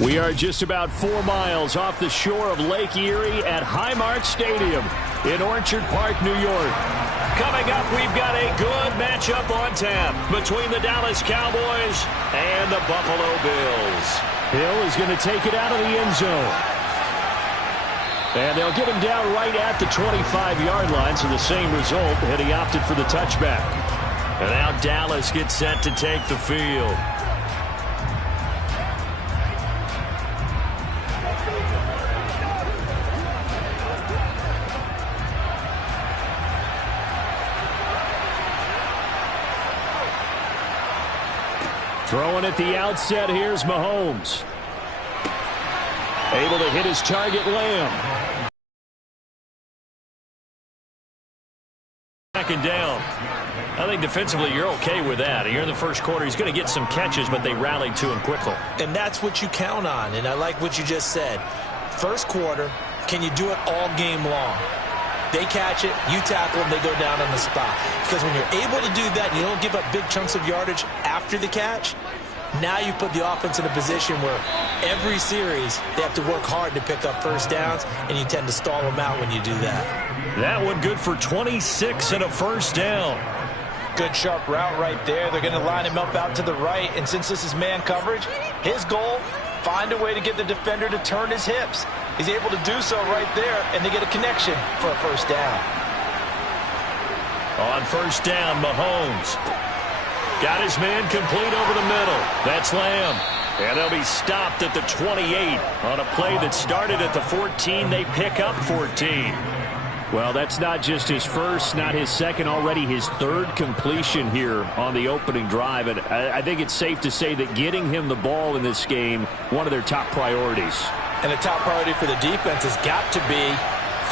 We are just about 4 miles off the shore of Lake Erie at Highmark Stadium in Orchard Park, New York. Coming up, we've got a good matchup on tap between the Dallas Cowboys and the Buffalo Bills. Hill is going to take it out of the end zone. And they'll get him down right at the 25-yard line, so the same result, and he opted for the touchback. And now Dallas gets set to take the field. Throwing at the outset, here's Mahomes. Able to hit his target, Lamb. Second down. I think defensively you're okay with that. Here in the first quarter, he's going to get some catches, but they rallied to him quickly. And that's what you count on, and I like what you just said. First quarter, can you do it all game long? They catch it, you tackle them, they go down on the spot. Because when you're able to do that and you don't give up big chunks of yardage after the catch, now you put the offense in a position where every series they have to work hard to pick up first downs, and you tend to stall them out when you do that. That one good for 26 and a first down. Good sharp route right there. They're going to line him up out to the right, and since this is man coverage, his goal, find a way to get the defender to turn his hips. He's able to do so right there, and they get a connection for a first down. On first down, Mahomes got his man complete over the middle. That's Lamb. And they'll be stopped at the 28 on a play that started at the 14. They pick up 14. Well, that's not just his first, not his second, already his third completion here on the opening drive. And I think it's safe to say that getting him the ball in this game, one of their top priorities. And the top priority for the defense has got to be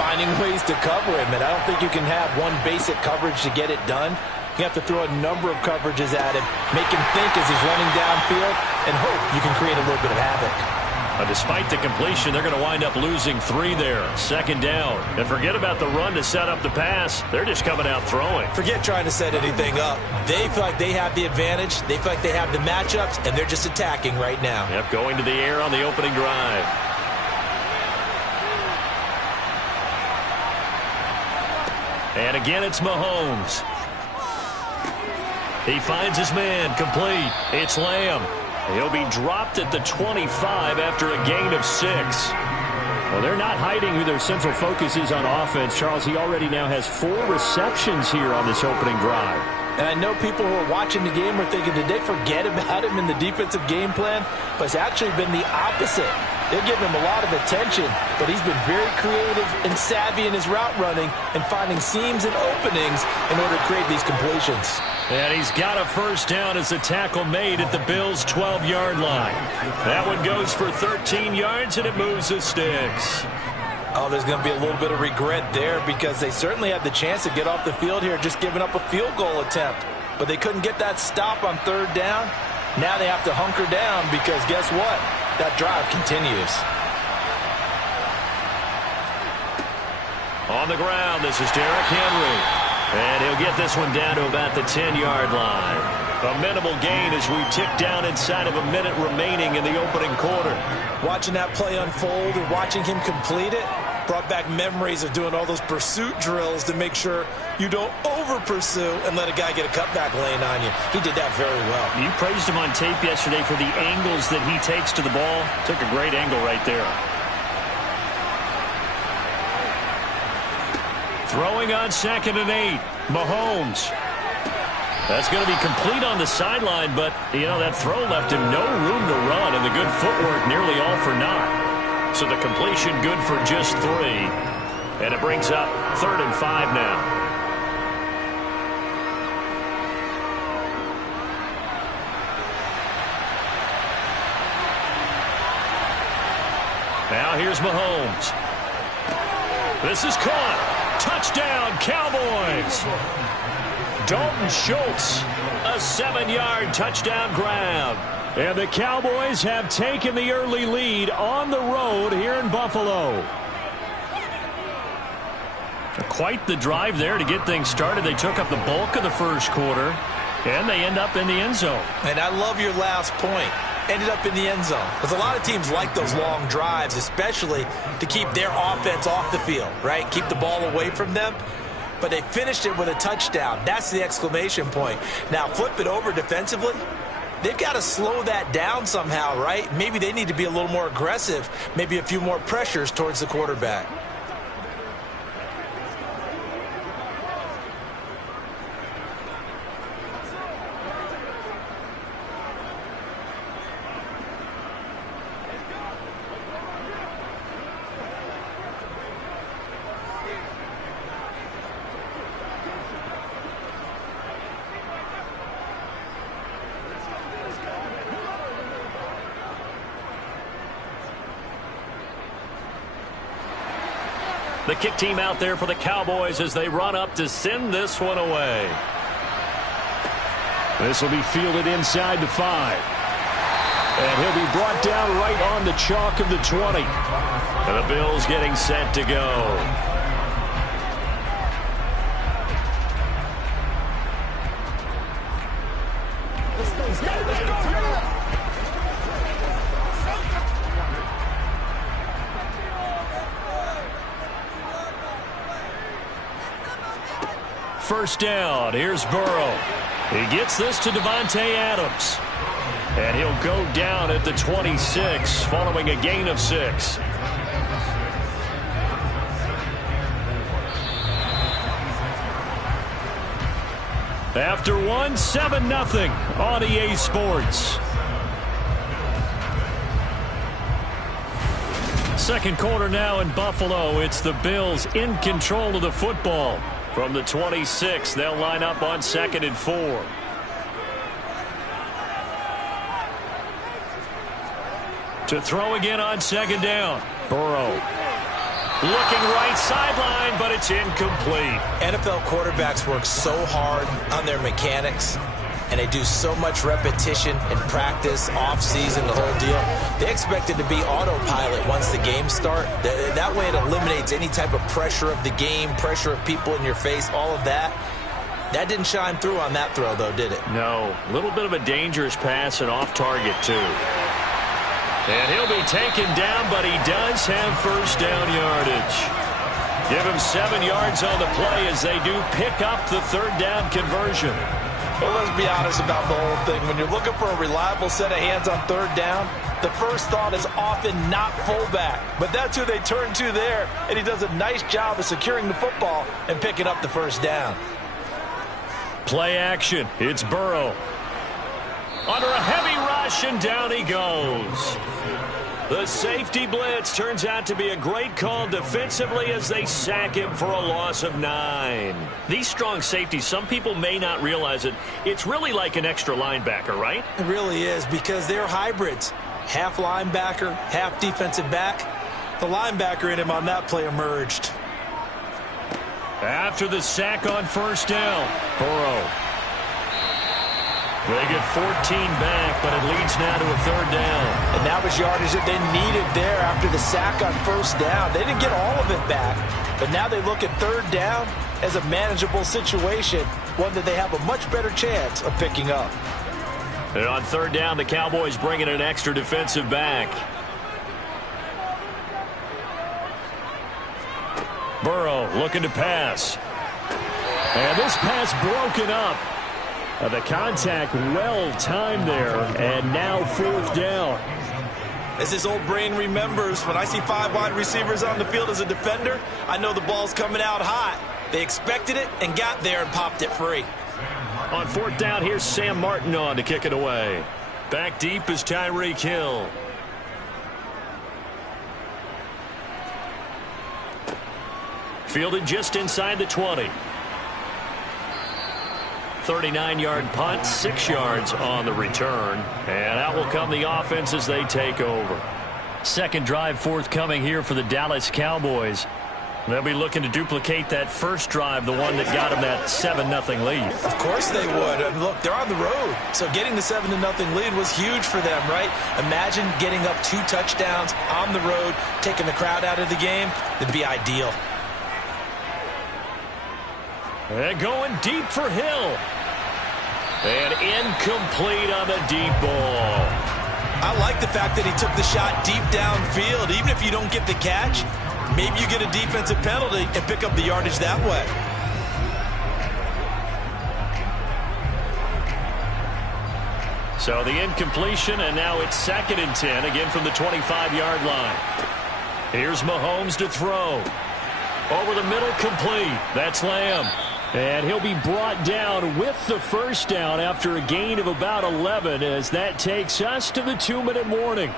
finding ways to cover him. And I don't think you can have one basic coverage to get it done. You have to throw a number of coverages at him, make him think as he's running downfield, and hope you can create a little bit of havoc. Despite the completion, they're going to wind up losing 3 there. Second down. And forget about the run to set up the pass. They're just coming out throwing. Forget trying to set anything up. They feel like they have the advantage. They feel like they have the matchups, and they're just attacking right now. Yep, going to the air on the opening drive. And again, it's Mahomes. He finds his man complete. It's Lamb. He'll be dropped at the 25 after a gain of 6. Well, they're not hiding who their central focus is on offense. Charles, he already now has 4 receptions here on this opening drive. And I know people who are watching the game are thinking, did they forget about him in the defensive game plan? But it's actually been the opposite. They're giving him a lot of attention, but he's been very creative and savvy in his route running and finding seams and openings in order to create these completions. And he's got a first down as a tackle made at the Bills' 12-yard line. That one goes for 13 yards, and it moves the sticks. Oh, there's going to be a little bit of regret there because they certainly had the chance to get off the field here just giving up a field goal attempt. But they couldn't get that stop on third down. Now they have to hunker down because guess what? That drive continues. On the ground, this is Derrick Henry. And he'll get this one down to about the 10-yard line. A minimal gain as we tick down inside of a minute remaining in the opening quarter. Watching that play unfold and watching him complete it brought back memories of doing all those pursuit drills to make sure you don't over-pursue and let a guy get a cutback lane on you. He did that very well. You praised him on tape yesterday for the angles that he takes to the ball. Took a great angle right there. Throwing on 2nd and 8. Mahomes. That's going to be complete on the sideline, but, you know, that throw left him no room to run, and the good footwork nearly all for naught. So the completion good for just 3. And it brings up 3rd and 5 now. Now here's Mahomes. This is caught. Touchdown, Cowboys. Dalton Schultz, a 7-yard touchdown grab. And the Cowboys have taken the early lead on the road here in Buffalo. Quite the drive there to get things started. They took up the bulk of the first quarter, and they end up in the end zone. And I love your last point. ended up in the end zone. Because a lot of teams like those long drives, especially to keep their offense off the field, right? Keep the ball away from them. But they finished it with a touchdown. That's the exclamation point. Now, flip it over defensively. They've got to slow that down somehow, right? Maybe they need to be a little more aggressive, maybe a few more pressures towards the quarterback. The kick team out there for the Cowboys as they run up to send this one away. This will be fielded inside the 5. And he'll be brought down right on the chalk of the 20. And the Bills getting set to go. First down. Here's Burrow. He gets this to Davante Adams. And he'll go down at the 26 following a gain of 6. After one, 7-0 on EA Sports. Second quarter now in Buffalo. It's the Bills in control of the football. From the 26, they'll line up on 2nd and 4. To throw again on 2nd down. Burrow. Looking right sideline, but it's incomplete. NFL quarterbacks work so hard on their mechanics, and they do so much repetition in practice, off-season, the whole deal. They expect it to be autopilot once the games start. That way it eliminates any type of pressure of the game, pressure of people in your face, all of that. That didn't shine through on that throw, though, did it? No. A little bit of a dangerous pass and off target, too. And he'll be taken down, but he does have first down yardage. Give him 7 yards on the play as they do pick up the 3rd down conversion. Well, let's be honest about the whole thing. When you're looking for a reliable set of hands on 3rd down, the first thought is often not fullback. But that's who they turn to there, and he does a nice job of securing the football and picking up the first down. Play action. It's Burrow. Under a heavy rush, and down he goes. The safety blitz turns out to be a great call defensively as they sack him for a loss of 9. These strong safeties, some people may not realize it. It's really like an extra linebacker, right? It really is, because they're hybrids. Half linebacker, half defensive back. The linebacker in him on that play emerged. After the sack on first down, Burrow. They get 14 back, but it leads now to a 3rd down. And that was yardage that they needed there after the sack on first down. They didn't get all of it back, but now they look at 3rd down as a manageable situation, one that they have a much better chance of picking up. And on 3rd down, the Cowboys bring in an extra defensive back. Burrow looking to pass. And this pass broken up. The contact well-timed there, and now 4th down. As his old brain remembers, when I see 5 wide receivers on the field as a defender, I know the ball's coming out hot. They expected it and got there and popped it free. On 4th down, here's Sam Martin on to kick it away. Back deep is Tyreek Hill. Fielded just inside the 20. 39-yard punt, 6 yards on the return. And out will come the offense as they take over. Second drive forthcoming here for the Dallas Cowboys. They'll be looking to duplicate that first drive, the one that got them that 7-0 lead. Of course they would. And look, they're on the road. So getting the 7-0 lead was huge for them, right? Imagine getting up 2 touchdowns on the road, taking the crowd out of the game. It'd be ideal. And going deep for Hill. And incomplete on the deep ball. I like the fact that he took the shot deep downfield. Even if you don't get the catch, maybe you get a defensive penalty and pick up the yardage that way. So the incompletion, and now it's 2nd and 10, again from the 25-yard line. Here's Mahomes to throw. Over the middle, complete. That's Lamb. And he'll be brought down with the first down after a gain of about 11, as that takes us to the 2-minute warning.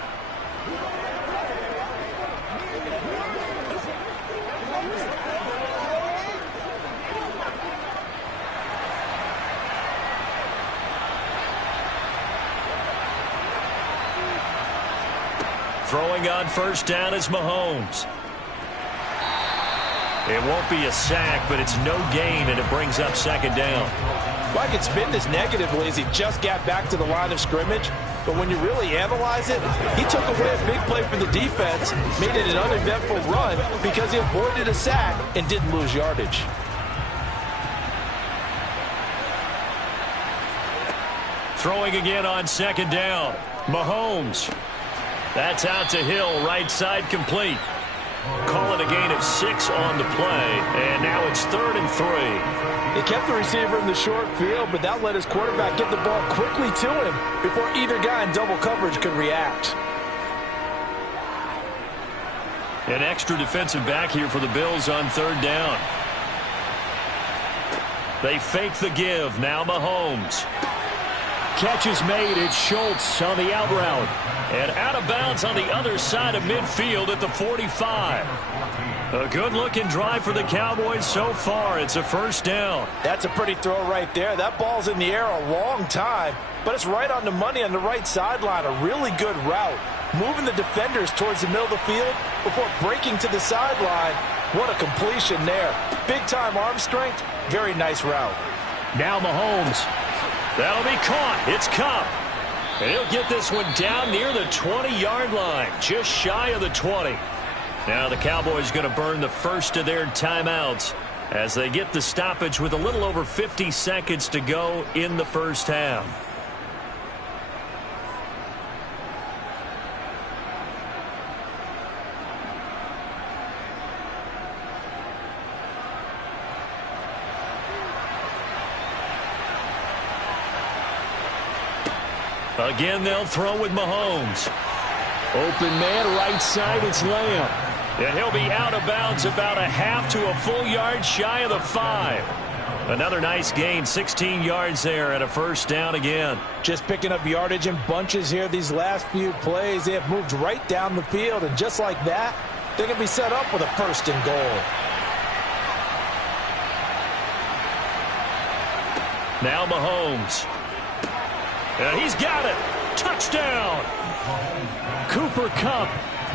Throwing on first down is Mahomes. It won't be a sack, but it's no gain, and it brings up 2nd down. Well, I could spin this negatively as he just got back to the line of scrimmage. But when you really analyze it, he took away a big play for the defense, made it an uneventful run because he avoided a sack and didn't lose yardage. Throwing again on 2nd down. Mahomes. That's out to Hill, right side, complete. Call it a gain of 6 on the play, and now it's 3rd and 3. They kept the receiver in the short field, but that let his quarterback get the ball quickly to him before either guy in double coverage could react. An extra defensive back here for the Bills on 3rd down. They fake the give. Now Mahomes. Catch is made. It's Schultz on the out route. And out of bounds on the other side of midfield at the 45. A good-looking drive for the Cowboys so far. It's a first down. That's a pretty throw right there. That ball's in the air a long time, but it's right on the money on the right sideline. A really good route. Moving the defenders towards the middle of the field before breaking to the sideline. What a completion there. Big-time arm strength. Very nice route. Now Mahomes. That'll be caught. It's Kupp. And he'll get this one down near the 20-yard line, just shy of the 20. Now the Cowboys going to burn the first of their timeouts as they get the stoppage with a little over 50 seconds to go in the first half. Again, they'll throw with Mahomes. Open man, right side, it's Lamb. And he'll be out of bounds about a half to a full yard shy of the 5. Another nice gain, 16 yards there and a first down again. Just picking up yardage in bunches here these last few plays. They have moved right down the field, and just like that, they're going to be set up with a 1st and goal. Now Mahomes. And he's got it. Touchdown. Cooper Kupp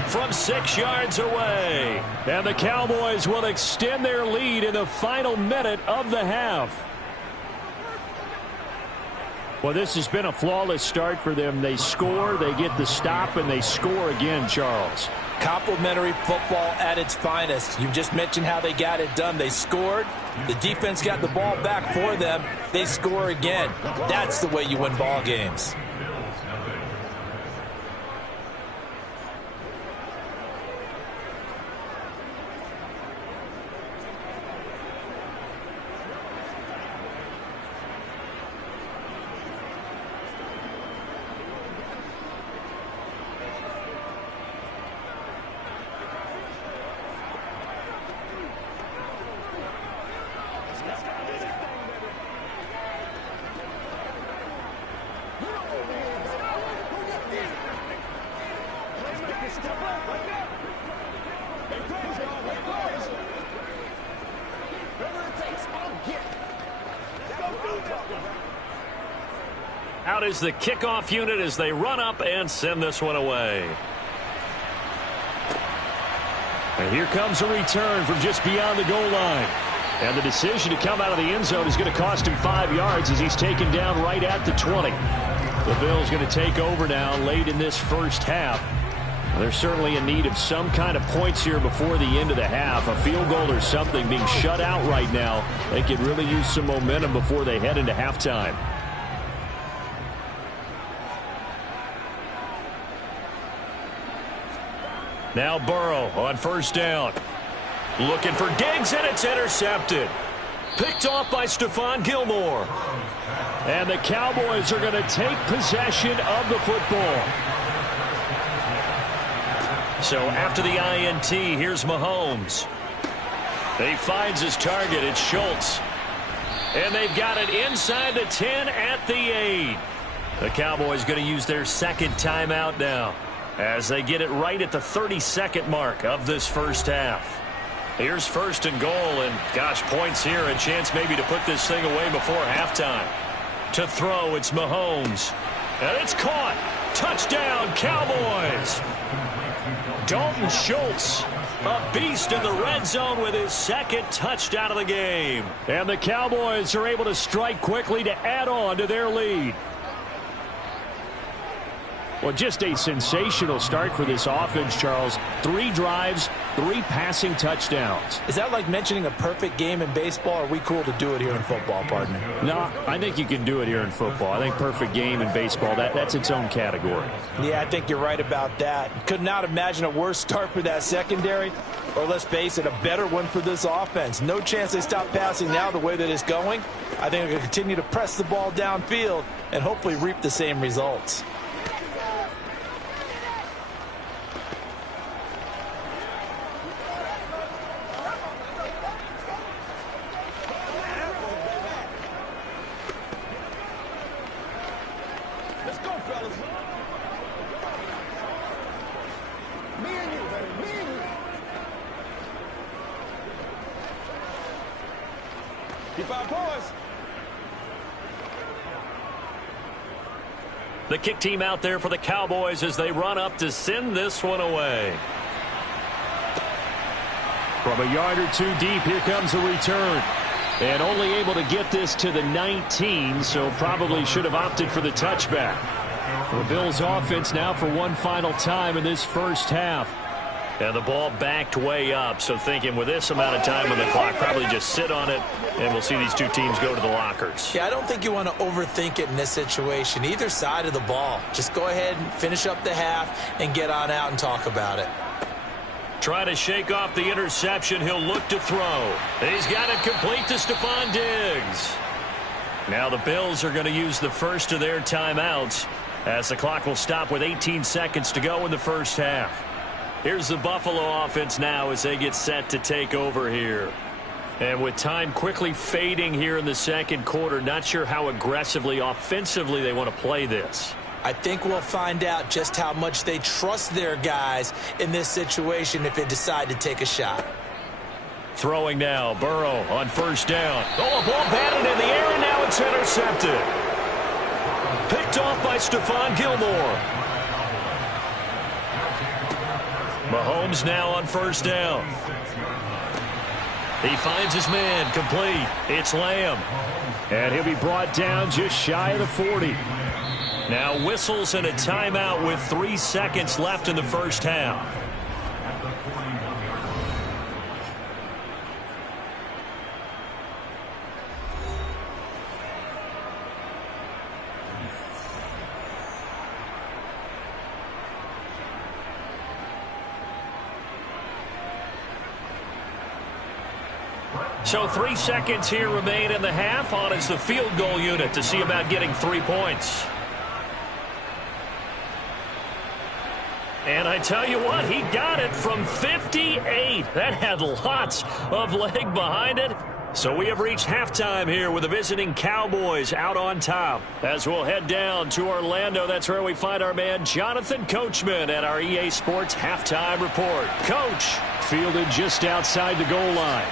from 6 yards away. And the Cowboys will extend their lead in the final minute of the half. Well, this has been a flawless start for them. They score, they get the stop, and they score again, Charles. Complimentary football at its finest. You just mentioned how they got it done. They scored. The defense got the ball back for them. They score again. That's the way you win ball games. Out is the kickoff unit as they run up and send this one away. And here comes a return from just beyond the goal line. And the decision to come out of the end zone is going to cost him 5 yards as he's taken down right at the 20. The Bills going to take over now late in this first half. They're certainly in need of some kind of points here before the end of the half. A field goal or something, being shut out right now. They could really use some momentum before they head into halftime. Now Burrow on first down. Looking for Diggs, and it's intercepted. Picked off by Stephon Gilmore. And the Cowboys are going to take possession of the football. So after the INT, here's Mahomes. He finds his target. It's Schultz. And they've got it inside the 10 at the 8. The Cowboys going to use their second timeout now as they get it right at the 32nd mark of this first half. Here's first and goal, and gosh, points here, a chance maybe to put this thing away before halftime. To throw, it's Mahomes. And it's caught. Touchdown, Cowboys. Dalton Schultz, a beast in the red zone with his second touchdown of the game. And the Cowboys are able to strike quickly to add on to their lead. Well, just a sensational start for this offense, Charles. 3 drives, 3 passing touchdowns. Is that like mentioning a perfect game in baseball, or are we cool to do it here in football, partner? No, I think you can do it here in football. I think perfect game in baseball, that's its own category. Yeah, I think you're right about that. Could not imagine a worse start for that secondary, or let's face it, a better one for this offense. No chance they stop passing now the way that it's going. I think they're going to continue to press the ball downfield and hopefully reap the same results. The kick team out there for the Cowboys as they run up to send this one away. From a yard or 2 deep, here comes the return. And only able to get this to the 19, so probably should have opted for the touchback. The Bills offense now for one final time in this first half. And the ball backed way up, so thinking with this amount of time on the clock, probably just sit on it, and we'll see these two teams go to the lockers. Yeah, I don't think you want to overthink it in this situation. Either side of the ball. Just go ahead and finish up the half and get on out and talk about it. Trying to shake off the interception. He'll look to throw. He's got it complete to Stephon Diggs. Now the Bills are going to use the first of their timeouts as the clock will stop with 18 seconds to go in the first half. Here's the Buffalo offense now as they get set to take over here. And with time quickly fading here in the second quarter, not sure how aggressively, offensively they want to play this. I think we'll find out just how much they trust their guys in this situation if they decide to take a shot. Throwing now, Burrow on first down. Oh, a ball batted in the air, and now it's intercepted. Picked off by Stephon Gilmore. Mahomes now on first down. He finds his man, complete. It's Lamb. And he'll be brought down just shy of the 40. Now whistles and a timeout with 3 seconds left in the first half. So 3 seconds here remain in the half. On is the field goal unit to see about getting 3 points. And I tell you what, he got it from 58. That had lots of leg behind it. So we have reached halftime here with the visiting Cowboys out on top. As we'll head down to Orlando, that's where we find our man Jonathan Coachman at our EA Sports Halftime Report. Coach, fielded just outside the goal line.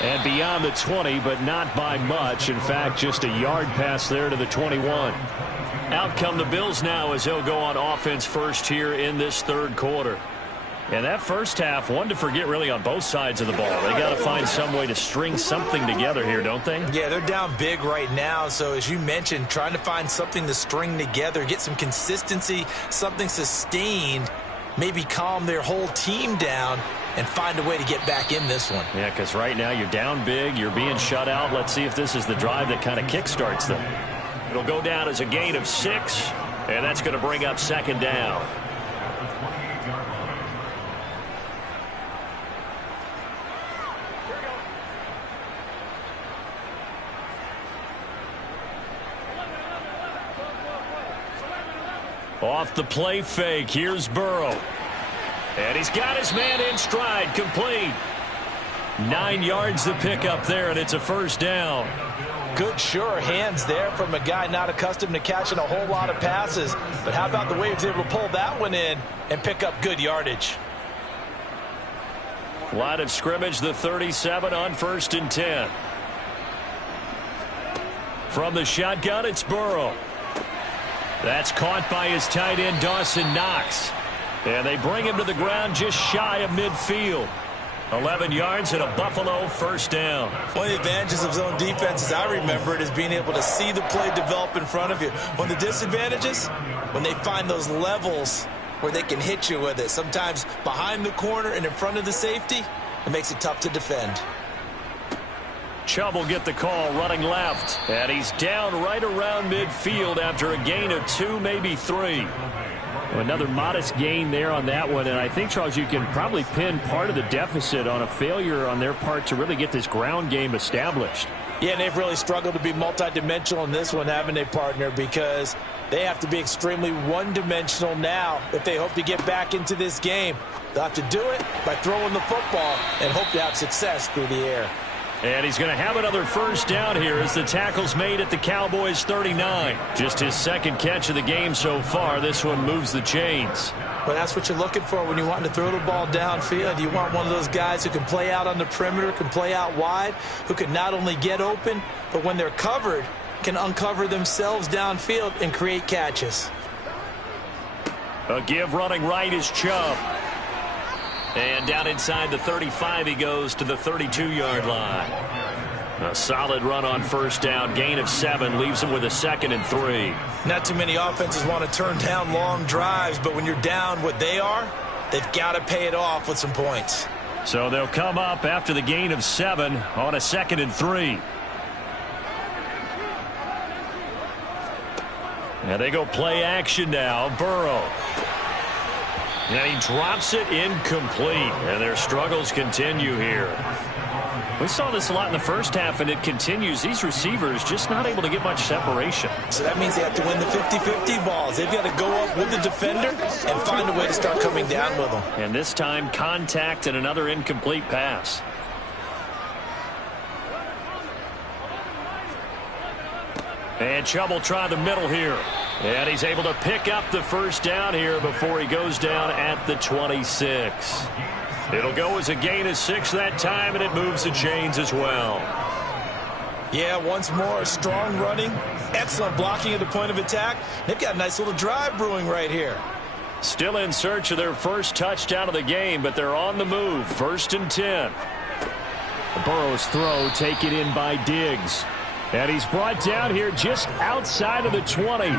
And beyond the 20, but not by much. In fact, just a yard pass there to the 21. Out come the Bills now as they'll go on offense first here in this third quarter. And that first half, one to forget really on both sides of the ball. They got to find some way to string something together here, don't they? Yeah, they're down big right now. So as you mentioned, trying to find something to string together, get some consistency, something sustained, maybe calm their whole team down and find a way to get back in this one. Yeah, because right now you're down big, you're being shut out. Let's see if this is the drive that kind of kickstarts them. It'll go down as a gain of 6, and that's going to bring up second down. Off the play fake, here's Burrow. And he's got his man in stride, complete. 9 yards to pick up there, and it's a first down. Good, sure hands there from a guy not accustomed to catching a whole lot of passes. But how about the way he was able to pull that one in and pick up good yardage? Line of scrimmage, the 37 on 1st and 10. From the shotgun, it's Burrow. That's caught by his tight end, Dawson Knox. And they bring him to the ground just shy of midfield. 11 yards and a Buffalo first down. One of the advantages of zone defense, as I remember it, is being able to see the play develop in front of you. One of the disadvantages, when they find those levels where they can hit you with it, sometimes behind the corner and in front of the safety, it makes it tough to defend. Chubb will get the call running left. And he's down right around midfield after a gain of 2, maybe 3. Another modest gain there on that one, and I think, Charles, you can probably pin part of the deficit on a failure on their part to really get this ground game established. Yeah, and they've really struggled to be multidimensional in this one, haven't they, partner, because they have to be extremely one-dimensional now if they hope to get back into this game. They'll have to do it by throwing the football and hope to have success through the air. And he's going to have another first down here as the tackle's made at the Cowboys 39. Just his second catch of the game so far. This one moves the chains. Well, that's what you're looking for when you want to throw the ball downfield. You want one of those guys who can play out on the perimeter, can play out wide, who can not only get open, but when they're covered, can uncover themselves downfield and create catches. A give running right is Chubb. And down inside the 35 he goes to the 32-yard line. A solid run on first down. Gain of 7 leaves him with a 2nd and 3. Not too many offenses want to turn down long drives, but when you're down what they are, they've got to pay it off with some points. So they'll come up after the gain of 7 on a 2nd and 3. And they go play action now. Burrow. And he drops it incomplete. And their struggles continue here. We saw this a lot in the first half, and it continues. These receivers just not able to get much separation. So that means they have to win the 50-50 balls. They've got to go up with the defender and find a way to start coming down with them. And this time, contact and another incomplete pass. And Chubb will try the middle here. And he's able to pick up the first down here before he goes down at the 26. It'll go as a gain of 6 that time, and it moves the chains as well. Yeah, once more, strong running, excellent blocking at the point of attack. They've got a nice little drive brewing right here. Still in search of their first touchdown of the game, but they're on the move. 1st and 10. Burrow's throw taken in by Diggs. And he's brought down here just outside of the 20.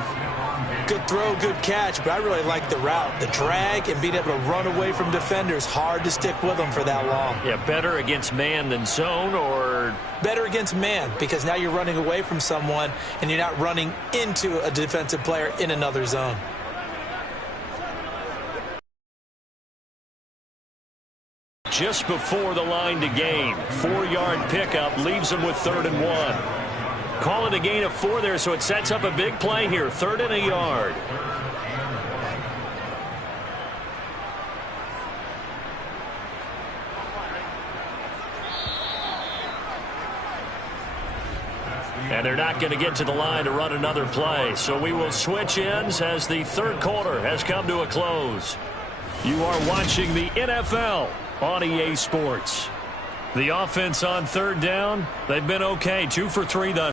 Good throw, good catch, but I really like the route. The drag and being able to run away from defenders. Hard to stick with them for that long. Yeah, better against man than zone, or? Better against man, because now you're running away from someone and you're not running into a defensive player in another zone. Just before the line to gain. 4-yard pickup leaves him with 3rd and 1. Call it a gain of 4 there, so it sets up a big play here. 3rd and a yard. And they're not going to get to the line to run another play. So we will switch ends as the 3rd quarter has come to a close. You are watching the NFL on EA Sports. The offense on 3rd down, they've been okay. 2 for 3 thus.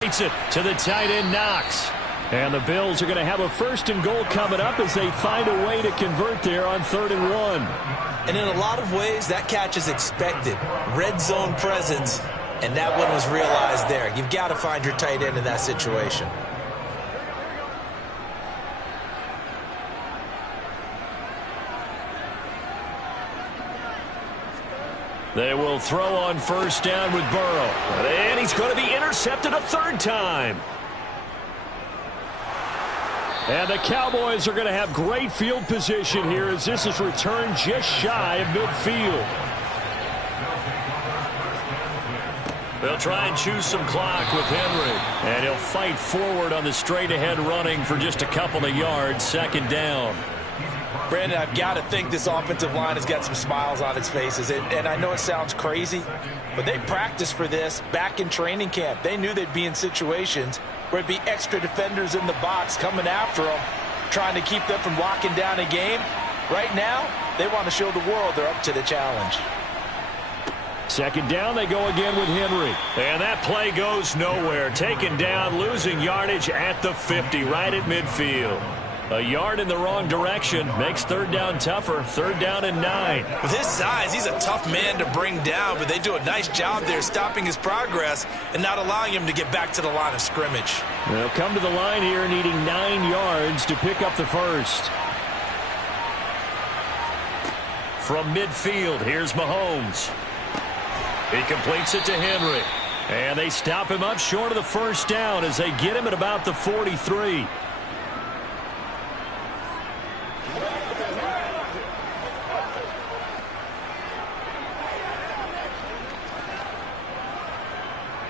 It to the tight end, Knox. And the Bills are going to have a 1st and goal coming up as they find a way to convert there on 3rd and 1. And in a lot of ways, that catch is expected. Red zone presence, and that one was realized there. You've got to find your tight end in that situation. They will throw on 1st down with Burrow. And he's going to be intercepted a 3rd time. And the Cowboys are going to have great field position here as this is returned just shy of midfield. They'll try and choose some clock with Henry. And he'll fight forward on the straight-ahead running for just a couple of yards. Second down. Brandon, I've got to think this offensive line has got some smiles on its faces. And I know it sounds crazy, but they practiced for this back in training camp. They knew they'd be in situations where it'd be extra defenders in the box coming after them, trying to keep them from locking down a game. Right now, they want to show the world they're up to the challenge. Second down, they go again with Henry. And that play goes nowhere. Taken down, losing yardage at the 50, right at midfield. A yard in the wrong direction makes third down tougher. Third down and 9. With his size, he's a tough man to bring down, but they do a nice job there stopping his progress and not allowing him to get back to the line of scrimmage. They'll come to the line here needing 9 yards to pick up the first. From midfield, here's Mahomes. He completes it to Henry. And they stop him up short of the first down as they get him at about the 43.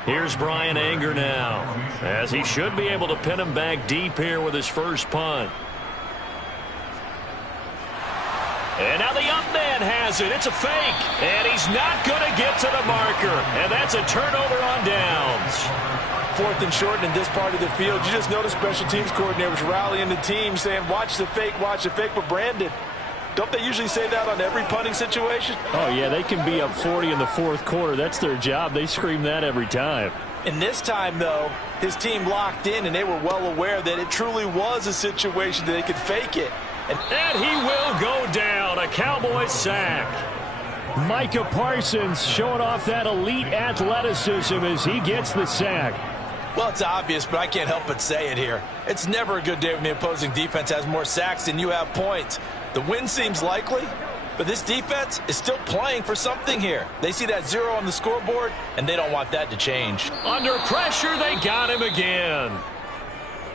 Here's Brian Anger now, as he should be able to pin him back deep here with his first punt. And now the up man has it. It's a fake. And he's not going to get to the marker. And that's a turnover on downs. 4th and short in this part of the field. You just noticed special teams coordinators rallying the team saying, watch the fake, watch the fake. But Brandon, don't they usually say that on every punting situation? Oh, yeah, they can be up 40 in the fourth quarter. That's their job. They scream that every time. And this time, though, his team locked in, and they were well aware that it truly was a situation that they could fake it. And he will go down. A Cowboys sack. Micah Parsons showing off that elite athleticism as he gets the sack. Well, it's obvious, but I can't help but say it here. It's never a good day when the opposing defense has more sacks than you have points. The win seems likely, but this defense is still playing for something here. They see that 0 on the scoreboard, and they don't want that to change. Under pressure, they got him again.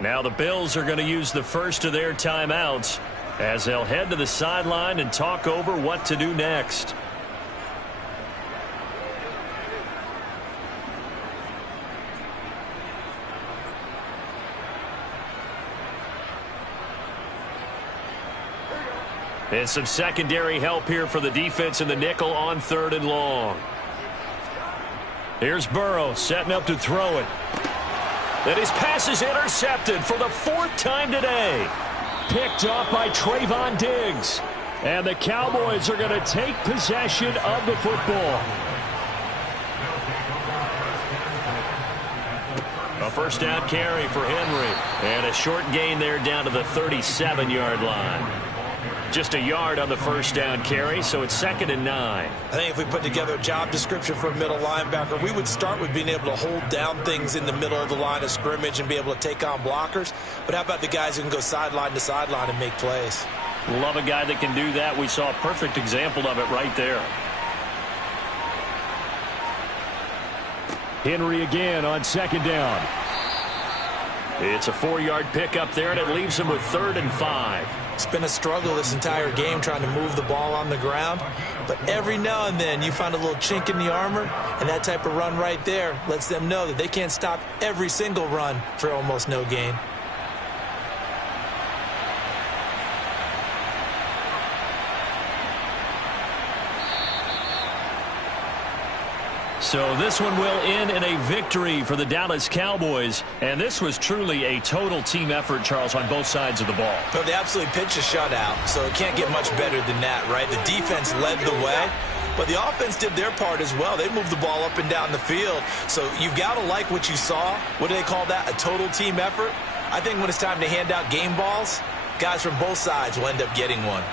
Now the Bills are going to use the first of their timeouts as they'll head to the sideline and talk over what to do next. And some secondary help here for the defense in the nickel on 3rd and long. Here's Burrow setting up to throw it. And his pass is intercepted for the 4th time today. Picked off by Trayvon Diggs. And the Cowboys are going to take possession of the football. A first down carry for Henry. And a short gain there down to the 37-yard line. Just a yard on the first down carry, so it's 2nd and 9. I think if we put together a job description for a middle linebacker, we would start with being able to hold down things in the middle of the line of scrimmage and be able to take on blockers. But how about the guys who can go sideline to sideline and make plays? Love a guy that can do that. We saw a perfect example of it right there. Henry again on 2nd down. It's a 4-yard pickup there, and it leaves him with 3rd and 5. It's been a struggle this entire game trying to move the ball on the ground. But every now and then you find a little chink in the armor, and that type of run right there lets them know that they can't stop every single run for almost no gain. So this one will end in a victory for the Dallas Cowboys. And this was truly a total team effort, Charles, on both sides of the ball. No, they absolutely pitched a shutout, so it can't get much better than that, right? The defense led the way, but the offense did their part as well. They moved the ball up and down the field. So you've got to like what you saw. What do they call that? A total team effort? I think when it's time to hand out game balls, guys from both sides will end up getting one.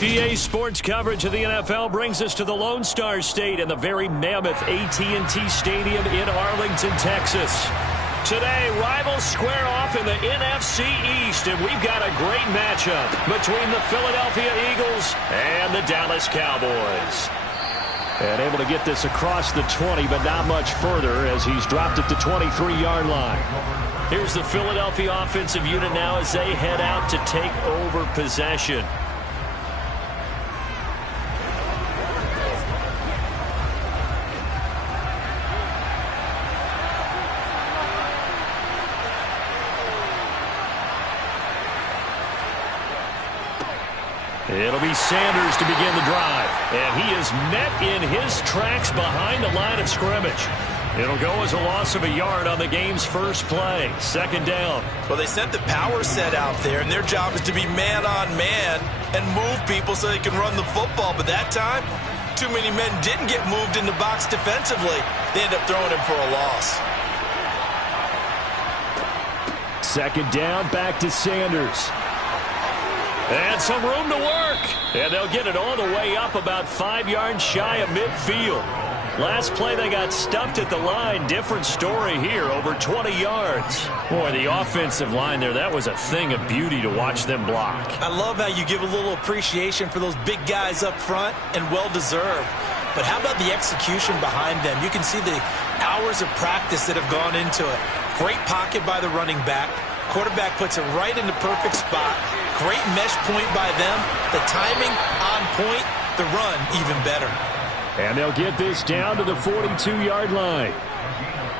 EA Sports coverage of the NFL brings us to the Lone Star State and the very mammoth AT&T Stadium in Arlington, Texas. Today, rivals square off in the NFC East, and we've got a great matchup between the Philadelphia Eagles and the Dallas Cowboys. And able to get this across the 20, but not much further as he's dropped at the 23-yard line. Here's the Philadelphia offensive unit now as they head out to take over possession. It'll be Sanders to begin the drive. And he is met in his tracks behind the line of scrimmage. It'll go as a loss of a yard on the game's first play. Second down. Well, they sent the power set out there, and their job is to be man-on-man and move people so they can run the football. But that time, too many men didn't get moved in the box defensively. They end up throwing him for a loss. Second down, back to Sanders. And some room to work. And they'll get it all the way up about 5 yards shy of midfield. Last play, they got stuffed at the line. Different story here, over 20 yards. Boy, the offensive line there, that was a thing of beauty to watch them block. I love how you give a little appreciation for those big guys up front, and well-deserved. But how about the execution behind them? You can see the hours of practice that have gone into it. Great pocket by the running back. Quarterback puts it right in the perfect spot. Great mesh point by them. The timing on point. The run even better. And they'll get this down to the 42-yard line.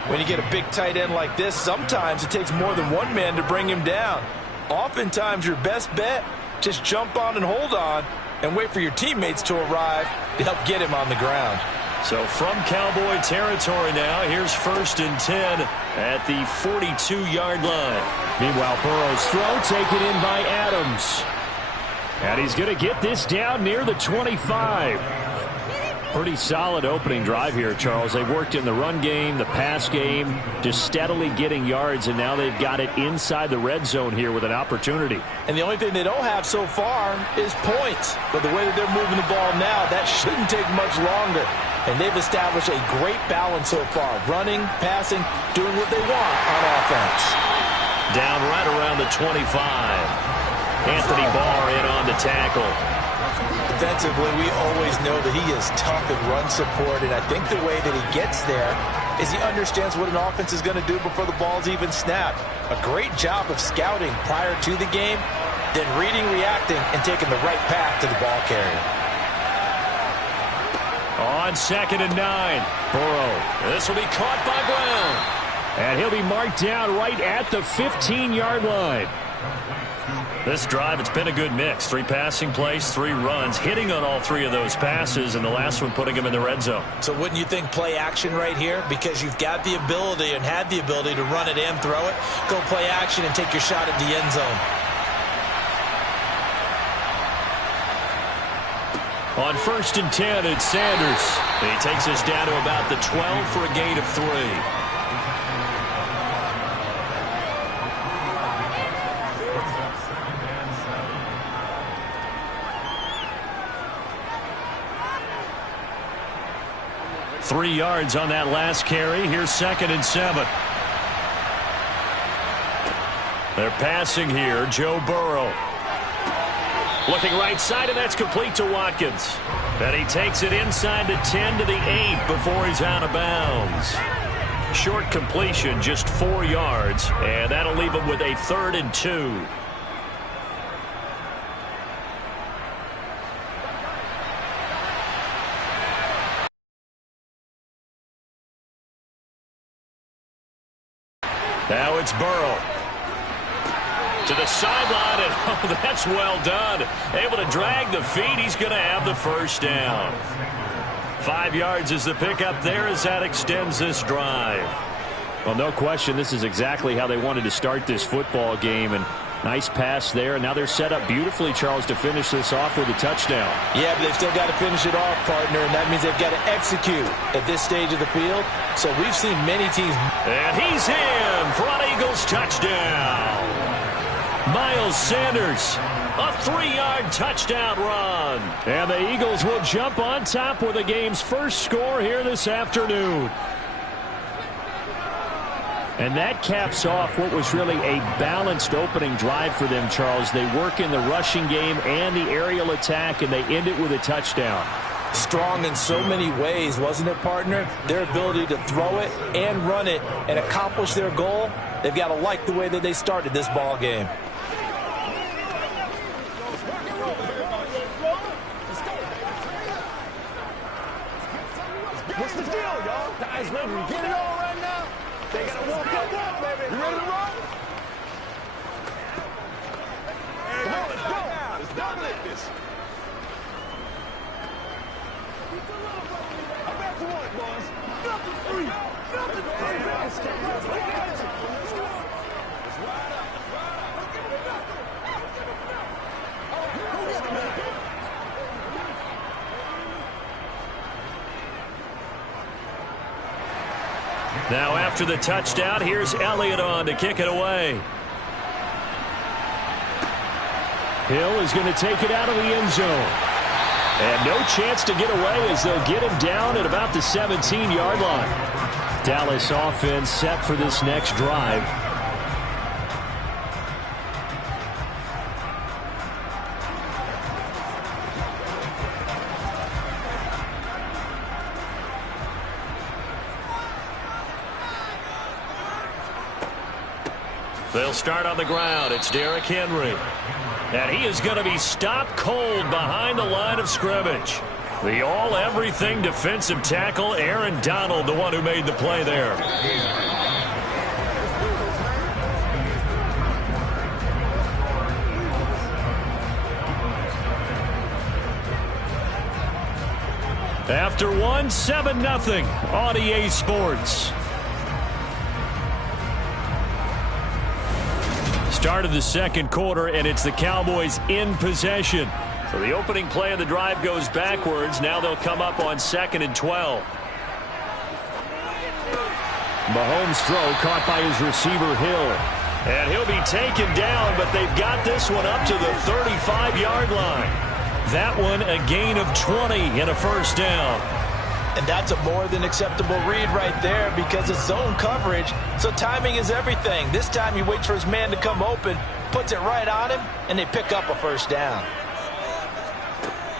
When you get a big tight end like this, sometimes it takes more than one man to bring him down. Oftentimes, your best bet, just jump on and hold on and wait for your teammates to arrive to help get him on the ground. So from Cowboy territory now, here's 1st and 10 at the 42-yard line. Meanwhile, Burrow's throw taken in by Adams. And he's going to get this down near the 25. Pretty solid opening drive here, Charles. They've worked in the run game, the pass game, just steadily getting yards, and now they've got it inside the red zone here with an opportunity. And the only thing they don't have so far is points. But the way that they're moving the ball now, that shouldn't take much longer. And they've established a great balance so far. Running, passing, doing what they want on offense. Down right around the 25. Anthony Barr in on the tackle. Defensively, we always know that he is tough in run support, and I think the way that he gets there is he understands what an offense is going to do before the ball's even snapped. A great job of scouting prior to the game, then reading, reacting, and taking the right path to the ball carrier. On 2nd and 9, Burrow. This will be caught by Brown. And he'll be marked down right at the 15-yard line. This drive, it's been a good mix. 3 passing plays, 3 runs, hitting on all 3 of those passes, and the last one putting him in the red zone. So wouldn't you think play action right here? Because you've got the ability and had the ability to run it and throw it. Go play action and take your shot at the end zone. On 1st and 10, it's Sanders. He takes us down to about the 12 for a gain of 3. Three yards on that last carry. Here's 2nd and 7. They're passing here. Joe Burrow. Looking right side, and that's complete to Watkins. And he takes it inside the 10 to the 8 before he's out of bounds. Short completion, just 4 yards, and that'll leave him with a 3rd and 2. Now it's Burrow. To the sideline, and oh, that's well done. Able to drag the feet. He's going to have the first down. 5 yards is the pickup there as that extends this drive. Well, no question, this is exactly how they wanted to start this football game. And nice pass there. And now they're set up beautifully, Charles, to finish this off with a touchdown. Yeah, but they've still got to finish it off, partner, and that means they've got to execute at this stage of the field. So we've seen many teams. And he's in for an Eagles touchdown. Miles Sanders, a 3-yard touchdown run. And the Eagles will jump on top with the game's first score here this afternoon. And that caps off what was really a balanced opening drive for them, Charles. They work in the rushing game and the aerial attack, and they end it with a touchdown. Strong in so many ways, wasn't it, partner? Their ability to throw it and run it and accomplish their goal, they've got to like the way that they started this ball game. What's the deal, y'all? Guys ready to get it on right now? They got to walk up, baby. You ready to roll? Come on, let's go. Let's dominate this. I'm back to one, boys. Nothing free. Nothing free. Let's ride up. Now after the touchdown, here's Elliott on to kick it away. Hill is going to take it out of the end zone. And no chance to get away as they'll get him down at about the 17-yard line. Dallas offense set for this next drive. They'll start on the ground. It's Derrick Henry. And he is going to be stopped cold behind the line of scrimmage. The all-everything defensive tackle, Aaron Donald, the one who made the play there. After one, 7-0 on EA Sports. Start of the second quarter, and it's the Cowboys in possession. So the opening play of the drive goes backwards. Now they'll come up on 2nd and 12. Mahomes' throw caught by his receiver, Hill. And he'll be taken down, but they've got this one up to the 35-yard line. That one a gain of 20 and a first down. And that's a more than acceptable read right there because it's zone coverage, so timing is everything. This time he waits for his man to come open, puts it right on him, and they pick up a first down.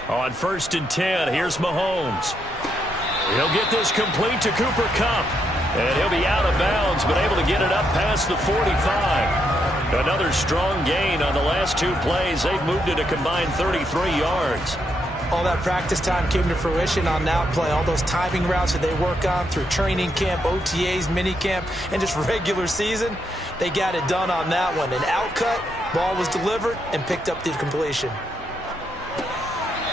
On 1st and 10, here's Mahomes. He'll get this complete to Cooper Kupp. And he'll be out of bounds, but able to get it up past the 45. Another strong gain on the last two plays. They've moved it a combined 33 yards. All that practice time came to fruition on that play. All those timing routes that they work on through training camp, OTAs, minicamp, and just regular season, they got it done on that one. An outcut, ball was delivered, and picked up the completion.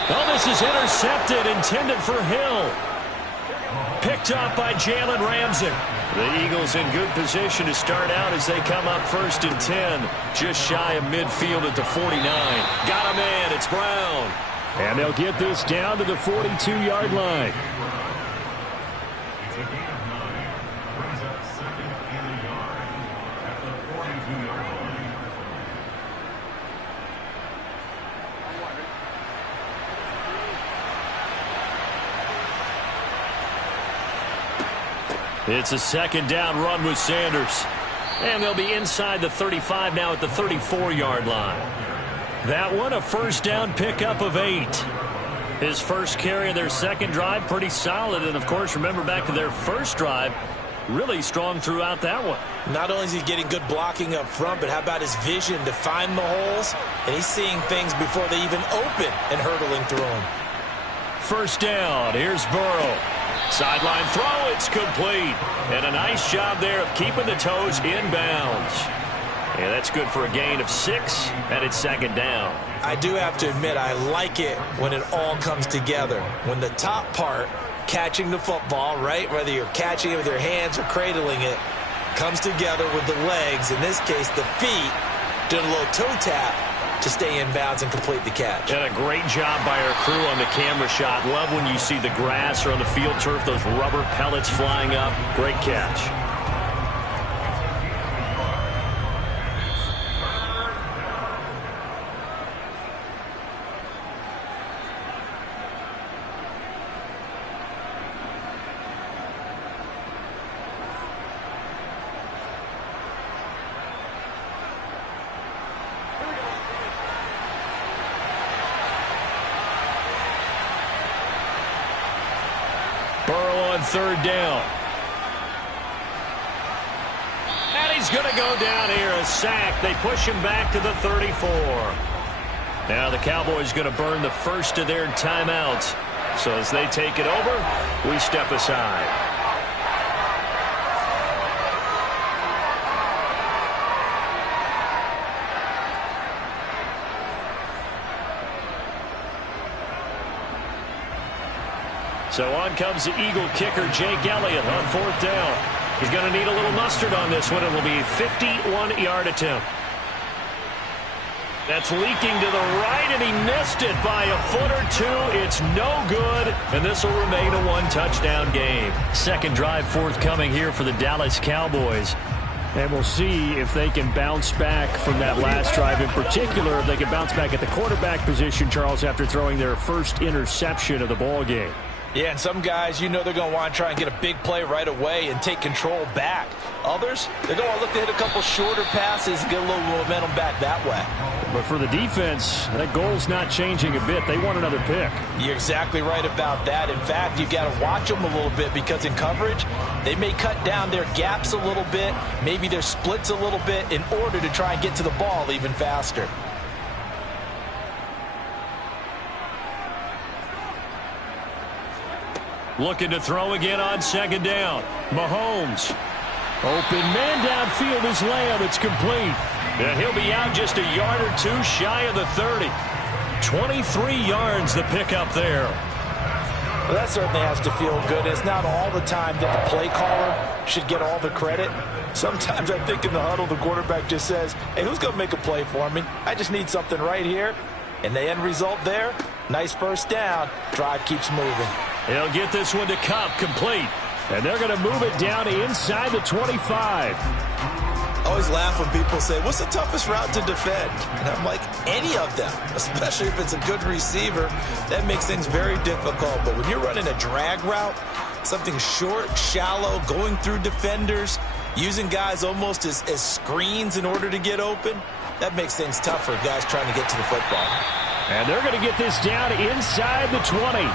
Oh, this is intercepted, intended for Hill. Picked up by Jalen Ramsey. The Eagles in good position to start out as they come up 1st and 10. Just shy of midfield at the 49. Got him in. It's Brown. And they'll get this down to the 42-yard line. It's a 2nd down run with Sanders. And they'll be inside the 35 now at the 34-yard line. That one a first down pickup of 8. His first carry of their second drive, pretty solid. And, of course, remember back to their first drive, really strong throughout that one. Not only is he getting good blocking up front, but how about his vision to find the holes? And he's seeing things before they even open and hurtling through them. First down. Here's Burrow. Sideline throw. It's complete. And a nice job there of keeping the toes inbounds. Yeah, that's good for a gain of 6, and it's 2nd down. I do have to admit, I like it when it all comes together. When the top part, catching the football, right, whether you're catching it with your hands or cradling it, comes together with the legs, in this case the feet, doing a little toe tap to stay in bounds and complete the catch. And a great job by our crew on the camera shot. Love when you see the grass or on the field turf, those rubber pellets flying up. Great catch. third down. And he's going to go down here, a sack. They push him back to the 34. Now the Cowboys going to burn the first of their timeouts. So as they take it over, we step aside. So on comes the Eagle kicker, Jake Elliott, on fourth down. He's going to need a little mustard on this one. It will be a 51-yard attempt. That's leaking to the right, and he missed it by a foot or two. It's no good, and this will remain a one-touchdown game. Second drive forthcoming here for the Dallas Cowboys. And we'll see if they can bounce back from that last drive. In particular, if they can bounce back at the quarterback position, Charles, after throwing their first interception of the ball game. Yeah, and some guys, you know they're going to want to try and get a big play right away and take control back. Others, they're going to look to hit a couple shorter passes and get a little momentum back that way. But for the defense, that goal's not changing a bit. They want another pick. You're exactly right about that. In fact, you've got to watch them a little bit because in coverage, they may cut down their gaps a little bit, maybe their splits a little bit in order to try and get to the ball even faster. Looking to throw again on second down. Mahomes. Open man downfield is Lamb. It's complete. And he'll be out just a yard or two shy of the 30. 23 yards the pickup there. Well, that certainly has to feel good. It's not all the time that the play caller should get all the credit. Sometimes I think in the huddle the quarterback just says, hey, who's going to make a play for me? I just need something right here. And the end result there, nice first down. Drive keeps moving. He'll get this one to Kupp, complete. And they're going to move it down to inside the 25. I always laugh when people say, what's the toughest route to defend? And I'm like, any of them, especially if it's a good receiver. That makes things very difficult. But when you're running a drag route, something short, shallow, going through defenders, using guys almost as screens in order to get open, that makes things tough for guys trying to get to the football. And they're going to get this down inside the 20.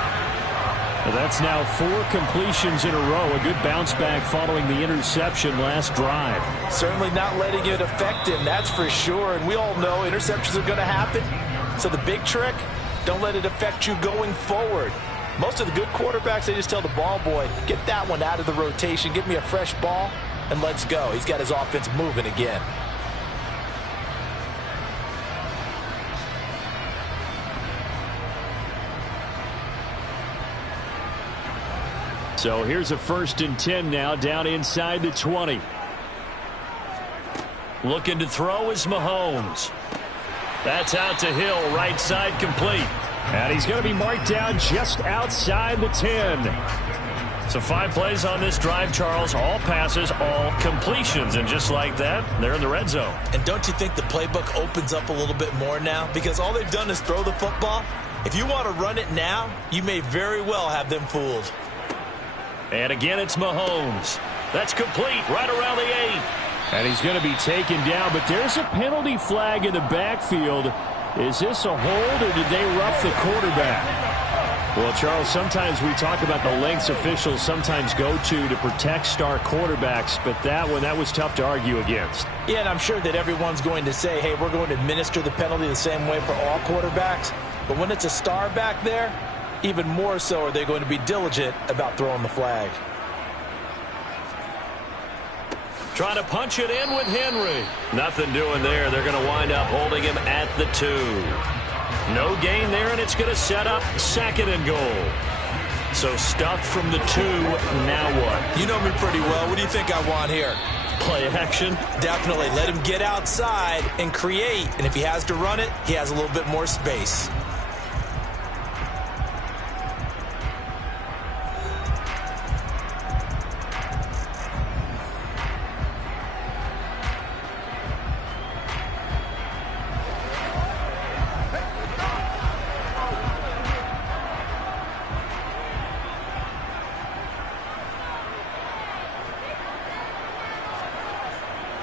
That's now 4 completions in a row. A good bounce back following the interception last drive. Certainly not letting it affect him, that's for sure. And we all know interceptions are going to happen. So the big trick, don't let it affect you going forward. Most of the good quarterbacks, they just tell the ball boy, get that one out of the rotation, give me a fresh ball, and let's go. He's got his offense moving again. So here's a 1st and 10 now, down inside the 20. Looking to throw is Mahomes. That's out to Hill, right side complete. And he's going to be marked down just outside the 10. So 5 plays on this drive, Charles. All passes, all completions. And just like that, they're in the red zone. And don't you think the playbook opens up a little bit more now? Because all they've done is throw the football. If you want to run it now, you may very well have them fooled. And again, it's Mahomes. That's complete right around the 8. And he's going to be taken down, but there's a penalty flag in the backfield. Is this a hold, or did they rough the quarterback? Well, Charles, sometimes we talk about the lengths officials sometimes go to protect star quarterbacks, but that was tough to argue against. Yeah, and I'm sure that everyone's going to say, hey, we're going to administer the penalty the same way for all quarterbacks. But when it's a star back there, even more so are they going to be diligent about throwing the flag. Trying to punch it in with Henry. Nothing doing there. They're going to wind up holding him at the 2. No gain there, and it's going to set up 2nd and goal. So stuffed from the 2. Now what? You know me pretty well. What do you think I want here? Play action? Definitely. Let him get outside and create. And if he has to run it, he has a little bit more space.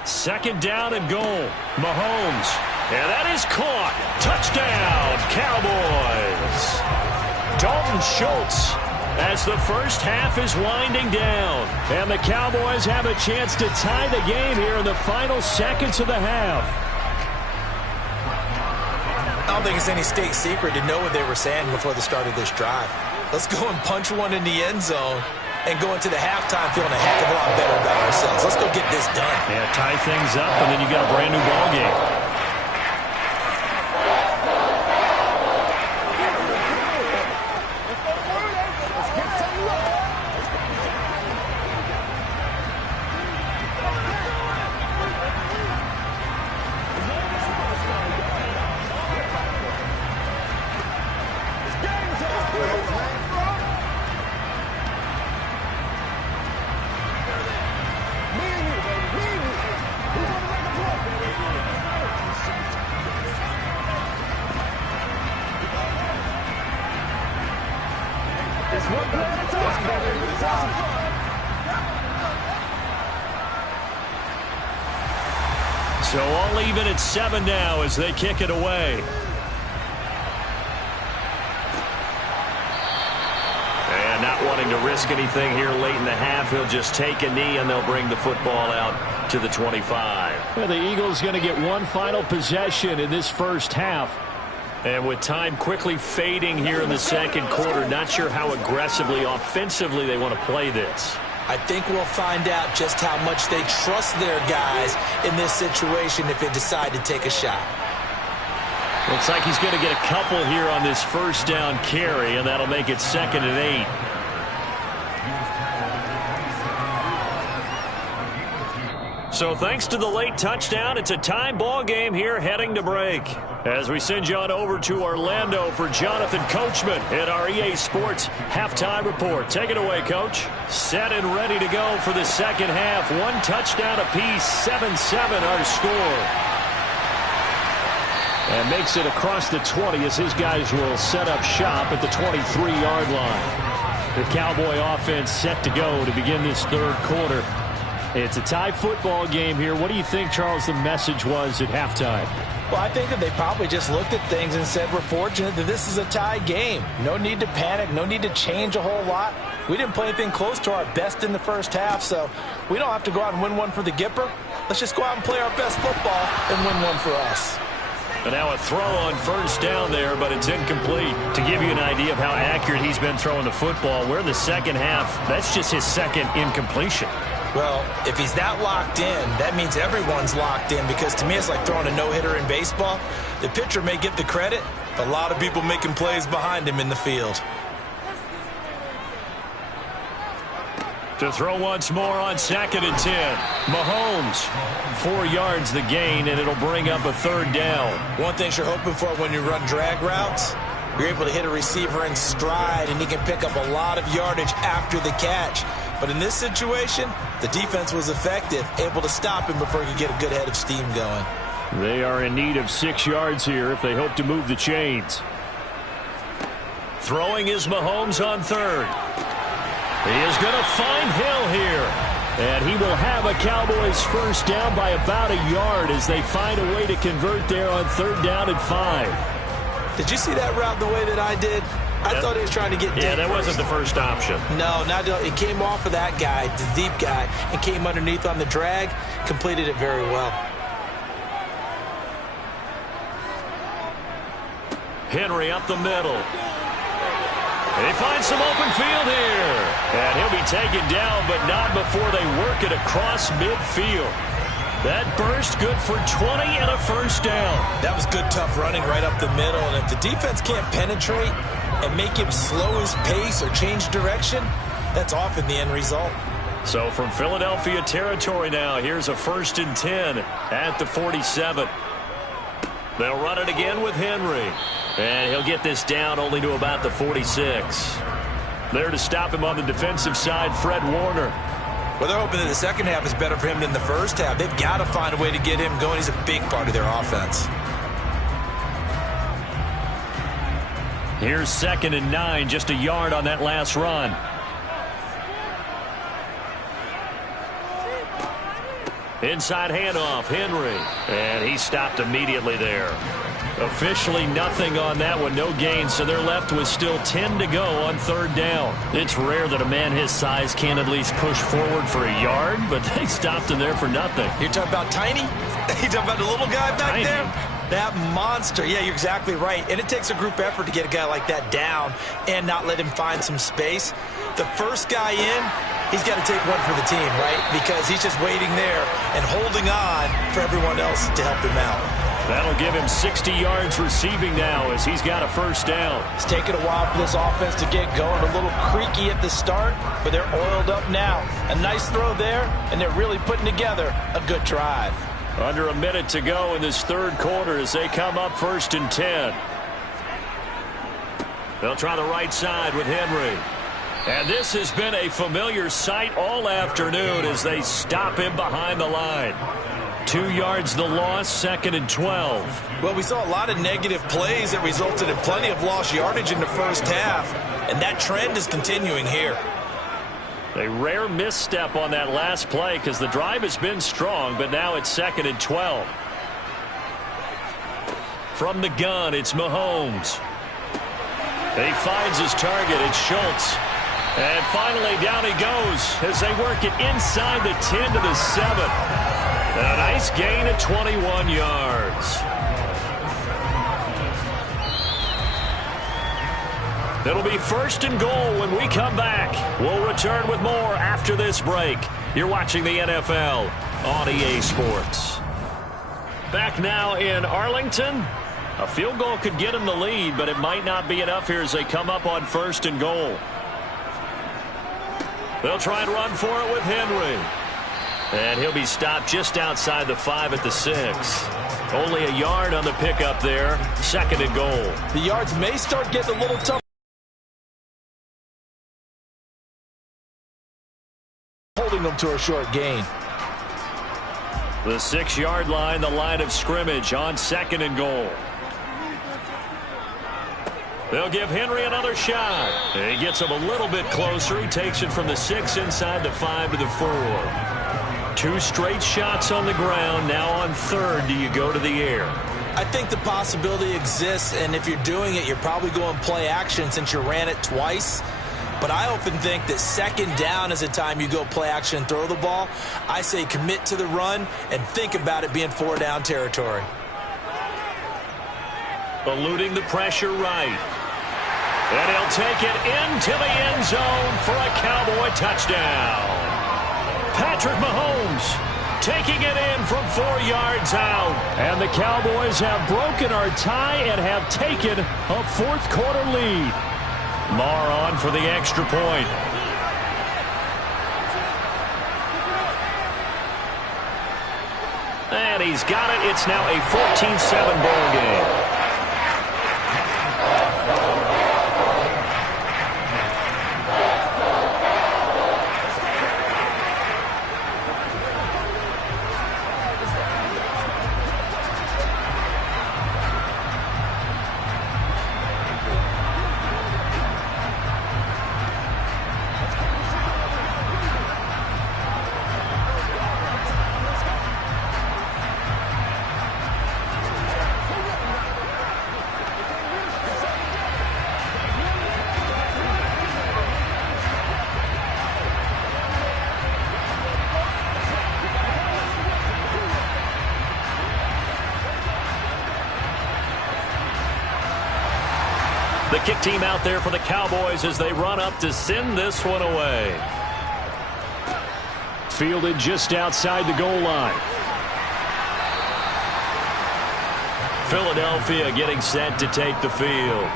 Second down and goal. Mahomes. And that is caught. Touchdown, Cowboys. Dalton Schultz as the first half is winding down. And the Cowboys have a chance to tie the game here in the final seconds of the half. I don't think it's any state secret to know what they were saying before the start of this drive. Let's go and punch one in the end zone and go into the halftime feeling a heck of a lot better about ourselves. Let's go get this done. Yeah, tie things up, and then you got a brand new ball game. So all even at 7 now as they kick it away. And not wanting to risk anything here late in the half, he'll just take a knee and they'll bring the football out to the 25. Well, the Eagles going to get one final possession in this first half. And with time quickly fading here in the second quarter, not sure how aggressively, offensively they want to play this. I think we'll find out just how much they trust their guys in this situation if they decide to take a shot. Looks like he's going to get a couple here on this first down carry, and that'll make it 2nd and 8. So thanks to the late touchdown, it's a tie ball game here heading to break. As we send you on over to Orlando for Jonathan Coachman in our EA Sports Halftime Report. Take it away, Coach. Set and ready to go for the second half. One touchdown apiece, 7-7 our score. And makes it across the 20 as his guys will set up shop at the 23-yard line. The Cowboy offense set to go to begin this third quarter. It's a tie football game here. What do you think, Charles, the message was at halftime? Well, I think that they probably just looked at things and said, we're fortunate that this is a tie game. No need to panic. No need to change a whole lot. We didn't play anything close to our best in the first half, so we don't have to go out and win one for the Gipper. Let's just go out and play our best football and win one for us. And now a throw on first down there, but it's incomplete. To give you an idea of how accurate he's been throwing the football, we're in the second half. That's just his second incompletion. Well, if he's that locked in, that means everyone's locked in, because to me it's like throwing a no-hitter in baseball. The pitcher may get the credit, but a lot of people making plays behind him in the field. To throw once more on 2nd and 10. Mahomes, 4 yards the gain, and it'll bring up a third down. One thing you're hoping for when you run drag routes, you're able to hit a receiver in stride, and he can pick up a lot of yardage after the catch. But in this situation, the defense was effective, able to stop him before he could get a good head of steam going. They are in need of 6 yards here if they hope to move the chains. Throwing is Mahomes on third. He is going to find Hill here. And he will have a Cowboys first down by about a yard as they find a way to convert there on 3rd down and 5. Did you see that route the way that I did? I thought he was trying to get deep. Yeah, that wasn't the first option. No, it came off of that guy, the deep guy, and came underneath on the drag, completed it very well. Henry up the middle. He finds some open field here. And he'll be taken down, but not before they work it across midfield. That burst good for 20 and a first down. That was good, tough running right up the middle. And if the defense can't penetrate and make him slow his pace or change direction, that's often the end result. So from Philadelphia territory now, here's a 1st and 10 at the 47. They'll run it again with Henry. And he'll get this down only to about the 46. There to stop him on the defensive side, Fred Warner. Well, they're hoping that the second half is better for him than the first half. They've got to find a way to get him going. He's a big part of their offense. Here's 2nd and 9, just a yard on that last run. Inside handoff, Henry. And he stopped immediately there. Officially nothing on that one, no gain, so they're left with still 10 to go on third down. It's rare that a man his size can at least push forward for a yard, but they stopped him there for nothing. You're talking about Tiny? You're talking about the little guy back there? That monster. Yeah, you're exactly right. And it takes a group effort to get a guy like that down and not let him find some space. The first guy in, he's got to take one for the team, right? Because he's just waiting there and holding on for everyone else to help him out. That'll give him 60 yards receiving now as he's got a first down. It's taken a while for this offense to get going. A little creaky at the start, but they're oiled up now. A nice throw there, and they're really putting together a good drive. Under a minute to go in this third quarter as they come up 1st and 10. They'll try the right side with Henry. And this has been a familiar sight all afternoon as they stop him behind the line. 2 yards the loss, 2nd and 12. Well, we saw a lot of negative plays that resulted in plenty of lost yardage in the first half, and that trend is continuing here. A rare misstep on that last play because the drive has been strong, but now it's 2nd and 12. From the gun, it's Mahomes. He finds his target. It's Schultz. And finally, down he goes as they work it inside the 10 to the 7. A nice gain of 21 yards. It'll be 1st and goal when we come back. We'll return with more after this break. You're watching the NFL on EA Sports. Back now in Arlington. A field goal could get them the lead, but it might not be enough here as they come up on 1st and goal. They'll try and run for it with Henry. And he'll be stopped just outside the 5 at the 6. Only a yard on the pickup there. 2nd and goal. The yards may start getting a little tough. Holding them to a short gain. The 6-yard line, the line of scrimmage on 2nd and goal. They'll give Henry another shot. He gets him a little bit closer. He takes it from the 6 inside the 5 to the 4. 2 straight shots on the ground. Now on 3rd, do you go to the air? I think the possibility exists, and if you're doing it, you're probably going play action since you ran it twice. But I often think that 2nd down is the time you go play action and throw the ball. I say commit to the run and think about it being 4-down territory. Eluding the pressure right. And he'll take it into the end zone for a Cowboy touchdown. Patrick Mahomes taking it in from 4 yards out. And the Cowboys have broken our tie and have taken a 4th quarter lead. Marr on for the extra point. And he's got it. It's now a 14-7 ball game. The kick team out there for the Cowboys as they run up to send this one away. Fielded just outside the goal line. Philadelphia getting set to take the field.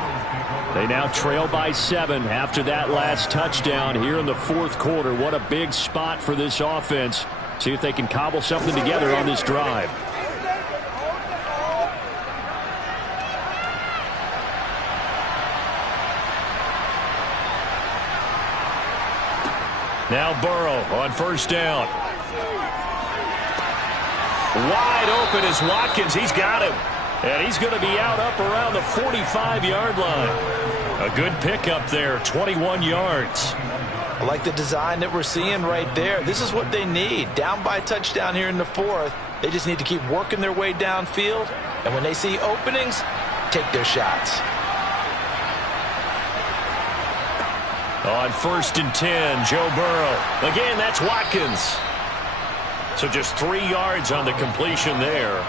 They now trail by 7 after that last touchdown here in the 4th quarter. What a big spot for this offense. See if they can cobble something together on this drive. Now Burrow on 1st down. Wide open is Watkins. He's got him. And he's going to be out up around the 45-yard line. A good pickup there, 21 yards. I like the design that we're seeing right there. This is what they need. Down by a touchdown here in the fourth. They just need to keep working their way downfield. And when they see openings, take their shots. On 1st and 10, Joe Burrow. Again, that's Watkins. So just 3 yards on the completion there,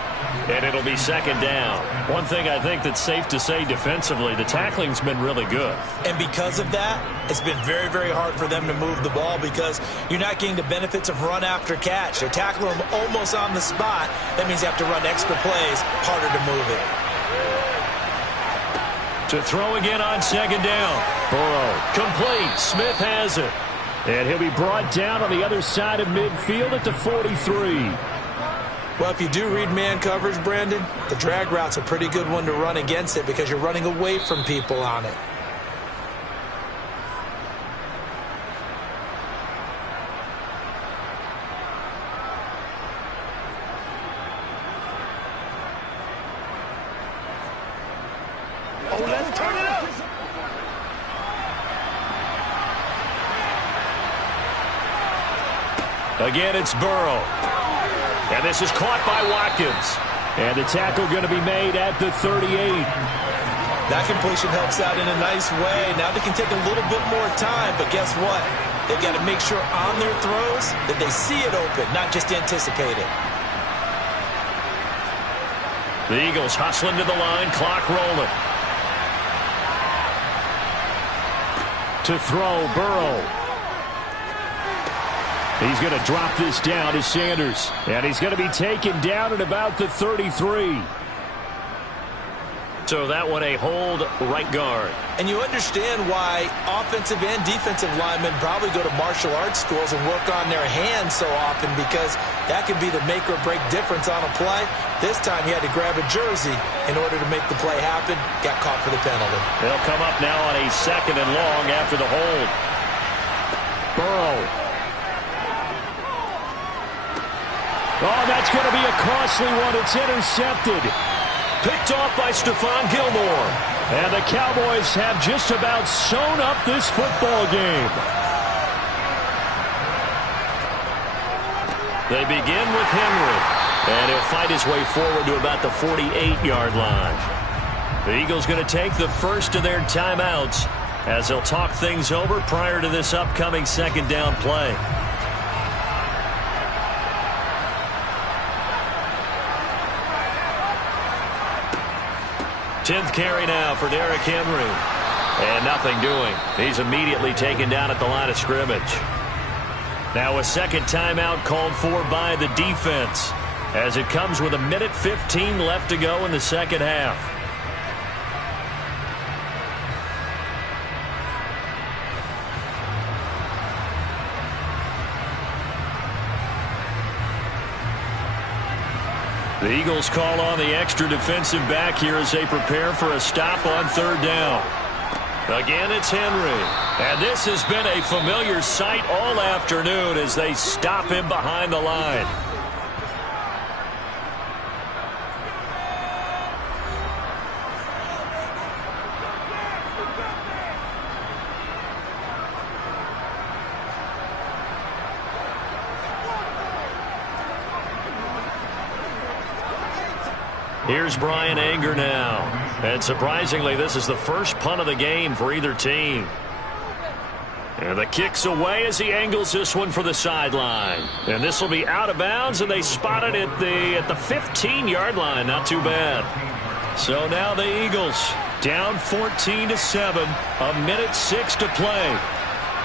and it'll be 2nd down. One thing I think that's safe to say defensively, the tackling's been really good. And because of that, it's been very, very hard for them to move the ball because you're not getting the benefits of run after catch. They're tackling them almost on the spot. That means you have to run extra plays, harder to move it. To throw again on 2nd down. Burrow complete. Smith has it. And he'll be brought down on the other side of midfield at the 43. Well, if you do read man coverage, Brandon, the drag route's a pretty good one to run against it because you're running away from people on it. Oh, let's turn it up. Again, it's Burrow. And this is caught by Watkins. And the tackle going to be made at the 38. That completion helps out in a nice way. Now they can take a little bit more time, but guess what? They've got to make sure on their throws that they see it open, not just anticipate it. The Eagles hustling to the line, clock rolling. To throw, Burrow. He's going to drop this down to Sanders. And he's going to be taken down at about the 33. So that one a hold right guard. And you understand why offensive and defensive linemen probably go to martial arts schools and work on their hands so often, because that can be the make or break difference on a play. This time he had to grab a jersey in order to make the play happen. Got caught for the penalty. They'll come up now on a 2nd and long after the hold. Burrow. Oh, that's going to be a costly one. It's intercepted. Picked off by Stephon Gilmore. And the Cowboys have just about sewn up this football game. They begin with Henry. And he'll fight his way forward to about the 48-yard line. The Eagles going to take the first of their timeouts as they'll talk things over prior to this upcoming 2nd down play. Tenth carry now for Derrick Henry. And nothing doing. He's immediately taken down at the line of scrimmage. Now a 2nd timeout called for by the defense, as it comes with 1:15 left to go in the 2nd half. The Eagles call on the extra defensive back here as they prepare for a stop on 3rd down. Again, it's Henry. And this has been a familiar sight all afternoon as they stop him behind the line. Here's Brian Anger now. And surprisingly, this is the first punt of the game for either team. And the kick's away as he angles this one for the sideline. And this will be out of bounds, and they spot it at the 15-yard line. Not too bad. So now the Eagles down 14-7, 1:06 to play.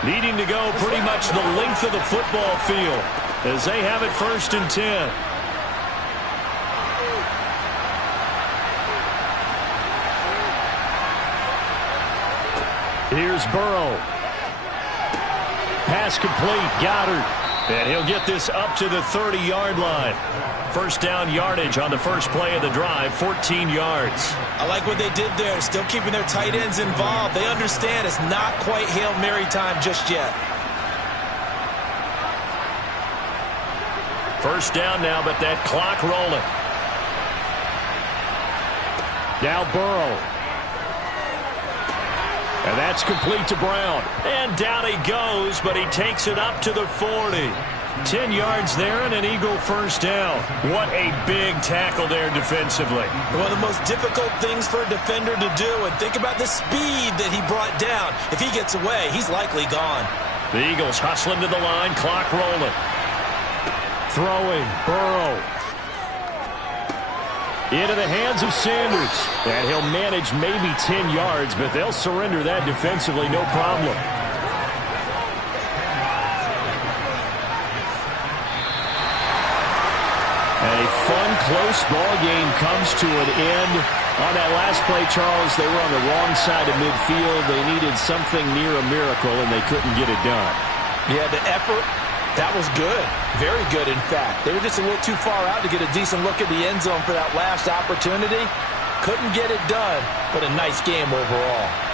Needing to go pretty much the length of the football field as they have it 1st and 10. Here's Burrow. Pass complete. Goddard. And he'll get this up to the 30-yard line. 1st down yardage on the first play of the drive, 14 yards. I like what they did there, still keeping their tight ends involved. They understand it's not quite Hail Mary time just yet. 1st down now, but that clock rolling. Now Burrow. And that's complete to Brown. And down he goes, but he takes it up to the 40. 10 yards there and an Eagle first down. What a big tackle there defensively. One of the most difficult things for a defender to do. And think about the speed that he brought down. If he gets away, he's likely gone. The Eagles hustling to the line, clock rolling. Throwing, Burrow. Into the hands of Sanders. And he'll manage maybe 10 yards, but they'll surrender that defensively, no problem. A fun, close ball game comes to an end. On that last play, Charles, they were on the wrong side of midfield. They needed something near a miracle, and they couldn't get it done. Yeah, the effort, that was good. Very good, in fact. They were just a little too far out to get a decent look at the end zone for that last opportunity. Couldn't get it done, but a nice game overall.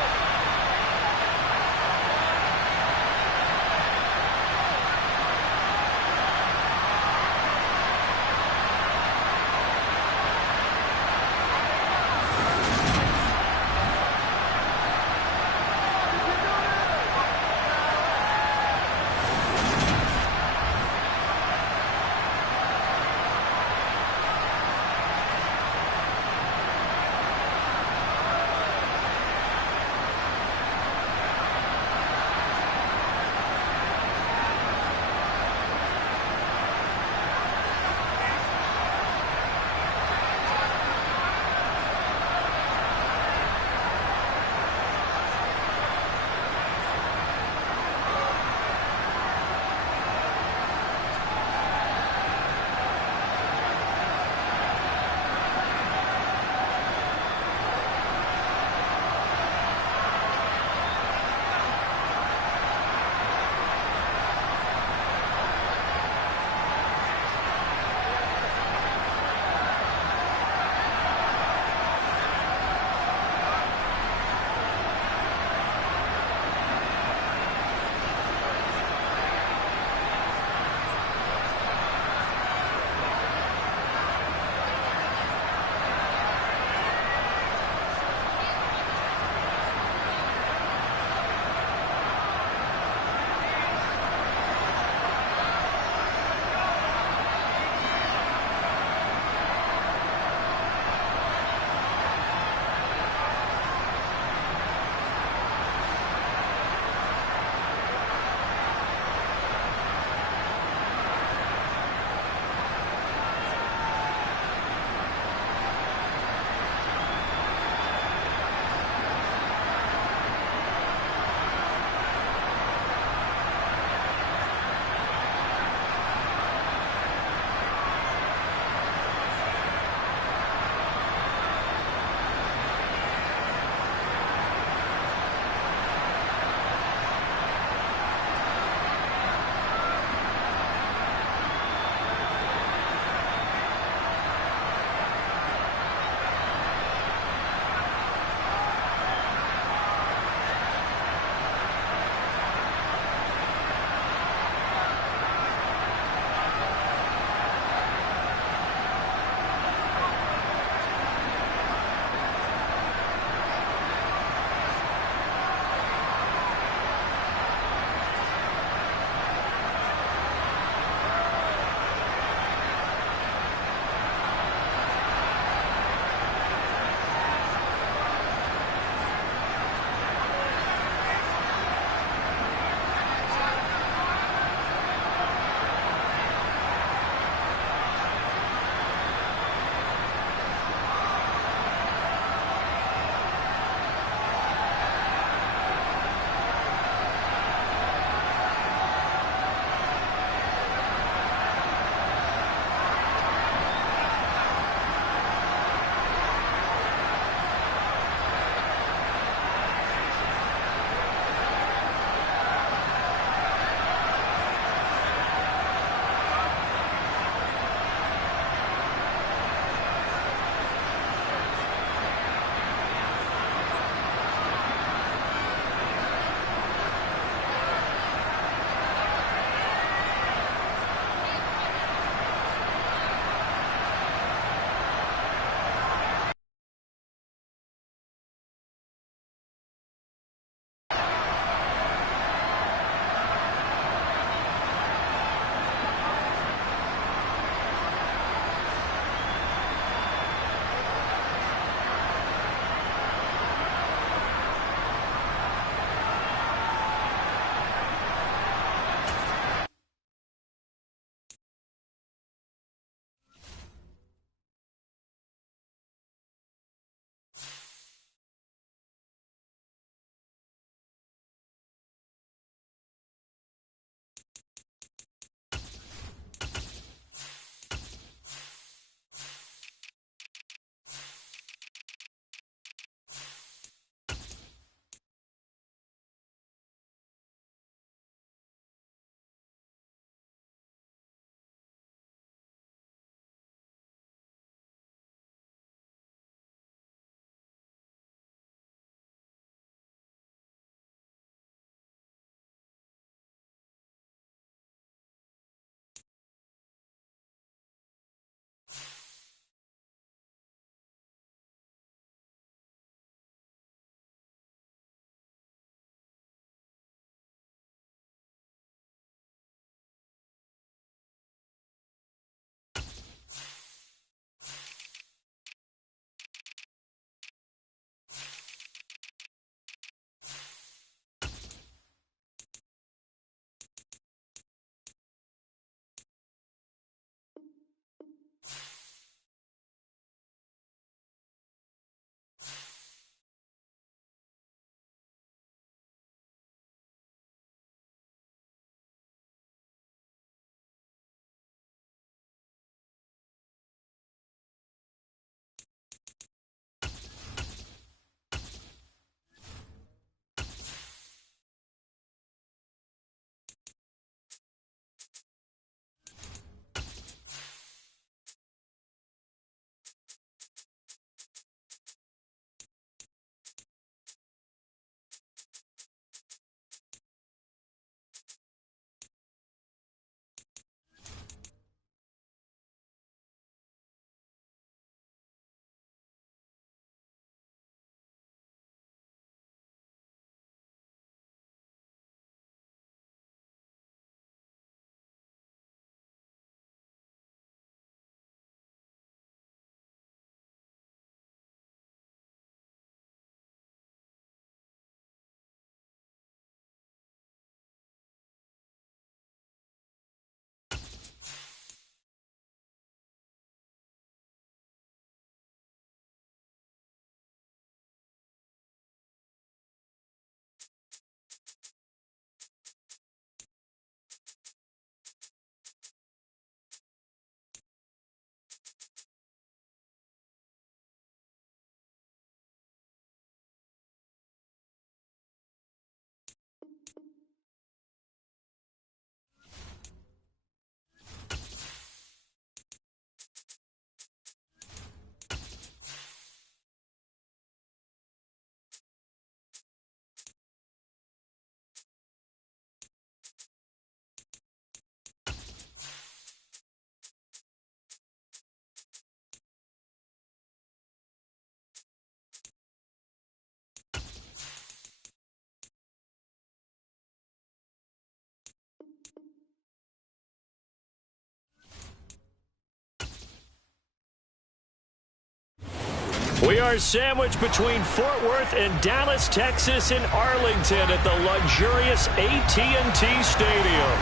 We are sandwiched between Fort Worth and Dallas, Texas in Arlington at the luxurious AT&T Stadium.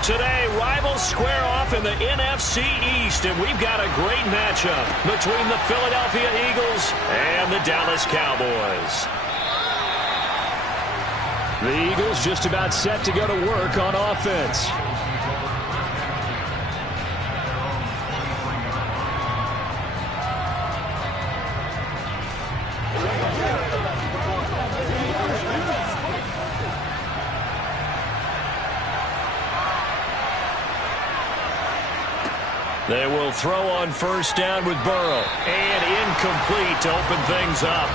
Today, rivals square off in the NFC East, and we've got a great matchup between the Philadelphia Eagles and the Dallas Cowboys. The Eagles just about set to go to work on offense. They will throw on first down with Burrow. And incomplete to open things up.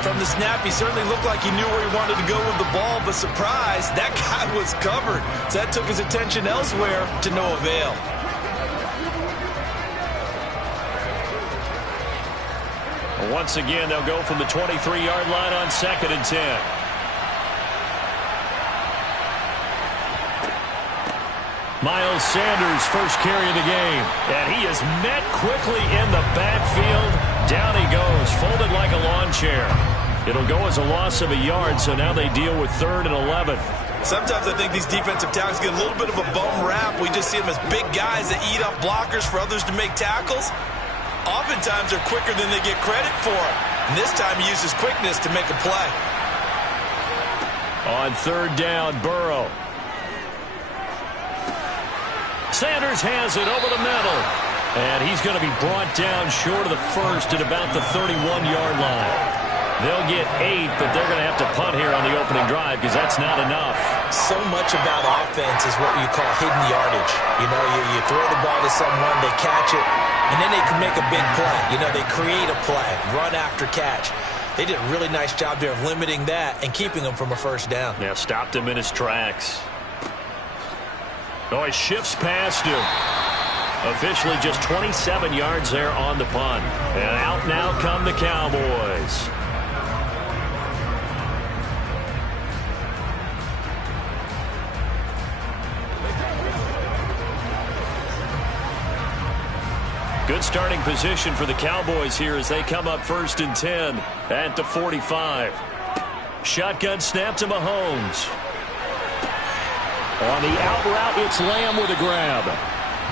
From the snap, he certainly looked like he knew where he wanted to go with the ball, but surprise, that guy was covered. So that took his attention elsewhere to no avail. Once again, they'll go from the 23-yard line on 2nd and 10. Miles Sanders, first carry of the game. And he is met quickly in the backfield. Down he goes, folded like a lawn chair. It'll go as a loss of a yard, so now they deal with 3rd and 11. Sometimes I think these defensive tackles get a little bit of a bum rap. We just see them as big guys that eat up blockers for others to make tackles. Oftentimes they're quicker than they get credit for. And this time he uses quickness to make a play. On 3rd down, Burrow. Sanders has it over the middle. And he's going to be brought down short of the first at about the 31-yard line. They'll get 8, but they're going to have to punt here on the opening drive because that's not enough. So much about offense is what you call hidden yardage. You know, you throw the ball to someone, they catch it, and then they can make a big play. You know, they create a play, run after catch. They did a really nice job there of limiting that and keeping him from a first down. Yeah, stopped him in his tracks. Oh, he shifts past him. Officially just 27 yards there on the punt. And out now come the Cowboys. Good starting position for the Cowboys here as they come up 1st and 10 at the 45. Shotgun snap to Mahomes. On the out route, it's Lamb with a grab.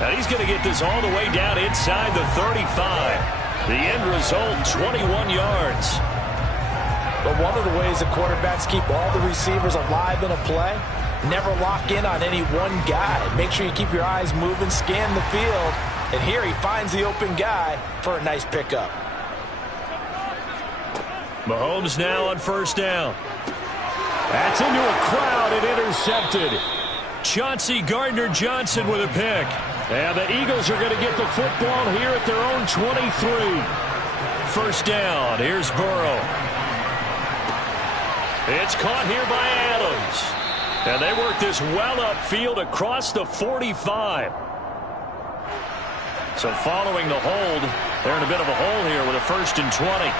And he's going to get this all the way down inside the 35. The end result, 21 yards. But one of the ways the quarterbacks keep all the receivers alive in a play, never lock in on any one guy. Make sure you keep your eyes moving, scan the field. And here he finds the open guy for a nice pickup. Mahomes now on first down. That's into a crowd and intercepted. Chauncey Gardner-Johnson with a pick. And the Eagles are going to get the football here at their own 23. First down. Here's Burrow. It's caught here by Adams. And they work this well upfield across the 45. So following the hold, they're in a bit of a hole here with a 1st and 20.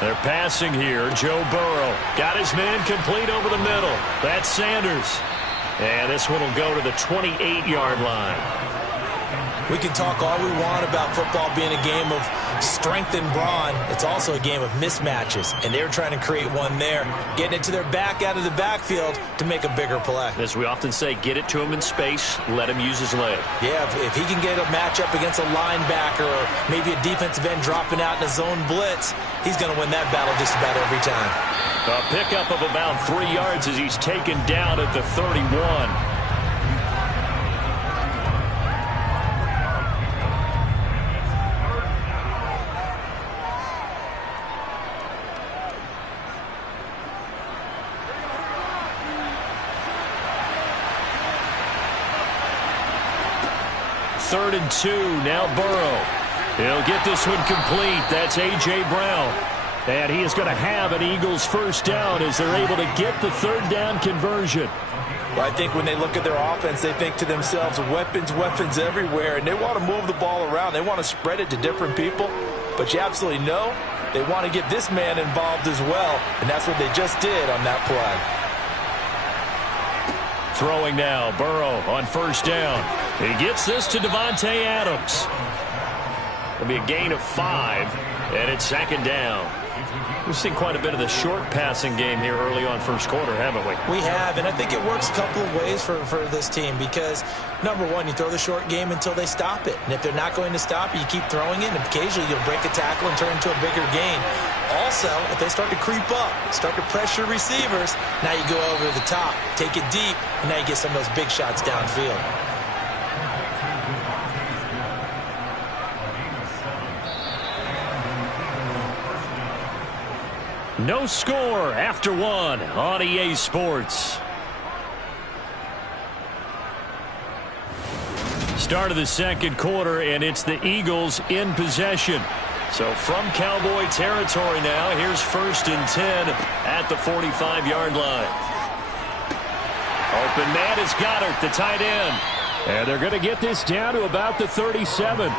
They're passing here. Joe Burrow got his man complete over the middle. That's Sanders. And this one will go to the 28-yard line. We can talk all we want about football being a game of strength and brawn. It's also a game of mismatches, and they're trying to create one there, getting it to their back out of the backfield to make a bigger play. As we often say, get it to him in space, let him use his leg. Yeah, if he can get a matchup against a linebacker or maybe a defensive end dropping out in a zone blitz, he's going to win that battle just about every time. A pickup of about 3 yards as he's taken down at the 31. Third and 2, now Burrow. He'll get this one complete. That's A.J. Brown. And he is going to have an Eagles first down as they're able to get the 3rd down conversion. Well, I think when they look at their offense, they think to themselves, weapons, weapons everywhere, and they want to move the ball around. They want to spread it to different people, but you absolutely know they want to get this man involved as well, and that's what they just did on that play. Throwing now, Burrow on first down. He gets this to Davante Adams. It'll be a gain of 5, and it's second down. We've seen quite a bit of the short passing game here early on first quarter, haven't we? We have, and I think it works a couple of ways for this team because, number one, you throw the short game until they stop it. And if they're not going to stop it, you keep throwing it, and occasionally you'll break a tackle and turn into a bigger gain. Also, if they start to creep up, start to pressure receivers, now you go over the top, take it deep, and now you get some of those big shots downfield. No score after 1 on EA Sports. Start of the second quarter, and it's the Eagles in possession. So from Cowboy territory now, here's 1st and 10 at the 45-yard line. Open man is Goddard, the tight end. And they're going to get this down to about the 37.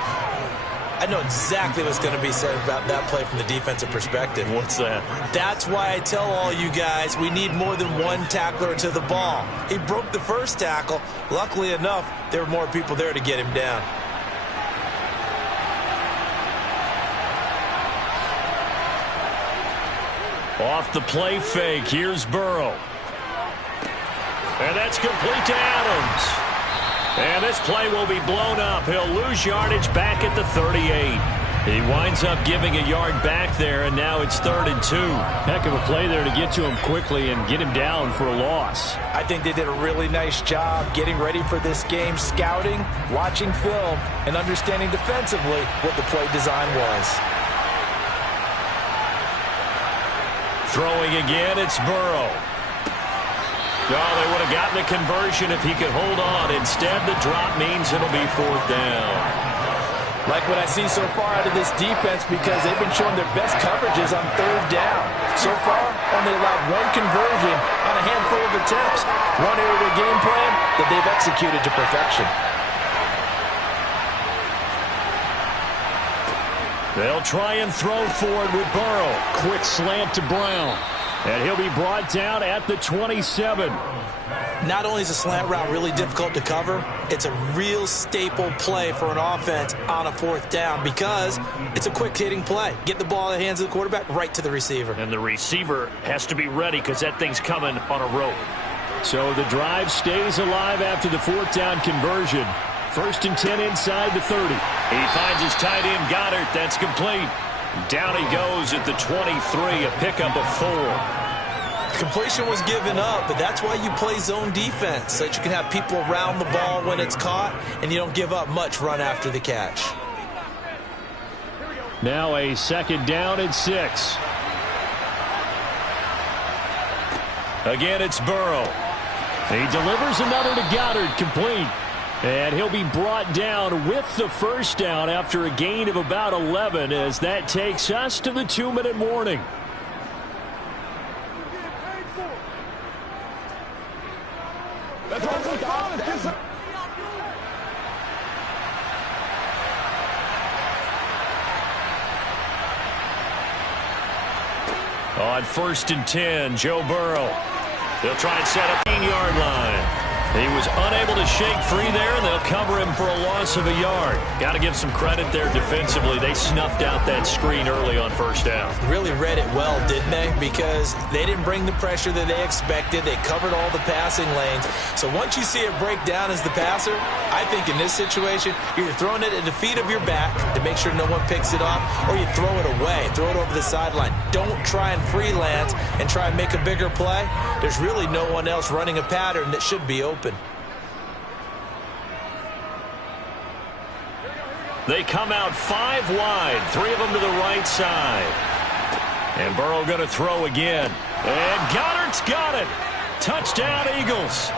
I know exactly what's going to be said about that play from the defensive perspective. What's that? That's why I tell all you guys we need more than one tackler to the ball. He broke the first tackle. Luckily enough, there were more people there to get him down. Off the play fake, here's Burrow. And that's complete to Adams. And this play will be blown up. He'll lose yardage back at the 38. He winds up giving a yard back there, and now it's 3rd and 2. Heck of a play there to get to him quickly and get him down for a loss. I think they did a really nice job getting ready for this game, scouting, watching film, and understanding defensively what the play design was. Throwing again, it's Burrow. Oh, they would have gotten a conversion if he could hold on. Instead, the drop means it'll be 4th down. Like what I see so far out of this defense because they've been showing their best coverages on 3rd down. So far, only allowed one conversion on a handful of attempts. One area of their game plan that they've executed to perfection. They'll try and throw forward with Burrow. Quick slant to Brown. And he'll be brought down at the 27. Not only is a slant route really difficult to cover, it's a real staple play for an offense on a 4th down because it's a quick-hitting play. Get the ball in the hands of the quarterback right to the receiver. And the receiver has to be ready because that thing's coming on a rope. So the drive stays alive after the 4th down conversion. 1st and 10 inside the 30. He finds his tight end, Goddard. That's complete. Down he goes at the 23, a pickup of 4. Completion was given up, but that's why you play zone defense, so that you can have people around the ball when it's caught, and you don't give up much run after the catch. Now a 2nd down and 6. Again, it's Burrow. He delivers another to Goddard, complete. And he'll be brought down with the 1st down after a gain of about 11 as that takes us to the 2-minute warning. On 1st and 10, Joe Burrow. They'll try and set up the 8-yard line. He was unable to shake free there, and they'll cover him for a loss of a yard. Got to give some credit there defensively. They snuffed out that screen early on 1st down. Really read it well, didn't they? Because they didn't bring the pressure that they expected. They covered all the passing lanes. So once you see it break down as the passer, I think in this situation, you're either throwing it at the feet of your back to make sure no one picks it up, or you throw it away, throw it over the sideline. Don't try and freelance and try and make a bigger play. There's really no one else running a pattern that should be open. They come out 5 wide, 3 of them to the right side. And Burrow going to throw again. And Goddard's got it. Touchdown, Eagles.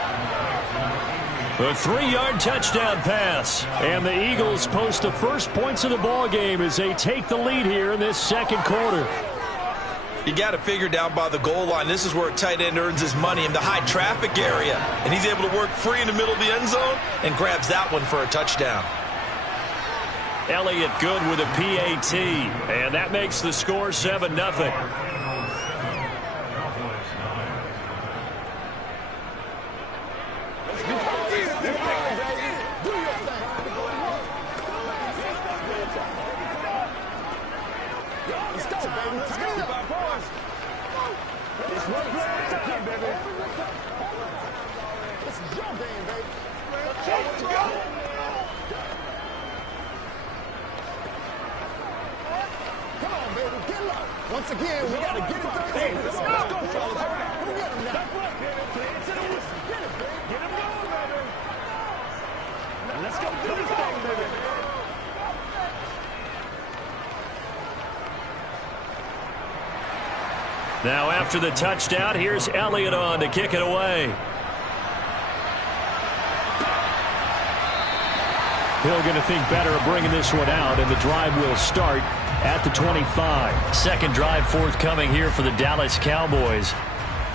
A 3-yard touchdown pass. And the Eagles post the first points of the ball game as they take the lead here in this second quarter. You got to figure down by the goal line. This is where a tight end earns his money in the high traffic area. And he's able to work free in the middle of the end zone and grabs that one for a touchdown. Elliott good with a PAT. And that makes the score 7-0. Let's go, baby. Turn it up. It's one play at a time, baby. This is your game, baby. Let's go. Come on, baby. Get low. Once again, we got to get it 13. Let's go. Let's go, fellas. All right. Who get him now? Play it to the whistle. Get it, baby. Get him going, baby. Let's go do this thing, baby. Now after the touchdown, here's Elliott on to kick it away. Hill going to think better of bringing this one out, and the drive will start at the 25. Second drive forthcoming here for the Dallas Cowboys.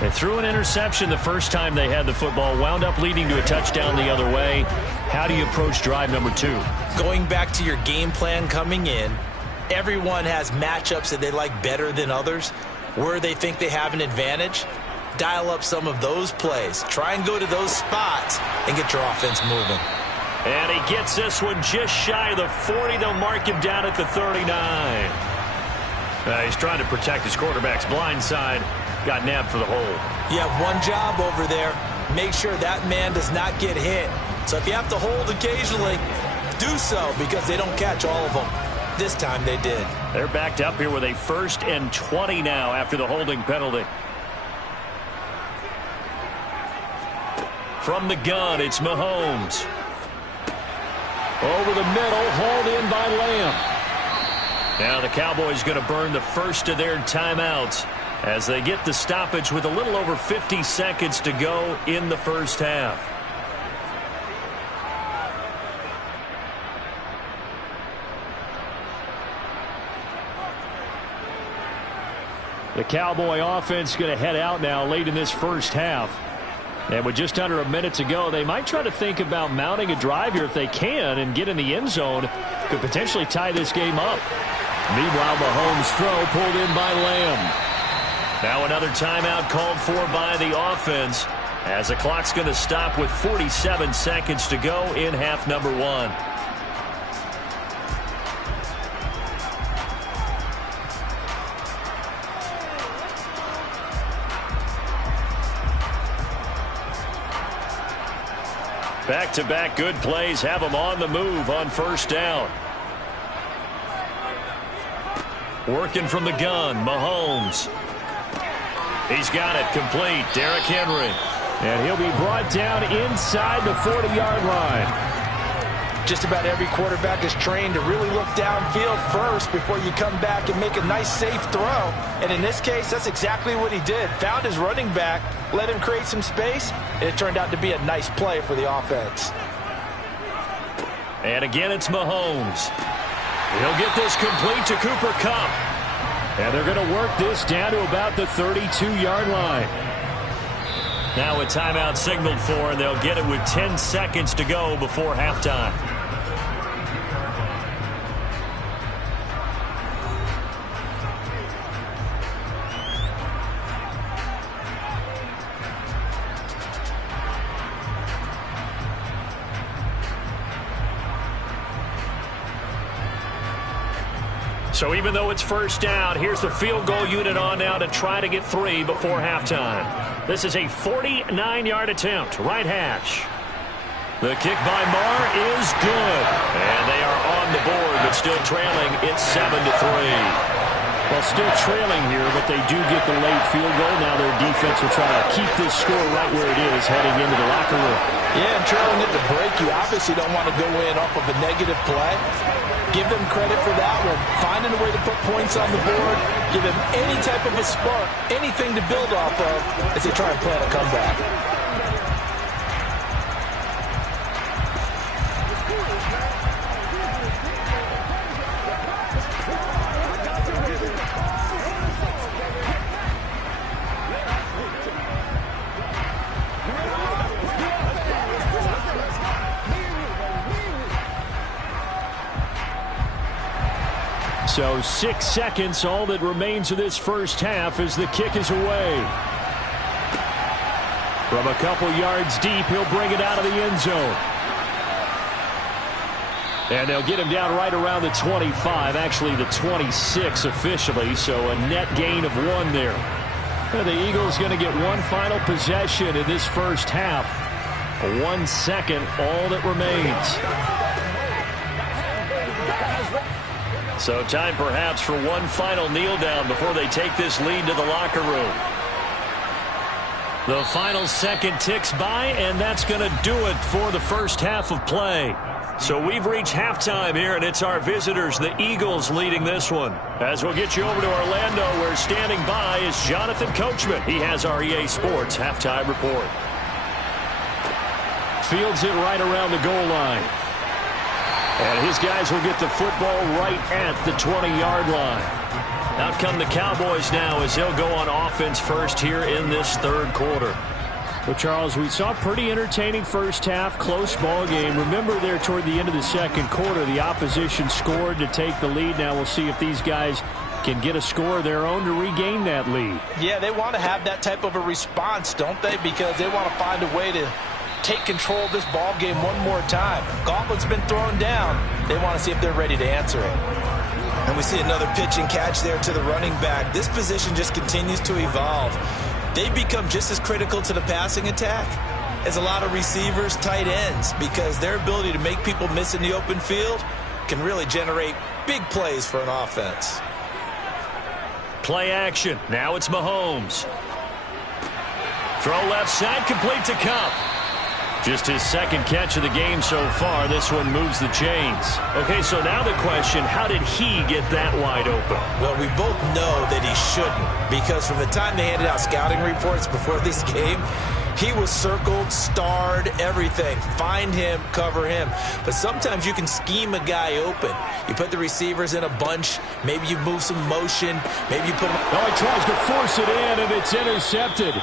They threw an interception the first time they had the football, wound up leading to a touchdown the other way. How do you approach drive number 2? Going back to your game plan coming in, everyone has matchups that they like better than others. Where they think they have an advantage, dial up some of those plays. Try and go to those spots and get your offense moving. And he gets this one just shy of the 40. They'll mark him down at the 39. He's trying to protect his quarterback's blind side. Got nabbed for the hold. You have one job over there. Make sure that man does not get hit. So if you have to hold occasionally, do so because they don't catch all of them. This time they did. They're backed up here with a 1st and 20 now after the holding penalty. From the gun, it's Mahomes. Over the middle, hauled in by Lamb. Now the Cowboys going to burn the first of their timeouts as they get the stoppage with a little over 50 seconds to go in the first half. The Cowboy offense going to head out now late in this first half. And with just under a minute to go, they might try to think about mounting a drive here if they can and get in the end zone. Could potentially tie this game up. Meanwhile, Mahomes' throw pulled in by Lamb. Now another timeout called for by the offense as the clock's going to stop with 47 seconds to go in half number 1. Back-to-back good plays have them on the move on first down. Working from the gun, Mahomes. He's got it complete. Derrick Henry. And he'll be brought down inside the 40-yard line. Just about every quarterback is trained to really look downfield first before you come back and make a nice, safe throw. And in this case, that's exactly what he did. Found his running back, let him create some space, and it turned out to be a nice play for the offense. And again, it's Mahomes. He'll get this complete to Cooper Kupp. And they're going to work this down to about the 32-yard line. Now a timeout signaled for, and they'll get it with 10 seconds to go before halftime. So even though it's first down, here's the field goal unit on now to try to get 3 before halftime. This is a 49-yard attempt, right hash. The kick by Marr is good. And they are on the board, but still trailing. It's 7-3. Well, still trailing here, but they do get the late field goal. Now their defense will try to keep this score right where it is heading into the locker room. Yeah, and trailing at the break, you obviously don't want to go in off of a negative play. Give them credit for that one. Finding a way to put points on the board. Give them any type of a spark, anything to build off of as they try and plan a comeback. So 6 seconds, all that remains of this first half as the kick is away. From a couple yards deep, he'll bring it out of the end zone. And they'll get him down right around the 25, actually the 26 officially, so a net gain of 1 there. And the Eagles going to get one final possession in this first half. 1 second, all that remains. So time perhaps for one final kneel down before they take this lead to the locker room. The final second ticks by, and that's going to do it for the first half of play. So we've reached halftime here, and it's our visitors, the Eagles, leading this one. As we'll get you over to Orlando, where standing by is Jonathan Coachman. He has our EA Sports halftime report. Fields it right around the goal line. And his guys will get the football right at the 20-yard line. Out come the Cowboys now as they'll go on offense first here in this third quarter. Well, Charles, we saw a pretty entertaining first half, close ball game. Remember there toward the end of the second quarter, the opposition scored to take the lead. Now we'll see if these guys can get a score of their own to regain that lead. Yeah, they want to have that type of a response, don't they? Because they want to find a way to take control of this ball game one more time. Gauntlet's been thrown down. They want to see if they're ready to answer it. And we see another pitch and catch there to the running back. This position just continues to evolve. They become just as critical to the passing attack as a lot of receivers, tight ends, because their ability to make people miss in the open field can really generate big plays for an offense. Play action. Now it's Mahomes. Throw left side, complete to Kupp. Just his second catch of the game so far. This one moves the chains. Okay, so now the question, how did he get that wide open? Well, we both know that he shouldn't, because from the time they handed out scouting reports before this game, he was circled, starred, everything. Find him, cover him. But sometimes you can scheme a guy open. You put the receivers in a bunch. Maybe you move some motion. Maybe you put him... Oh, he tries to force it in, and it's intercepted.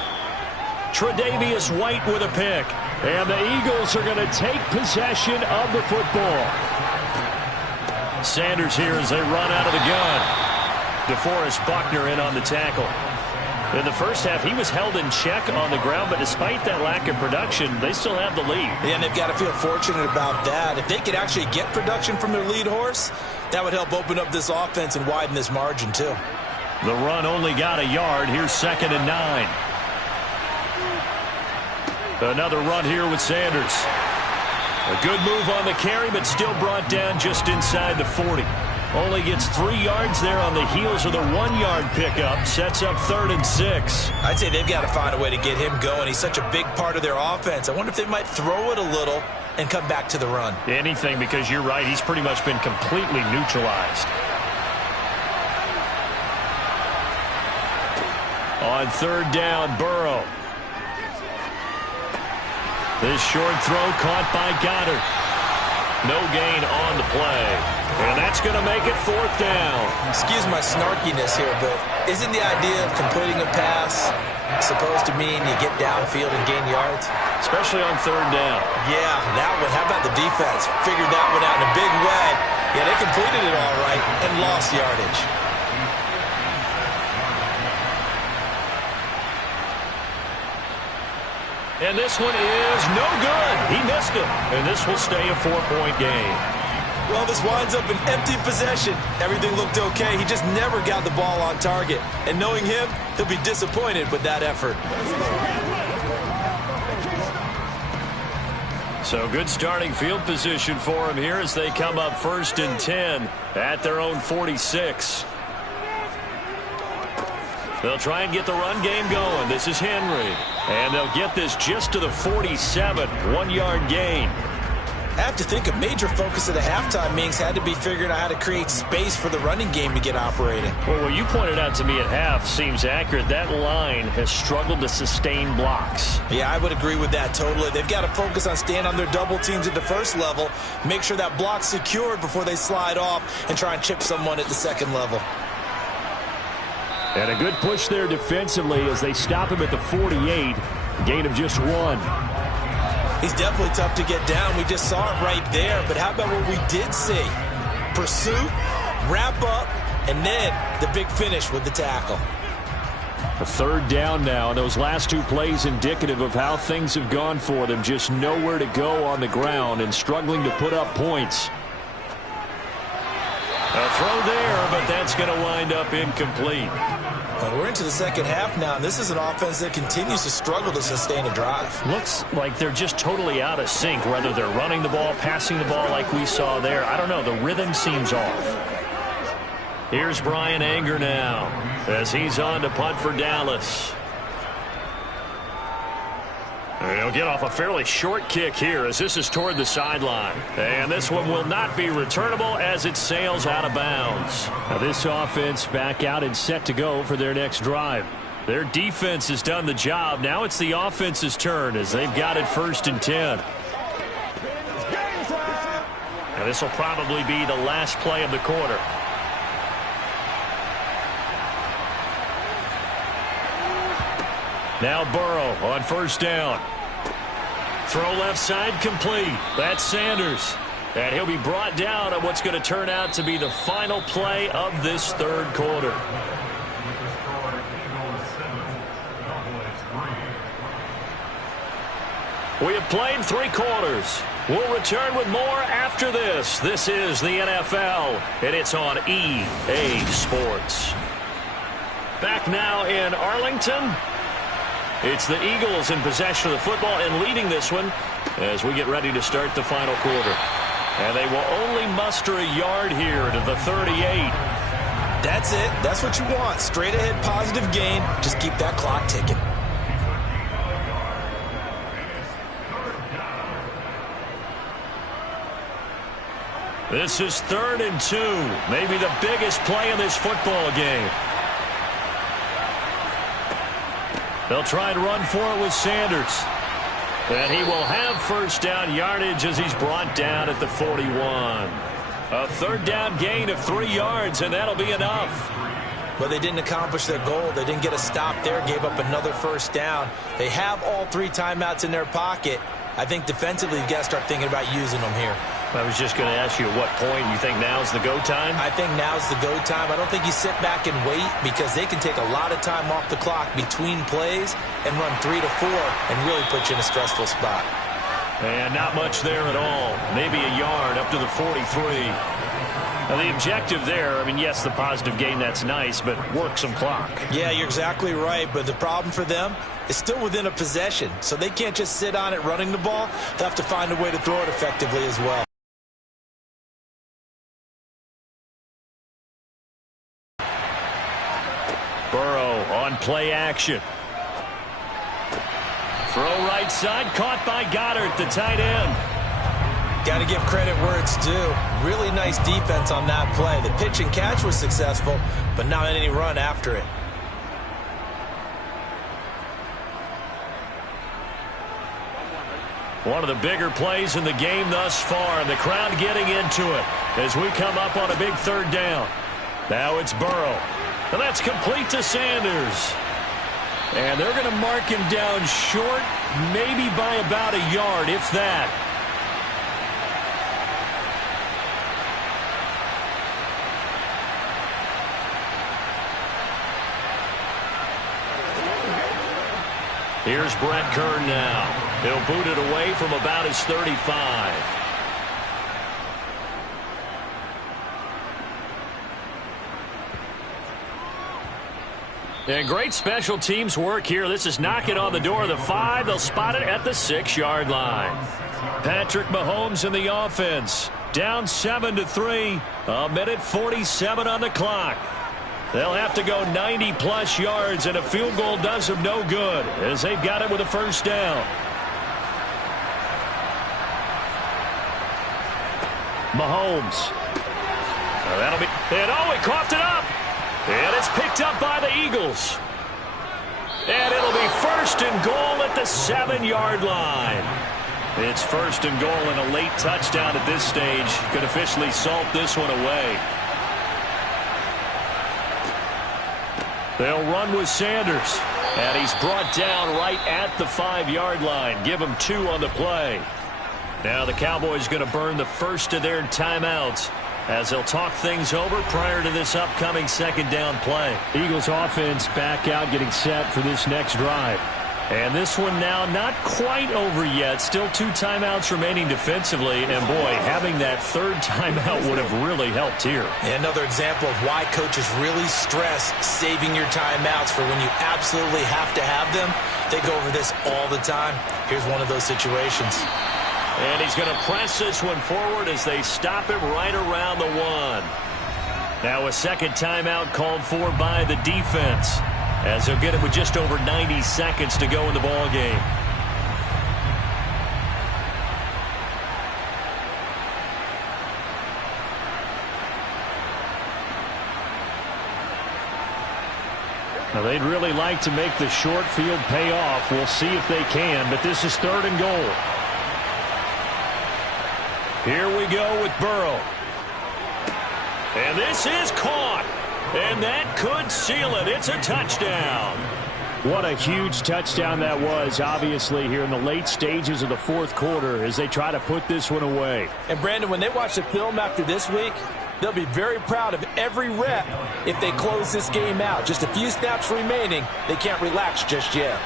Tre'Davious White with a pick. And the Eagles are going to take possession of the football. Sanders here as they run out of the gun. DeForest Buckner in on the tackle. In the first half, he was held in check on the ground, but despite that lack of production, they still have the lead. Yeah, and they've got to feel fortunate about that. If they could actually get production from their lead horse, that would help open up this offense and widen this margin, too. The run only got a yard. Here's 2nd and 9. Another run here with Sanders. A good move on the carry, but still brought down just inside the 40. Only gets 3 yards there on the heels of the 1-yard pickup. Sets up 3rd and 6. I'd say they've got to find a way to get him going. He's such a big part of their offense. I wonder if they might throw it a little and come back to the run. Anything, because you're right. He's pretty much been completely neutralized. On 3rd down, Burrow. This short throw caught by Goddard. No gain on the play. And that's going to make it 4th down. Excuse my snarkiness here, but isn't the idea of completing a pass supposed to mean you get downfield and gain yards? Especially on 3rd down. Yeah, that one. How about the defense? Figured that one out in a big way. Yeah, they completed it all right and lost yardage. And this one is no good. He missed it. And this will stay a 4-point game. Well, this winds up an empty possession. Everything looked okay. He just never got the ball on target. And knowing him, he'll be disappointed with that effort. So good starting field position for him here as they come up 1st and 10 at their own 46. They'll try and get the run game going. This is Henry. And they'll get this just to the 47. 1-yard gain. I have to think a major focus of the halftime meetings had to be figuring out how to create space for the running game to get operating. Well, what you pointed out to me at half seems accurate. That line has struggled to sustain blocks. Yeah, I would agree with that totally. They've got to focus on staying on their double teams at the first level, make sure that block's secured before they slide off and try and chip someone at the second level. And a good push there defensively as they stop him at the 48. Gain of just 1. He's definitely tough to get down. We just saw it right there. But how about what we did see? Pursuit, wrap up, and then the big finish with the tackle. A 3rd down now. And those last 2 plays indicative of how things have gone for them. Just nowhere to go on the ground and struggling to put up points. A throw there, but that's going to wind up incomplete. We're into the second half now, and this is an offense that continues to struggle to sustain a drive. Looks like they're just totally out of sync, whether they're running the ball, passing the ball like we saw there. I don't know. The rhythm seems off. Here's Bryan Anger now as he's on to punt for Dallas. He'll get off a fairly short kick here as this is toward the sideline. And this one will not be returnable as it sails out of bounds. Now this offense back out and set to go for their next drive. Their defense has done the job. Now it's the offense's turn as they've got it 1st and 10. Now this will probably be the last play of the quarter. Now Burrow on 1st down. Throw left side complete. That's Sanders. And he'll be brought down on what's going to turn out to be the final play of this 3rd quarter. We have played 3 quarters. We'll return with more after this. This is the NFL, and it's on EA Sports. Back now in Arlington. It's the Eagles in possession of the football and leading this one as we get ready to start the final quarter. And they will only muster a yard here to the 38. That's it. That's what you want. Straight ahead positive gain. Just keep that clock ticking. This is 3rd and 2. Maybe the biggest play in this football game. They'll try and run for it with Sanders. And he will have 1st down yardage as he's brought down at the 41. A 3rd down gain of 3 yards, and that'll be enough. But they didn't accomplish their goal. They didn't get a stop there, gave up another 1st down. They have all 3 timeouts in their pocket. I think defensively you've got to start thinking about using them here. I was just going to ask you at what point you think now's the go time? I think now's the go time. I don't think you sit back and wait because they can take a lot of time off the clock between plays and run 3 to 4 and really put you in a stressful spot. And not much there at all. Maybe a yard up to the 43. Now the objective there, I mean, yes, the positive gain, that's nice, but work some clock. Yeah, you're exactly right, but the problem for them is still within a possession, so they can't just sit on it running the ball. They'll have to find a way to throw it effectively as well. Burrow on play action. Throw right side, caught by Goddard, the tight end. Got to give credit where it's due. Really nice defense on that play. The pitch and catch was successful, but not any run after it. One of the bigger plays in the game thus far, and the crowd getting into it as we come up on a big 3rd down. Now it's Burrow. And that's complete to Sanders. And they're going to mark him down short, maybe by about a yard, if that. Here's Brett Kern now. He'll boot it away from about his 35. And great special teams work here. This is knocking on the door of the 5. They'll spot it at the 6-yard line. Patrick Mahomes in the offense. Down 7-3. 1:47 on the clock. They'll have to go 90-plus yards, and a field goal does them no good as they've got it with a 1st down. Mahomes. That'll be, and oh, he coughed it up. And it's picked up by the Eagles. And it'll be 1st and goal at the 7-yard line. It's 1st and goal and a late touchdown at this stage could officially salt this one away. They'll run with Sanders. And he's brought down right at the 5-yard line. Give him 2 on the play. Now the Cowboys going to burn the first of their timeouts as they'll talk things over prior to this upcoming 2nd down play. Eagles offense back out getting set for this next drive. And this one now not quite over yet. Still 2 timeouts remaining defensively. And, boy, having that third timeout would have really helped here. And another example of why coaches really stress saving your timeouts for when you absolutely have to have them. They go over this all the time. Here's one of those situations. And he's going to press this one forward as they stop him right around the 1. Now a second timeout called for by the defense, as they'll get it with just over 90 seconds to go in the ball game. Now they'd really like to make the short field pay off. We'll see if they can, but this is 3rd and goal. Here we go with Burrow. And this is caught. And that could seal it. It's a touchdown. What a huge touchdown that was, obviously, here in the late stages of the 4th quarter as they try to put this one away. And, Brandon, when they watch the film after this week, they'll be very proud of every rep if they close this game out. Just a few snaps remaining. They can't relax just yet.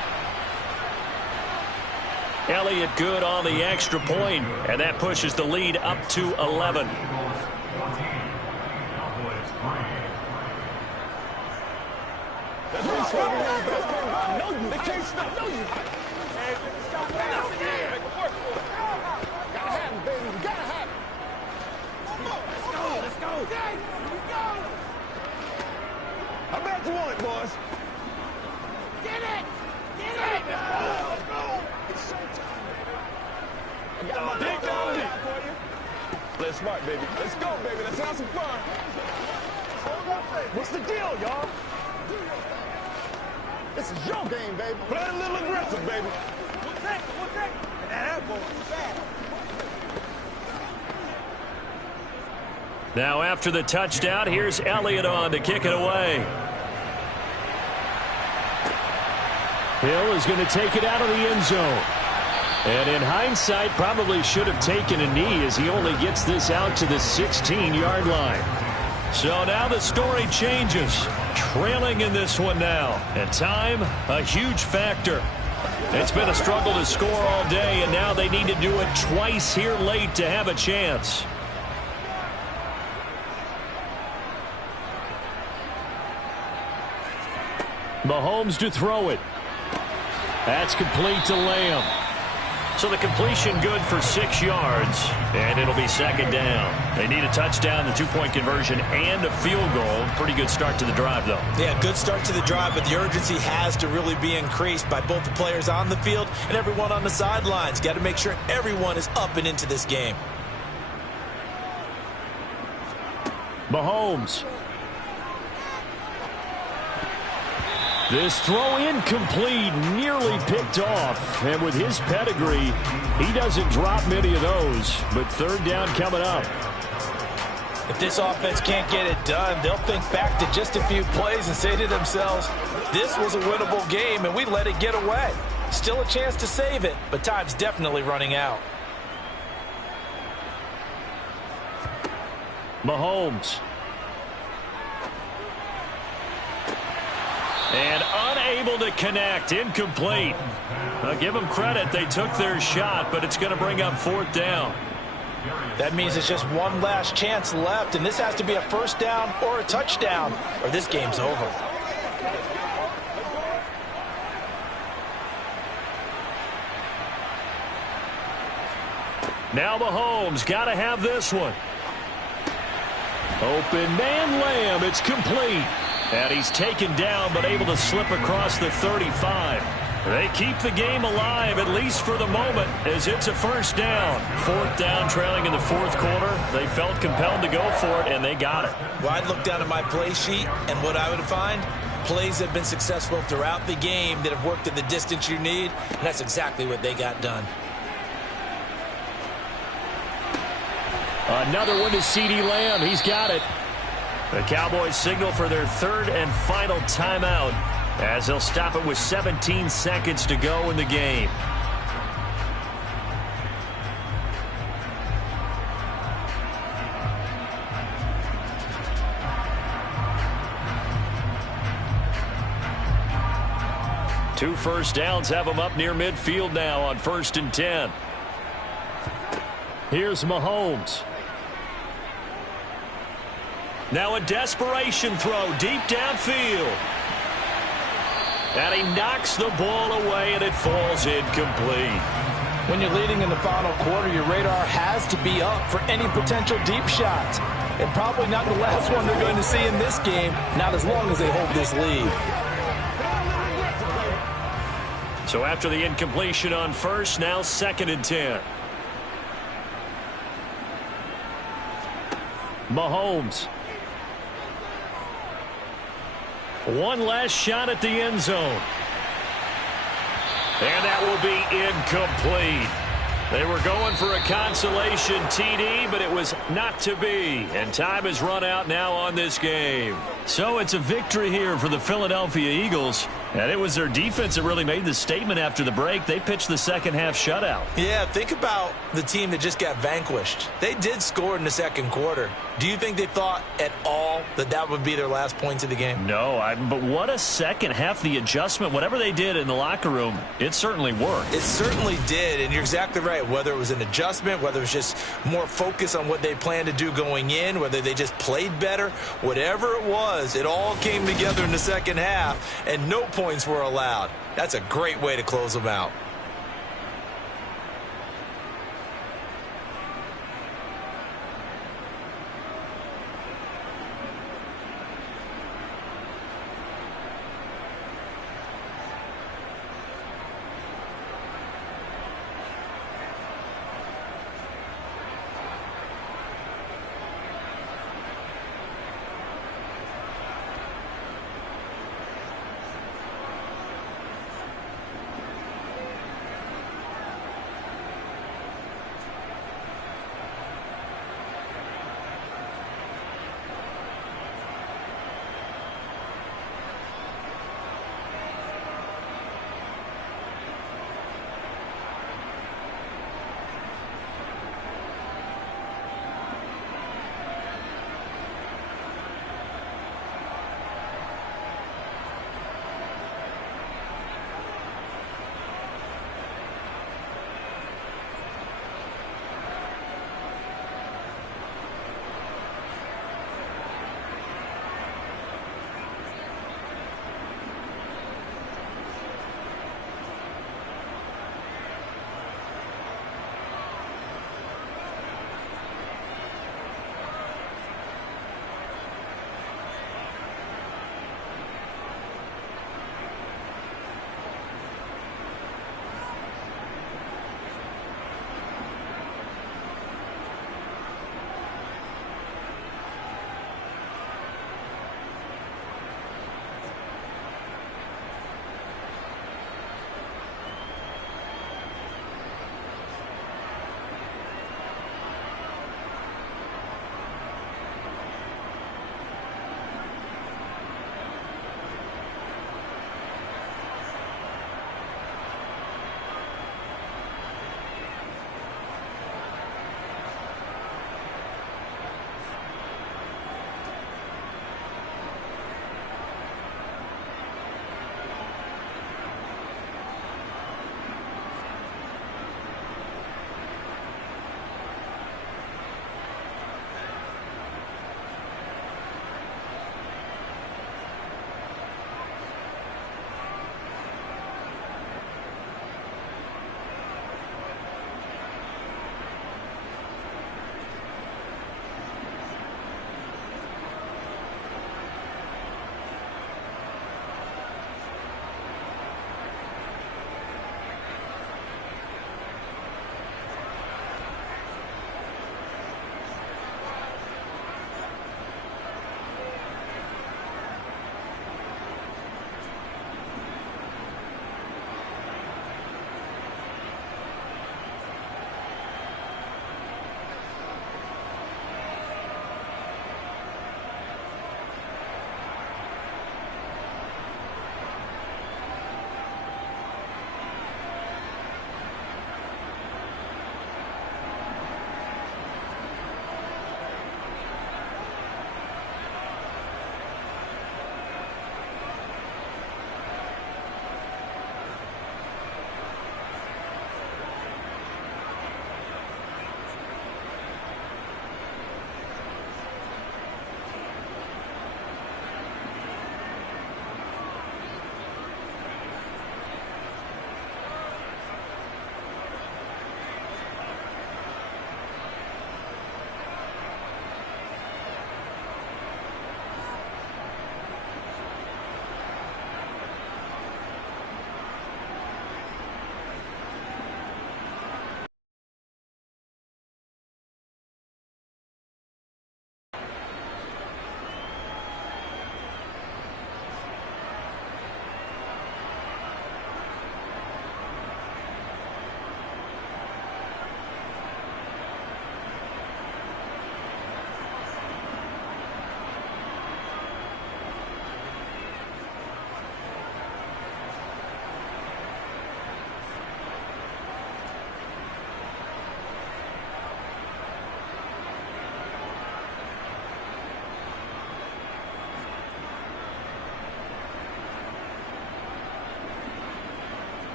Elliott good on the extra point, and that pushes the lead up to 11. They can't stop. No, you. Gotta have him, baby. You gotta have him. Let's go. Let's go. Here we go. How bad you want it, boys? Get it. Get it. Let's go. It's showtime, baby. I got my dick on it for you. Let's smart, baby. Let's go, baby. Let's have some fun. What's the deal, y'all? This is your game, baby. Play a little aggressive, baby. One second. That ball is fast. Now after the touchdown, here's Elliott on to kick it away. Hill is going to take it out of the end zone. And in hindsight, probably should have taken a knee as he only gets this out to the 16-yard line. So now the story changes. Trailing in this one now. And time, a huge factor. It's been a struggle to score all day, and now they need to do it twice here late to have a chance. Mahomes to throw it. That's complete to Lamb. So the completion good for 6 yards, and it'll be 2nd down. They need a touchdown, the 2-point conversion, and a field goal. Pretty good start to the drive, though. Yeah, good start to the drive, but the urgency has to really be increased by both the players on the field and everyone on the sidelines. Got to make sure everyone is up and into this game. Mahomes. This throw incomplete, nearly picked off. And with his pedigree, he doesn't drop many of those. But 3rd down coming up. If this offense can't get it done, they'll think back to just a few plays and say to themselves, this was a winnable game and we let it get away. Still a chance to save it, but time's definitely running out. Mahomes. And unable to connect, incomplete. Give them credit, they took their shot, but it's going to bring up 4th down. That means it's just one last chance left, and this has to be a 1st down or a touchdown, or this game's over. Now Mahomes, got to have this one. Open man Lamb, it's complete. And he's taken down, but able to slip across the 35. They keep the game alive, at least for the moment, as it's a 1st down. 4th down, trailing in the 4th quarter. They felt compelled to go for it, and they got it. Well, I'd look down at my play sheet, and what I would find, plays have been successful throughout the game that have worked at the distance you need, and that's exactly what they got done. Another one to CeeDee Lamb. He's got it. The Cowboys signal for their 3rd and final timeout as they'll stop it with 17 seconds to go in the game. 2 first downs have them up near midfield now on 1st and 10. Here's Mahomes. Now a desperation throw deep downfield. And he knocks the ball away, and it falls incomplete. When you're leading in the final quarter, your radar has to be up for any potential deep shots. And probably not the last one they're going to see in this game, not as long as they hold this lead. So after the incompletion on 1st, now 2nd and 10. Mahomes. One last shot at the end zone. And that will be incomplete. They were going for a consolation TD, but it was not to be. And time has run out now on this game. So it's a victory here for the Philadelphia Eagles. And it was their defense that really made the statement after the break. They pitched the second half shutout. Yeah, think about the team that just got vanquished. They did score in the second quarter. Do you think they thought at all that that would be their last points of the game? No, but what a second half. The adjustment, whatever they did in the locker room, it certainly worked. It certainly did, and you're exactly right. Whether it was an adjustment, whether it was just more focus on what they planned to do going in, whether they just played better, whatever it was, it all came together in the second half, and no points were allowed. That's a great way to close them out.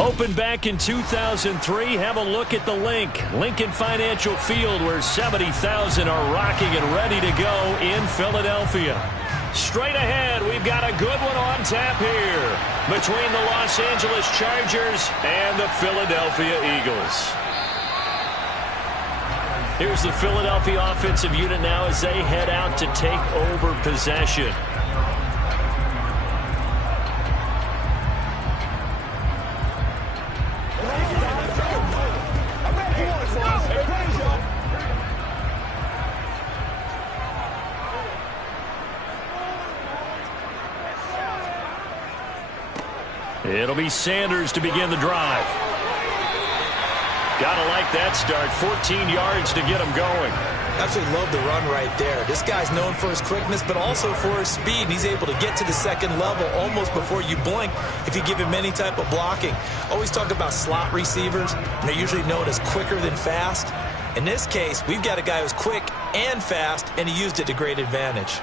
Opened back in 2003, have a look at the Lincoln Financial Field, where 70,000 are rocking and ready to go in Philadelphia. Straight ahead, we've got a good one on tap here between the Los Angeles Chargers and the Philadelphia Eagles. Here's the Philadelphia offensive unit now as they head out to take over possession. It'll be Sanders to begin the drive. Gotta like that start. 14 yards to get him going. Absolutely love the run right there. This guy's known for his quickness, but also for his speed. He's able to get to the second level almost before you blink if you give him any type of blocking. Always talk about slot receivers, and they're usually known as quicker than fast. In this case, we've got a guy who's quick and fast, and he used it to great advantage.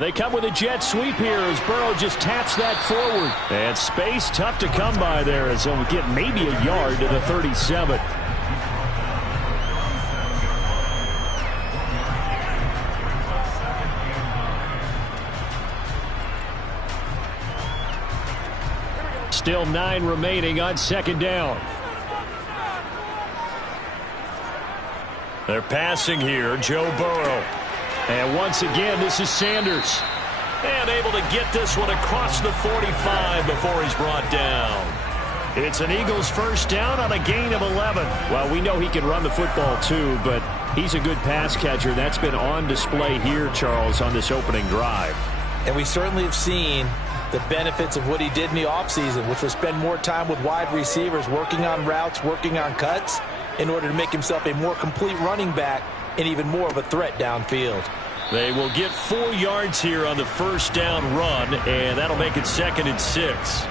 They come with a jet sweep here as Burrow just taps that forward. And space tough to come by there as he'll get maybe a yard to the 37. Still 9 remaining on second down. They're passing here, Joe Burrow. And once again, this is Sanders. And able to get this one across the 45 before he's brought down. It's an Eagles first down on a gain of 11. Well, we know he can run the football too, but he's a good pass catcher. That's been on display here, Charles, on this opening drive. And we certainly have seen the benefits of what he did in the offseason, which was spend more time with wide receivers, working on routes, working on cuts, in order to make himself a more complete running back and even more of a threat downfield. They will get 4 yards here on the first down run, and that'll make it 2nd and 6.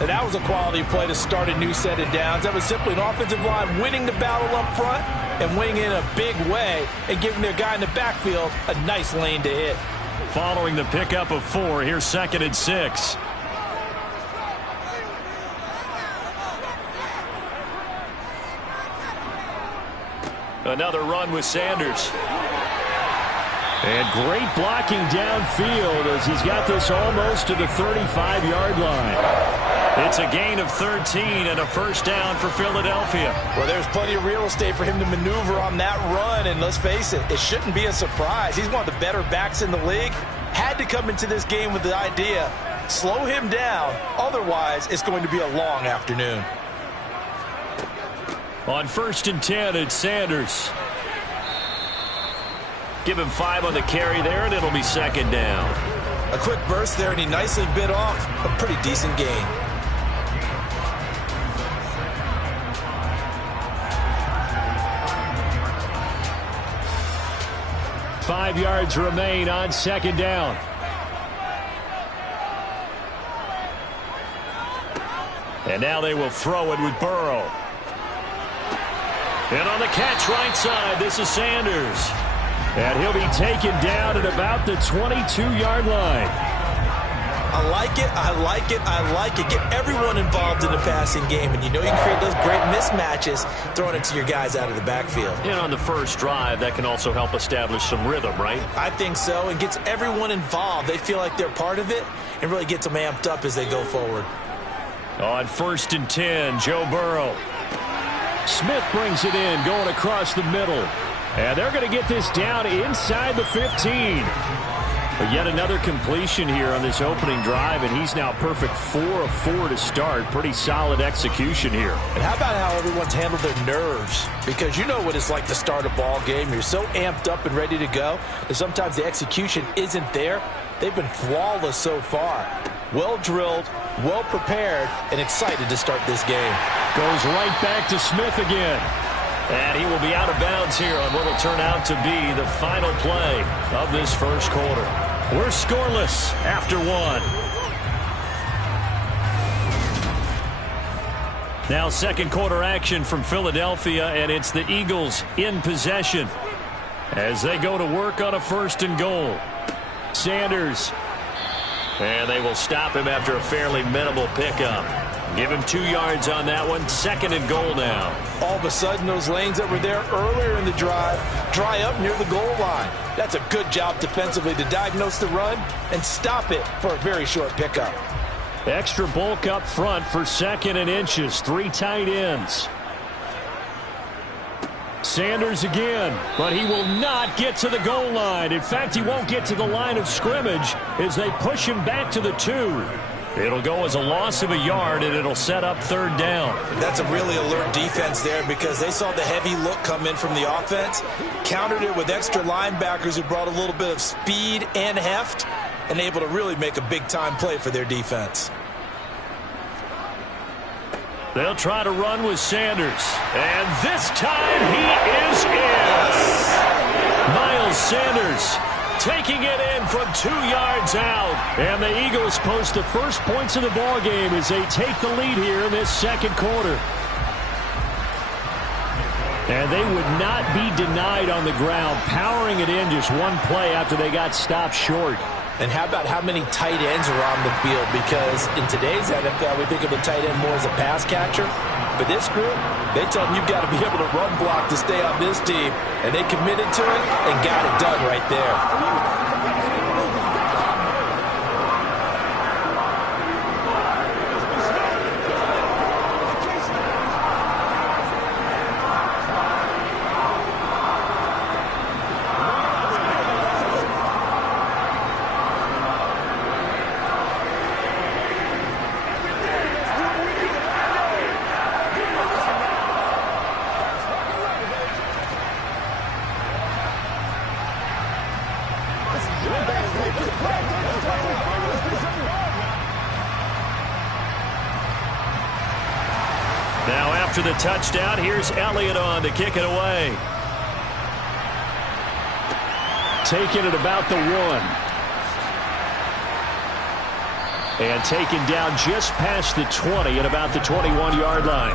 And that was a quality play to start a new set of downs. That was simply an offensive line winning the battle up front and winning in a big way and giving their guy in the backfield a nice lane to hit. Following the pickup of 4, here's 2nd and 6. Another run with Sanders. And great blocking downfield as he's got this almost to the 35-yard line. It's a gain of 13 and a first down for Philadelphia. Well, there's plenty of real estate for him to maneuver on that run, and let's face it, it shouldn't be a surprise. He's one of the better backs in the league. Had to come into this game with the idea, slow him down, otherwise it's going to be a long afternoon. On 1st and 10, it's Sanders. Give him 5 on the carry there, and it'll be 2nd down. A quick burst there, and he nicely bit off a pretty decent gain. Five yards remain on 2nd down. And now they will throw it with Burrow. And on the catch right side, this is Sanders. And he'll be taken down at about the 22-yard line. I like it, I like it, I like it. Get everyone involved in the passing game, and you know you can create those great mismatches throwing it to your guys out of the backfield. And on the first drive, that can also help establish some rhythm, right? I think so, and gets everyone involved. They feel like they're part of it and really gets them amped up as they go forward. On 1st and 10, Joe Burrow. Smith brings it in, going across the middle. And they're going to get this down inside the 15. But yet another completion here on this opening drive, and he's now perfect 4 of 4 to start. Pretty solid execution here. And how about how everyone's handled their nerves? Because you know what it's like to start a ball game. You're so amped up and ready to go that sometimes the execution isn't there. They've been flawless so far. Well drilled, well prepared, and excited to start this game. Goes right back to Smith again. And he will be out of bounds here on what will turn out to be the final play of this first quarter. We're scoreless after 1. Now 2nd quarter action from Philadelphia, and it's the Eagles in possession as they go to work on a 1st and goal. Sanders. And they will stop him after a fairly minimal pickup. Give him 2 yards on that one. 2nd and goal now. All of a sudden, those lanes that were there earlier in the drive dry up near the goal line. That's a good job defensively to diagnose the run and stop it for a very short pickup. Extra bulk up front for 2nd and inches. 3 tight ends. Sanders again, but he will not get to the goal line. In fact, he won't get to the line of scrimmage as they push him back to the 2. It'll go as a loss of a yard, and it'll set up 3rd down. That's a really alert defense there because they saw the heavy look come in from the offense, countered it with extra linebackers who brought a little bit of speed and heft, and able to really make a big-time play for their defense. They'll try to run with Sanders. And this time he is in. Miles Sanders taking it in from 2 yards out. And the Eagles post the first points of the ball game as they take the lead here in this 2nd quarter. And they would not be denied on the ground, powering it in just one play after they got stopped short. And how about how many tight ends are on the field? Because in today's NFL, we think of the tight end more as a pass catcher. But this group, they tell them you've got to be able to run block to stay on this team. And they committed to it and got it done right there. Now after the touchdown, here's Elliott on to kick it away. Taking it about the 1. And taken down just past the 20 at about the 21-yard line.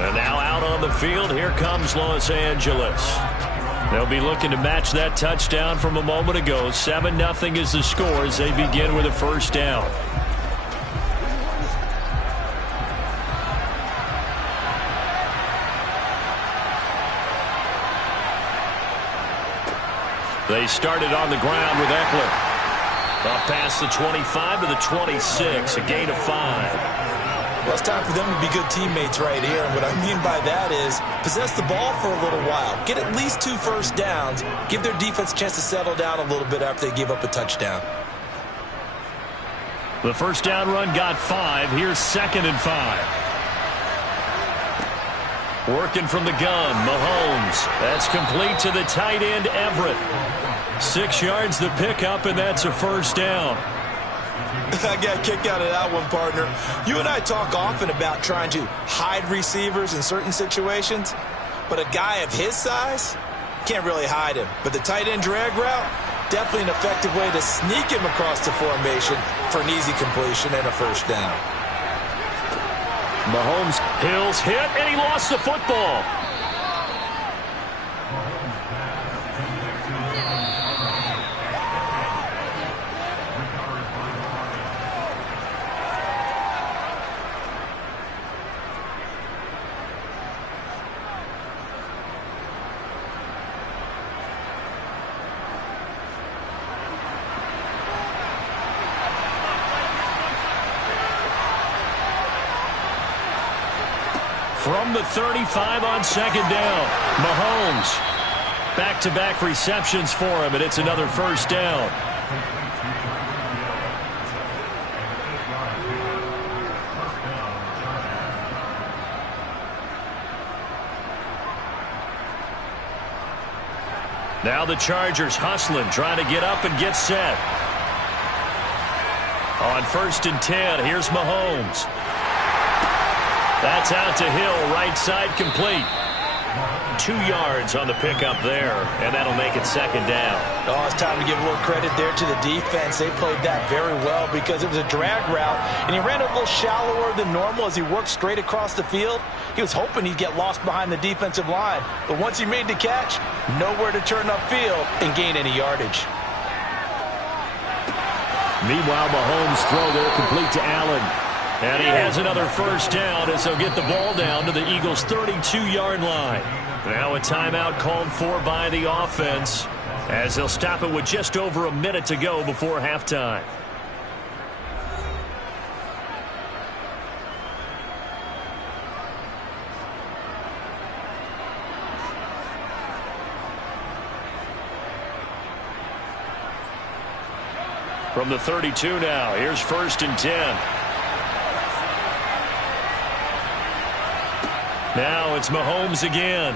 And now out on the field, here comes Los Angeles. They'll be looking to match that touchdown from a moment ago. 7-0 is the score as they begin with a 1st down. They started on the ground with Eckler. Up past the 25 to the 26, a gain of 5. Well, it's time for them to be good teammates right here. And what I mean by that is possess the ball for a little while. Get at least 2 first downs. Give their defense a chance to settle down a little bit after they give up a touchdown. The 1st down run got 5. Here's 2nd and 5. Working from the gun, Mahomes. That's complete to the tight end, Everett. 6 yards the pickup, and that's a 1st down. I got a kick out of that one, partner. You and I talk often about trying to hide receivers in certain situations, but a guy of his size can't really hide him. But the tight end drag route, definitely an effective way to sneak him across the formation for an easy completion and a 1st down. Mahomes, Hills hit, and he lost the football. From the 35 on 2nd down, Mahomes. Back-to-back receptions for him, and it's another 1st down. Now the Chargers hustling, trying to get up and get set. On 1st and 10, here's Mahomes. That's out to Hill, right side complete. 2 yards on the pickup there, and that'll make it 2nd down. Oh, it's time to give a little credit there to the defense. They played that very well because it was a drag route, and he ran a little shallower than normal as he worked straight across the field. He was hoping he'd get lost behind the defensive line, but once he made the catch, nowhere to turn upfield and gain any yardage. Meanwhile, Mahomes' throw there complete to Allen. And he has another first down as they'll get the ball down to the Eagles' 32-yard line. Now a timeout called for by the offense as they'll stop it with just over a minute to go before halftime. From the 32 now, here's 1st and 10. Now it's Mahomes again.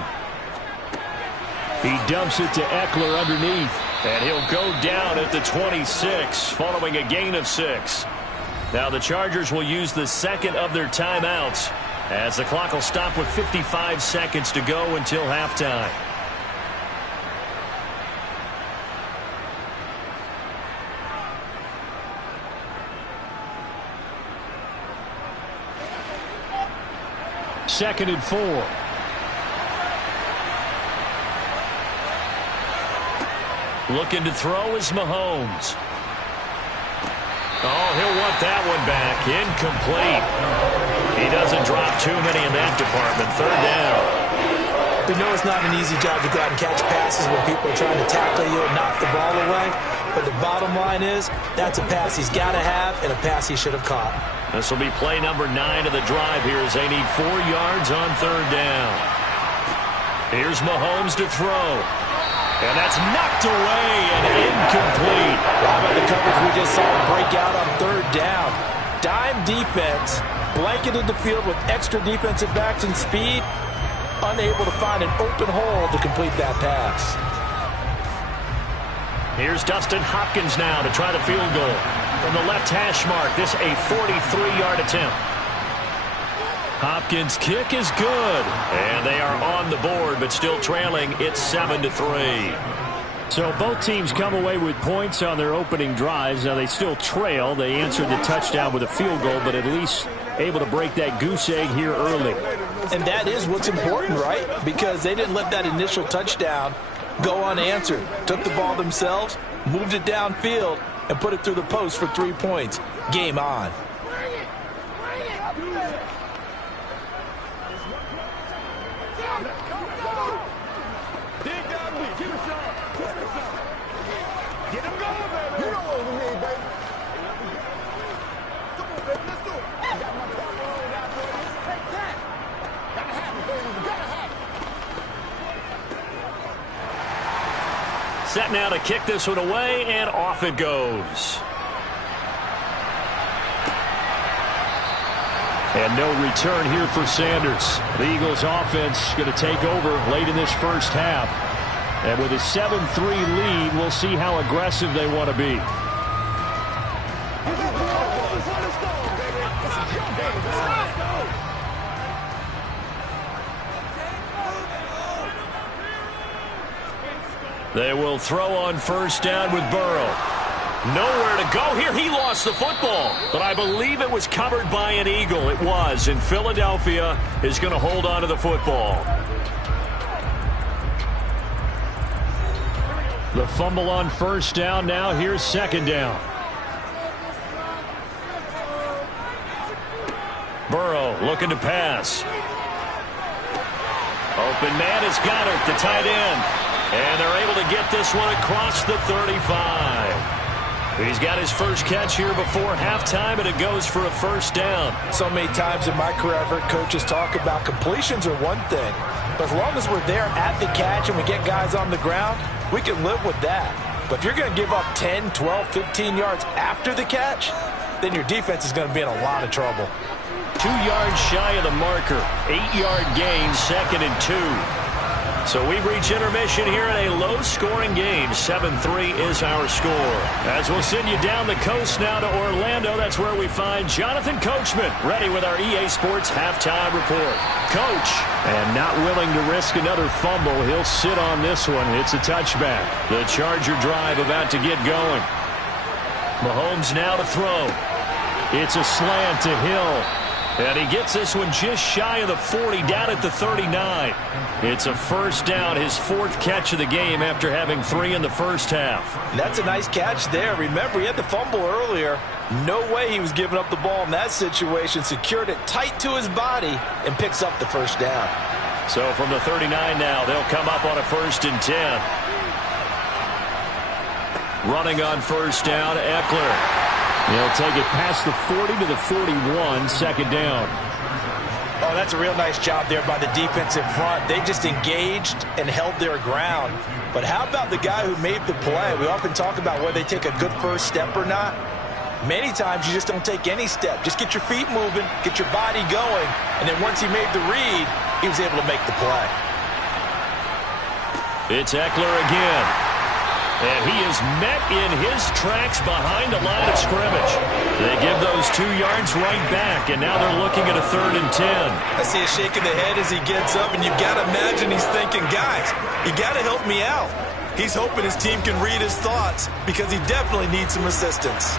He dumps it to Eckler underneath, and he'll go down at the 26 following a gain of 6. Now the Chargers will use the second of their timeouts as the clock will stop with 55 seconds to go until halftime. Second and 4. Looking to throw is Mahomes. Oh, he'll want that one back. Incomplete. He doesn't drop too many in that department. 3rd down. We know it's not an easy job to go out and catch passes when people are trying to tackle you and knock the ball away. But the bottom line is that's a pass he's got to have and a pass he should have caught. This will be play number 9 of the drive here as they need 4 yards on 3rd down. Here's Mahomes to throw. And that's knocked away and incomplete. How about the coverage we just saw break out on 3rd down? Dime defense, blanketed the field with extra defensive backs and speed, unable to find an open hole to complete that pass. Here's Dustin Hopkins now to try the field goal. From the left hash mark, this a 43-yard attempt. Hopkins' kick is good. And they are on the board, but still trailing. It's 7-3. So both teams come away with points on their opening drives. Now they still trail. They answered the touchdown with a field goal, but at least able to break that goose egg here early. And that is what's important, right? Because they didn't let that initial touchdown go unanswered. Took the ball themselves, moved it downfield, and put it through the post for 3 points. Game on. Set now to kick this one away, and off it goes. And no return here for Sanders. The Eagles offense going to take over late in this first half. And with a 7-3 lead, we'll see how aggressive they want to be. They will throw on 1st down with Burrow. Nowhere to go here. He lost the football, but I believe it was covered by an Eagle. It was, and Philadelphia is going to hold on to the football. The fumble on 1st down. Now here's 2nd down. Burrow looking to pass. Open man is Goddard, the tight end. And they're able to get this one across the 35. He's got his first catch here before halftime, and it goes for a 1st down. So many times in my career, I've heard coaches talk about completions are one thing. But as long as we're there at the catch and we get guys on the ground, we can live with that. But if you're going to give up 10, 12, 15 yards after the catch, then your defense is going to be in a lot of trouble. 2 yards shy of the marker. 8-yard gain, 2nd and 2. So we've reached intermission here in a low-scoring game. 7-3 is our score. As we'll send you down the coast now to Orlando, that's where we find Jonathan Coachman, ready with our EA Sports halftime report. Coach, and not willing to risk another fumble. He'll sit on this one. It's a touchback. The Charger drive about to get going. Mahomes now to throw. It's a slant to Hill. And he gets this one just shy of the 40, down at the 39. It's a first down, his 4th catch of the game after having 3 in the first half. That's a nice catch there. Remember, he had the fumble earlier. No way he was giving up the ball in that situation. Secured it tight to his body and picks up the first down. So from the 39 now, they'll come up on a 1st and 10. Running on first down, Ekeler. He'll take it past the 40 to the 41, 2nd down. Oh, that's a real nice job there by the defensive front. They just engaged and held their ground. But how about the guy who made the play? We often talk about whether they take a good first step or not. Many times you just don't take any step. Just get your feet moving, get your body going, and then once he made the read, he was able to make the play. It's Ekeler again. And he is met in his tracks behind the line of scrimmage. They give those 2 yards right back, and now they're looking at a 3rd and 10. I see a shake of the head as he gets up, and you've got to imagine he's thinking, guys, you got to help me out. He's hoping his team can read his thoughts because he definitely needs some assistance.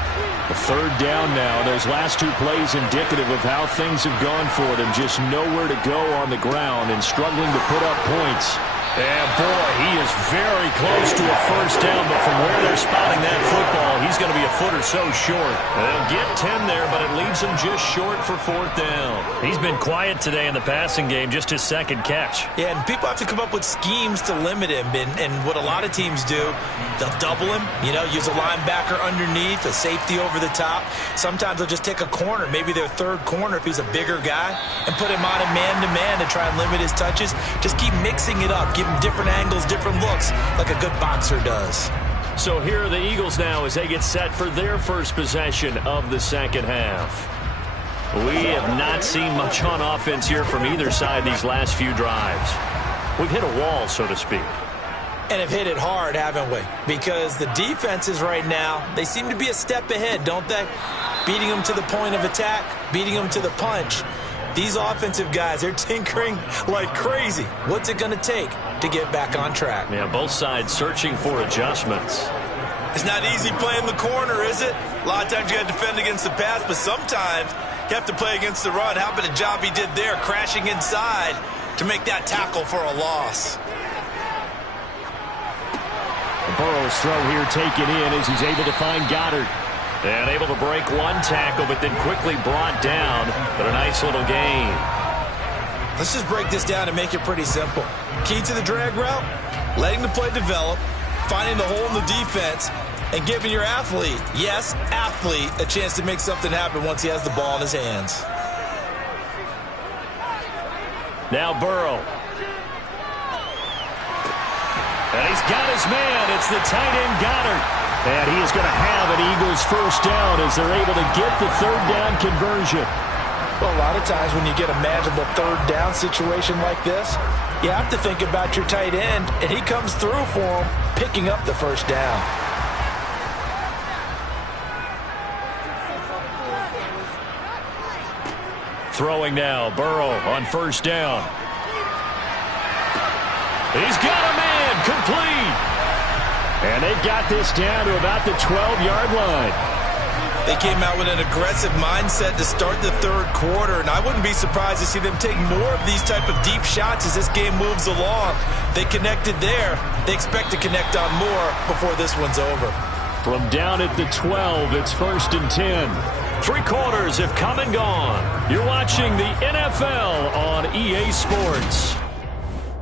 A 3rd down now. Those last 2 plays indicative of how things have gone for them. Just nowhere to go on the ground and struggling to put up points. And, boy, he is very close to a first down, but from where they're spotting that football, he's going to be a foot or so short. They'll get 10 there, but it leaves him just short for 4th down. He's been quiet today in the passing game, just his 2nd catch. Yeah, and people have to come up with schemes to limit him, and what a lot of teams do, they'll double him, use a linebacker underneath, a safety over the top. Sometimes they'll just take a corner, maybe their 3rd corner if he's a bigger guy, and put him on a man-to-man to try and limit his touches. Just keep mixing it up, give him different angles, different looks, like a good boxer does. So here are the Eagles now as they get set for their first possession of the 2nd half. We have not seen much on offense here from either side these last few drives. We've hit a wall, so to speak. And have hit it hard, haven't we? Because the defenses right now, they seem to be a step ahead, don't they? Beating them to the point of attack, beating them to the punch. These offensive guys, they're tinkering like crazy. What's it going to take to get back on track? Yeah, both sides searching for adjustments. It's not easy playing the corner, is it? A lot of times you got to defend against the pass, but sometimes you have to play against the run. How about the job he did there, crashing inside to make that tackle for a loss? Burrow's throw here taken in as he's able to find Goddard. And able to break 1 tackle, but then quickly brought down. But a nice little gain. Let's just break this down and make it pretty simple. Key to the drag route, letting the play develop, finding the hole in the defense, and giving your athlete, yes, athlete, a chance to make something happen once he has the ball in his hands. Now Burrow. And he's got his man. It's the tight end Goddard. And he is going to have an Eagles first down as they're able to get the 3rd down conversion. Well, a lot of times when you get a manageable 3rd down situation like this, you have to think about your tight end, and he comes through for him, picking up the first down. Throwing now, Burrow on first down. He's got a man, complete. And they've got this down to about the 12-yard line. They came out with an aggressive mindset to start the 3rd quarter, and I wouldn't be surprised to see them take more of these type of deep shots as this game moves along. They connected there. They expect to connect on more before this one's over. From down at the 12, it's 1st and 10. 3 quarters have come and gone. You're watching the NFL on EA Sports.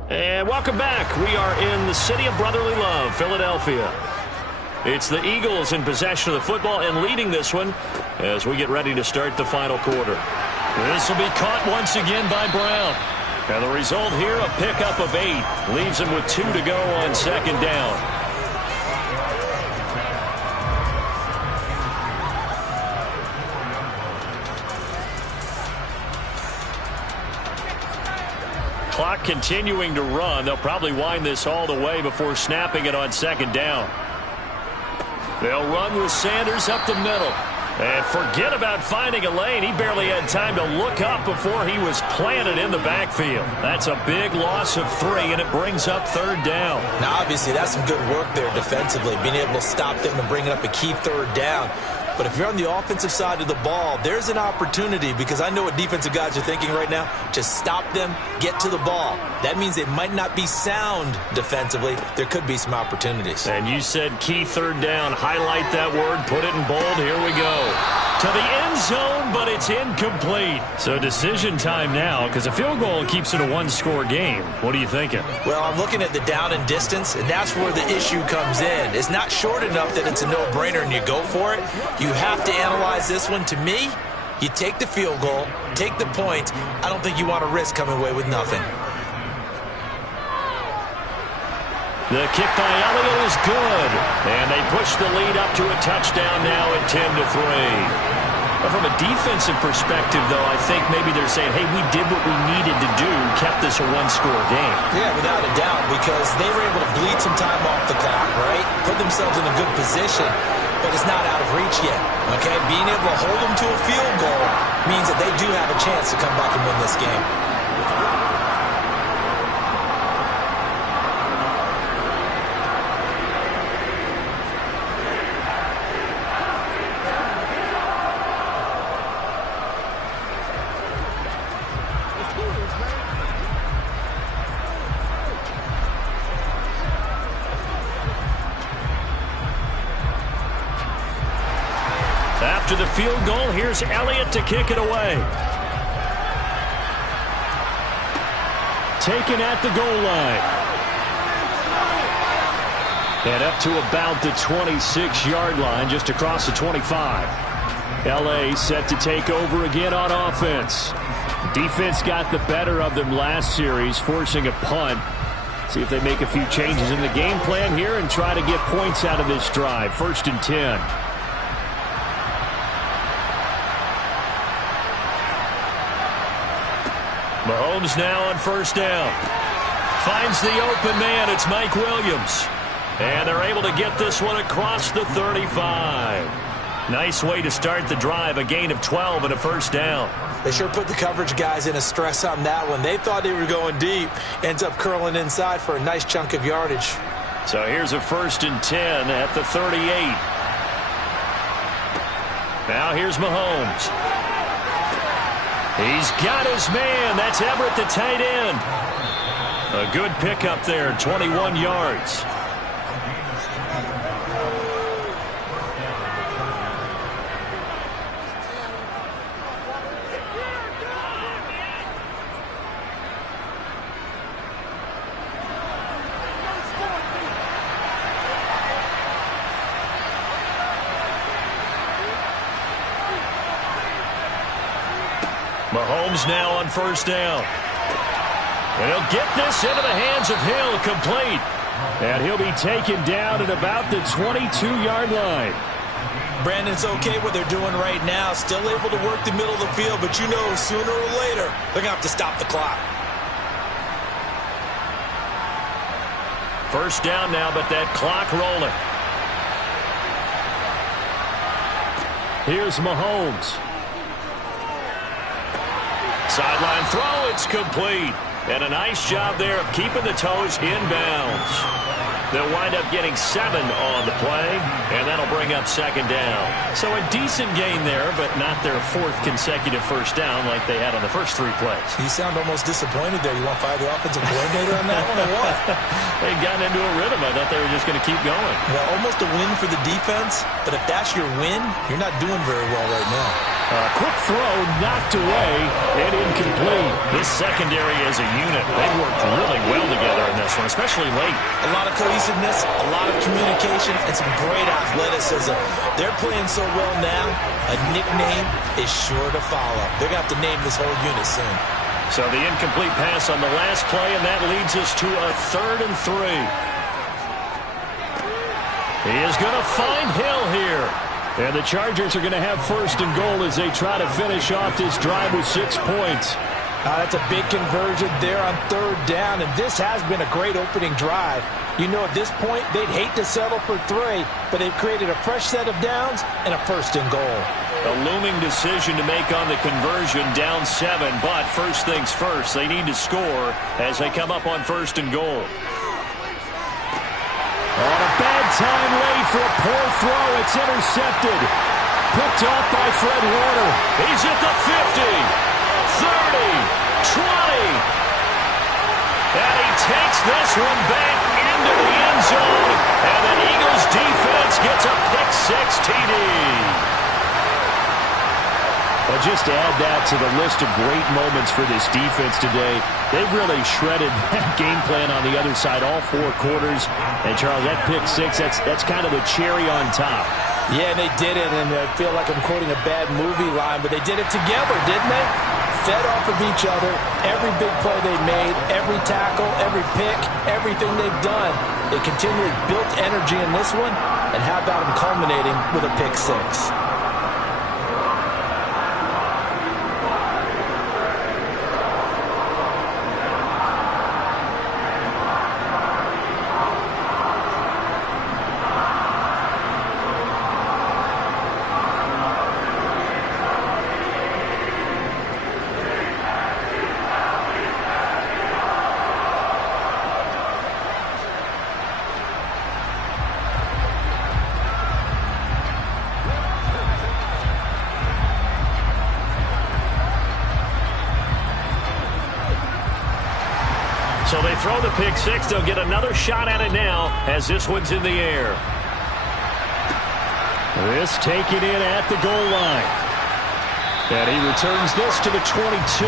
And welcome back. We are in the city of brotherly love, Philadelphia. It's the Eagles in possession of the football and leading this one as we get ready to start the final quarter. This will be caught once again by Brown. And the result here, a pickup of 8. Leaves him with 2 to go on 2nd down. Clock continuing to run. They'll probably wind this all the way before snapping it on 2nd down. They'll run with Sanders up the middle. And forget about finding a lane. He barely had time to look up before he was planted in the backfield. That's a big loss of 3, and it brings up 3rd down. Now, obviously, that's some good work there defensively, being able to stop them and bring up a key 3rd down. But if you're on the offensive side of the ball, there's an opportunity, because I know what defensive guys are thinking right now. Just stop them, get to the ball. That means they might not be sound defensively. There could be some opportunities. And you said key third down. Highlight that word, put it in bold. Here we go. To the end zone, but it's incomplete. So decision time now, because a field goal keeps it a one-score game. What are you thinking? Well, I'm looking at the down and distance, and that's where the issue comes in. It's not short enough that it's a no-brainer and you go for it. You have to analyze this one. To me, you take the field goal, take the points. I don't think you want to risk coming away with nothing. The kick by Elliott is good. And they push the lead up to a touchdown now at 10-3. But from a defensive perspective, though, I think maybe they're saying, hey, we did what we needed to do, kept this a one-score game. Yeah, without a doubt, because they were able to bleed some time off the clock, right? Put themselves in a good position, but it's not out of reach yet, okay? Being able to hold them to a field goal means that they do have a chance to come back and win this game. After the field goal, here's Elliott to kick it away. Taken at the goal line. And up to about the 26-yard line, just across the 25. L.A. set to take over again on offense. Defense got the better of them last series, forcing a punt. See if they make a few changes in the game plan here and try to get points out of this drive. 1st and 10. Mahomes now on 1st down. Finds the open man. It's Mike Williams. And they're able to get this one across the 35. Nice way to start the drive. A gain of 12 and a 1st down. They sure put the coverage guys in a stress on that one. They thought they were going deep. Ends up curling inside for a nice chunk of yardage. So here's a 1st and 10 at the 38. Now here's Mahomes. He's got his man. That's Everett, the tight end. A good pickup there, 21 yards. Mahomes now on 1st down. And he'll get this into the hands of Hill, complete. And he'll be taken down at about the 22-yard line. Brandon, it's okay what they're doing right now. Still able to work the middle of the field, but you know sooner or later they're going to have to stop the clock. 1st down now, but that clock rolling. Here's Mahomes. Sideline throw, it's complete. And a nice job there of keeping the toes inbounds. They'll wind up getting 7 on the play, and that'll bring up 2nd down. So a decent gain there, but not their 4th consecutive 1st down like they had on the first 3 plays. You sound almost disappointed there. You want to fire the offensive coordinator on that one or what? They got into a rhythm. I thought they were just going to keep going. Well, almost a win for the defense, but if that's your win, you're not doing very well right now. Quick throw knocked away and incomplete. This secondary as a unit, they worked really well together in this one, especially late. A lot of cohesiveness, a lot of communication, and some great athleticism. They're playing so well now, a nickname is sure to follow. They're going to have to name this whole unit soon. So the incomplete pass on the last play, and that leads us to a 3rd and 3. He is going to find Hill here. And the Chargers are going to have 1st and goal as they try to finish off this drive with 6 points. That's a big conversion there on 3rd down, and this has been a great opening drive. You know, at this point, they'd hate to settle for 3, but they've created a fresh set of downs and a 1st and goal. A looming decision to make on the conversion, down 7, but first things first, they need to score as they come up on 1st and goal. On a bad time late for a poor throw. It's intercepted. picked off by Fred Warner. He's at the 50, 30, 20. And he takes this one back into the end zone. And the Eagles defense gets a pick-six TD. Well, just to add that to the list of great moments for this defense today, they've really shredded that game plan on the other side all 4 quarters. And, Charles, that pick-six, that's kind of the cherry on top. Yeah, they did it, and I feel like I'm quoting a bad movie line, but they did it together, didn't they? Fed off of each other, every big play they made, every tackle, every pick, everything they've done. They continually built energy in this one, and how about them culminating with a pick-six? So they throw the pick-six. They'll get another shot at it now as this one's in the air. This taken in at the goal line. And he returns this to the 22.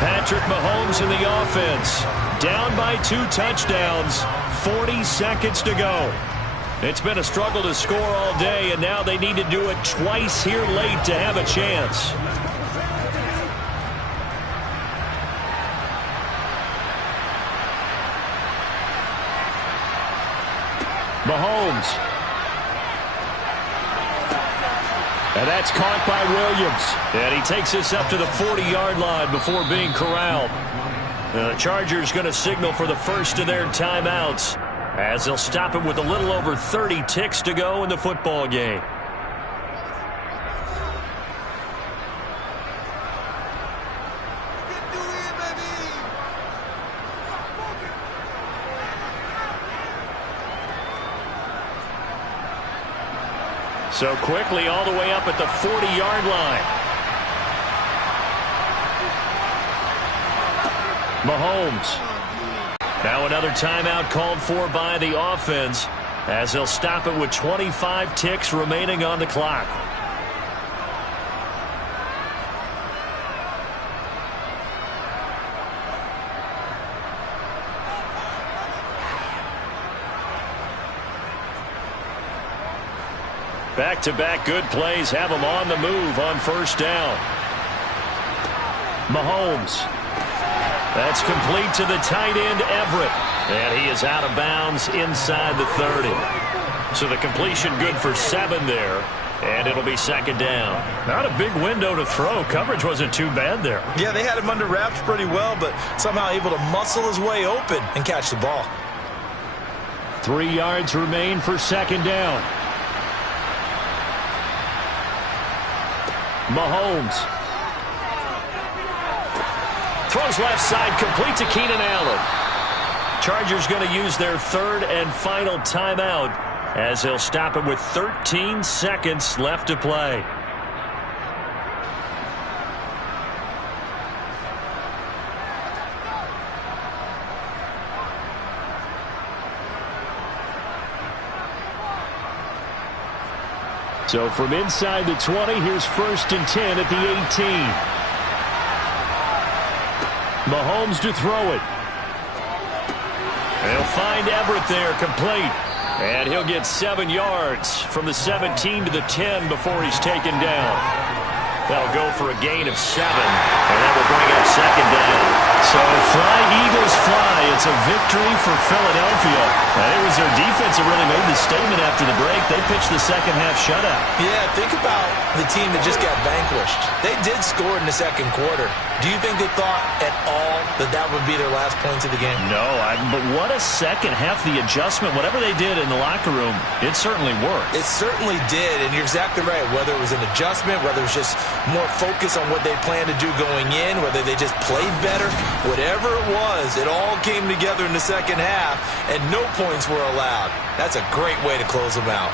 Patrick Mahomes in the offense. Down by 2 touchdowns. 40 seconds to go. It's been a struggle to score all day, and now they need to do it twice here late to have a chance. Mahomes. And that's caught by Williams. And he takes this up to the 40-yard line before being corralled. The Chargers going to signal for the first of their timeouts as they'll stop him with a little over 30 ticks to go in the football game. So quickly all the way up at the 40-yard line. Mahomes. Now another timeout called for by the offense as they'll stop it with 25 ticks remaining on the clock. Back-to-back good plays have him on the move on first down. Mahomes. That's complete to the tight end, Everett. And he is out of bounds inside the 30. So the completion good for 7 there. And it'll be second down. Not a big window to throw. Coverage wasn't too bad there. Yeah, they had him under wraps pretty well, but somehow able to muscle his way open and catch the ball. 3 yards remain for second down. Mahomes. Throws left side, complete to Keenan Allen. Chargers going to use their third and final timeout as they'll stop it with 13 seconds left to play. So from inside the 20, here's first and 10 at the 18. Mahomes to throw it. They'll find Everett there, complete. And he'll get 7 yards from the 17 to the 10 before he's taken down. They'll go for a gain of 7, and that will bring up second down. So fly, Eagles, fly. It's a victory for Philadelphia. It was their defense that really made the statement after the break. They pitched the second half shutout. Yeah, think about the team that just got vanquished. They did score in the second quarter. Do you think they thought at all that that would be their last points of the game? No, but what a second half, the adjustment, whatever they did in the locker room, it certainly worked. It certainly did, and you're exactly right. Whether it was an adjustment, whether it was just more focus on what they planned to do going in, whether they just played better, whatever it was, it all came together in the second half, and no points were allowed. That's a great way to close them out.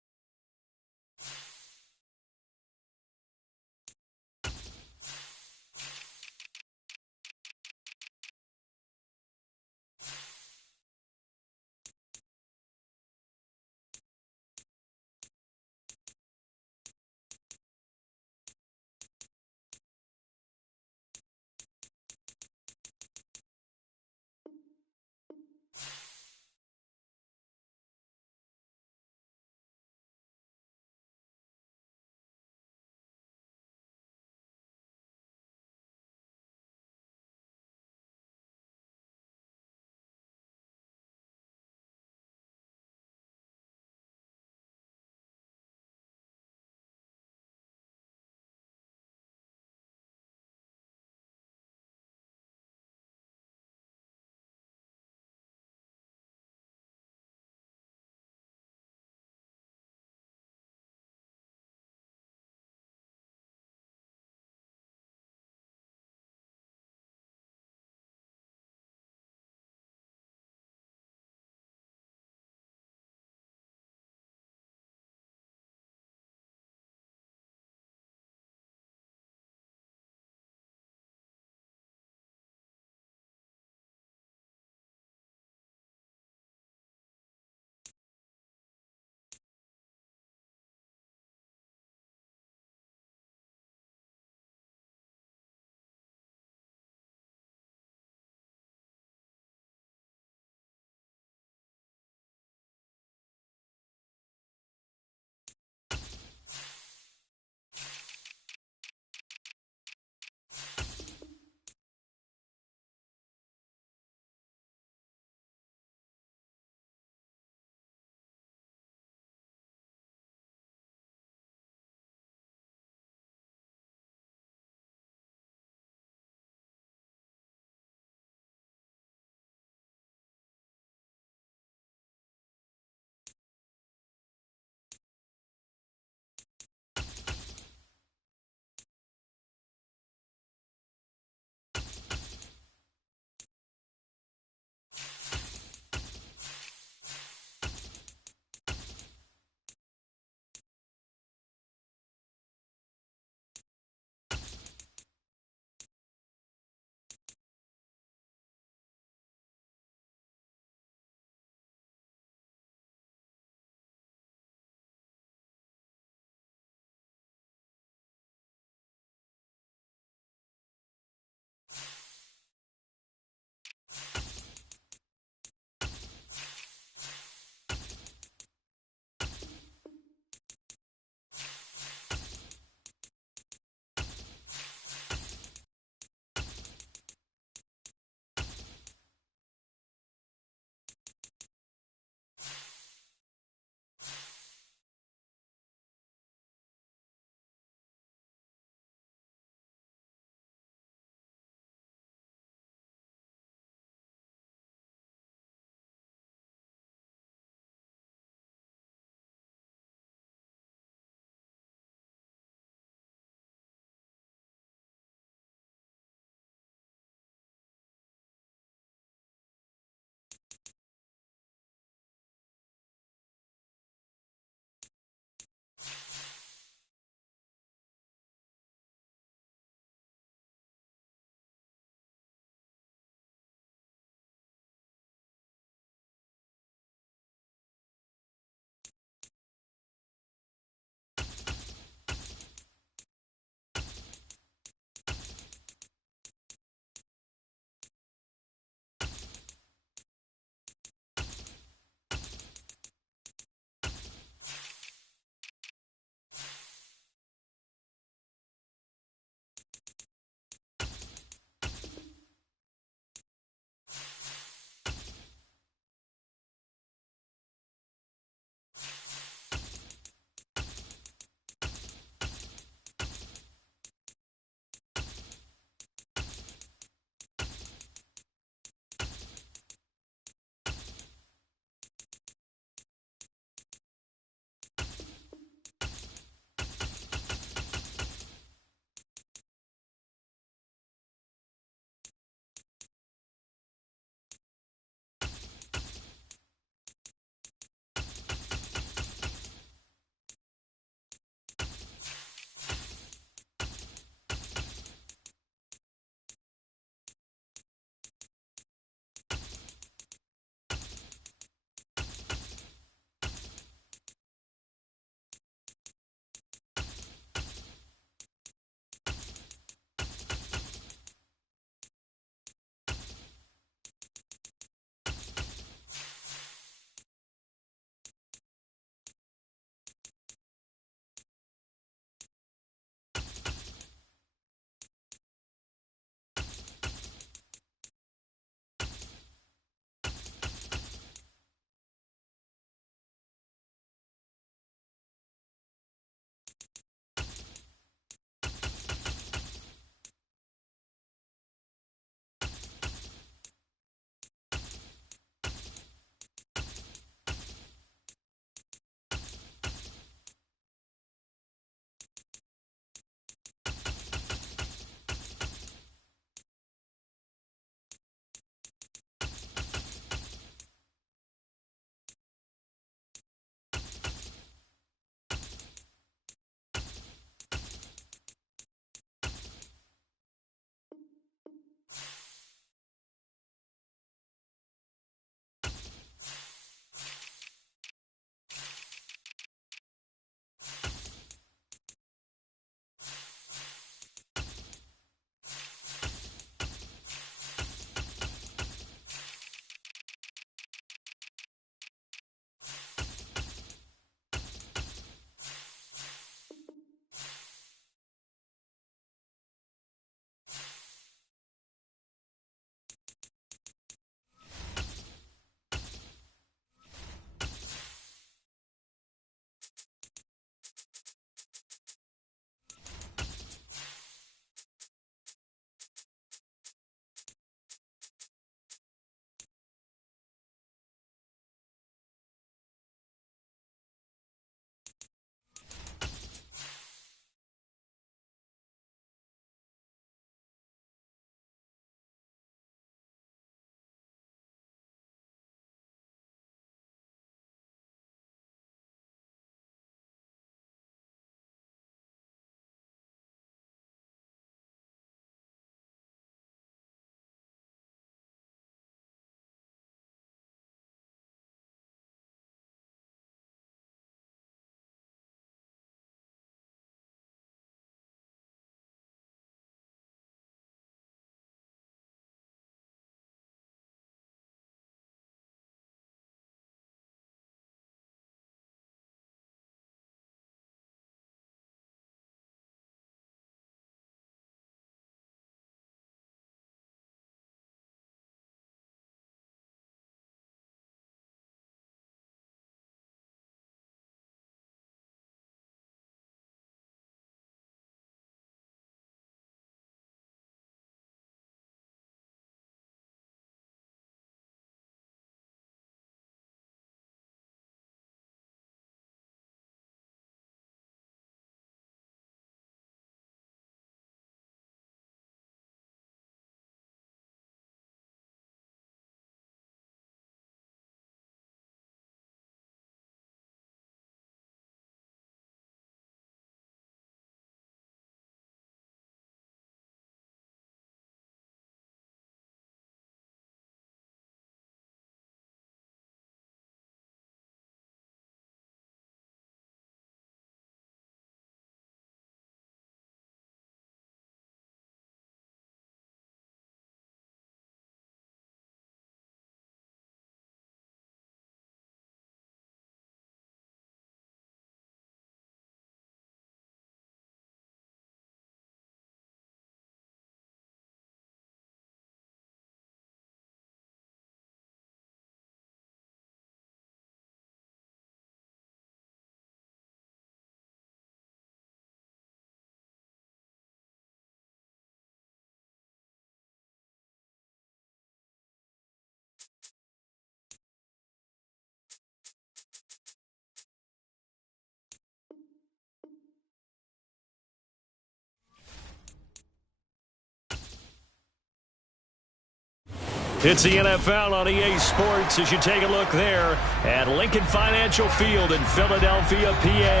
It's the NFL on EA Sports as you take a look there at Lincoln Financial Field in Philadelphia, PA.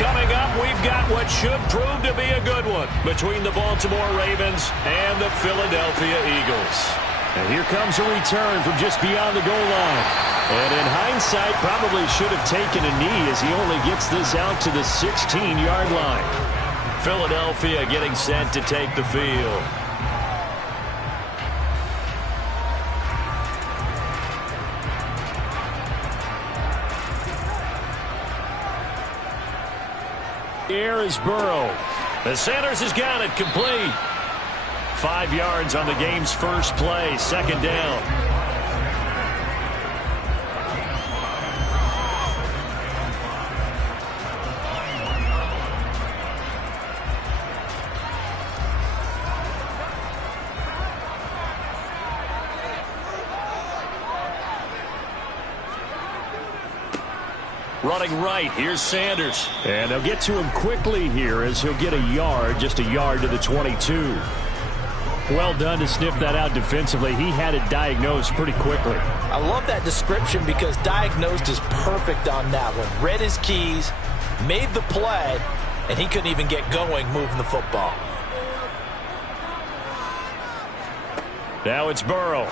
Coming up, we've got what should prove to be a good one between the Baltimore Ravens and the Philadelphia Eagles. And here comes a return from just beyond the goal line. And in hindsight, probably should have taken a knee as he only gets this out to the 16-yard line. Philadelphia getting set to take the field. Here is Burrow. The Sanders has got it complete. 5 yards on the game's first play, second down. Running right, here's Sanders. And they'll get to him quickly here as he'll get a yard, just a yard to the 22. Well done to sniff that out defensively. He had it diagnosed pretty quickly. I love that description because diagnosed is perfect on that one. Read his keys, made the play, and he couldn't even get going moving the football. Now it's Burrow.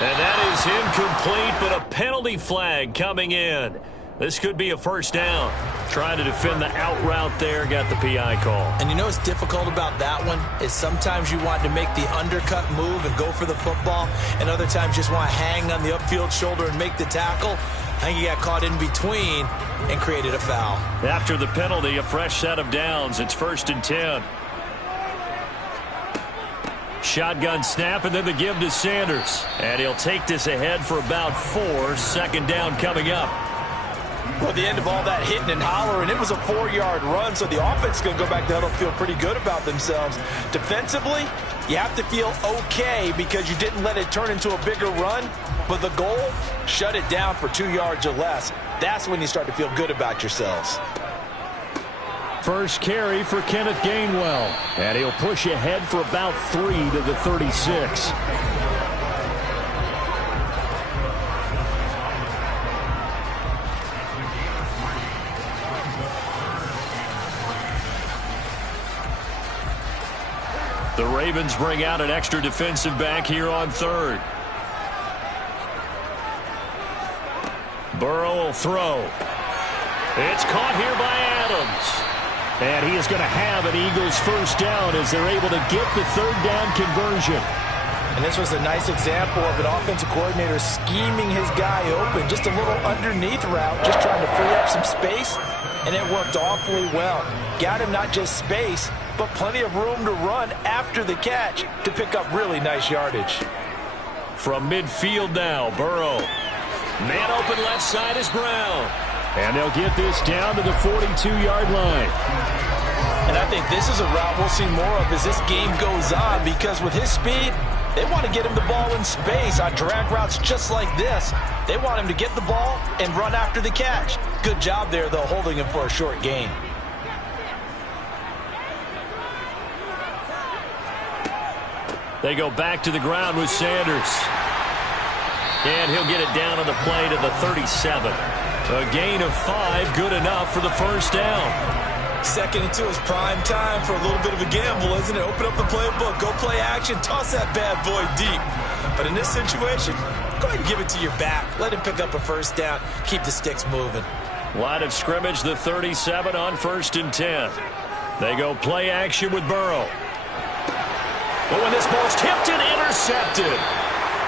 And that is incomplete, but a penalty flag coming in. This could be a first down. Trying to defend the out route there, got the PI call. And you know what's difficult about that one is sometimes you want to make the undercut move and go for the football, and other times just want to hang on the upfield shoulder and make the tackle. I think he got caught in between and created a foul. After the penalty, a fresh set of downs. It's 1st and 10. Shotgun snap, and then the give to Sanders. And he'll take this ahead for about 4. Second down coming up. Well, the end of all that hitting and hollering, it was a 4-yard run, so the offense is going to go back down and feel pretty good about themselves. Defensively, you have to feel okay because you didn't let it turn into a bigger run, but the goal, shut it down for 2 yards or less. That's when you start to feel good about yourselves. First carry for Kenneth Gainwell. And he'll push ahead for about 3 to the 36. The Ravens bring out an extra defensive back here on 3rd. Burrow will throw. It's caught here by Adams. And he is going to have an Eagles first down as they're able to get the 3rd down conversion. And this was a nice example of an offensive coordinator scheming his guy open. Just a little underneath route, just trying to free up some space. And it worked awfully well. Got him not just space, but plenty of room to run after the catch to pick up really nice yardage. From midfield now, Burrow. Man open left side is Brown. And they'll get this down to the 42-yard line. And I think this is a route we'll see more of as this game goes on because with his speed, they want to get him the ball in space on drag routes just like this. They want him to get the ball and run after the catch. Good job there, though, holding him for a short gain. They go back to the ground with Sanders. And he'll get it down on the play to the 37. A gain of 5, good enough for the first down. Second and 2 is prime time for a little bit of a gamble, isn't it? Open up the playbook, go play action, toss that bad boy deep. But in this situation, go ahead and give it to your back. Let him pick up a first down. Keep the sticks moving. Line of scrimmage, the 37 on 1st and 10. They go play action with Burrow. But when this ball's tipped and intercepted.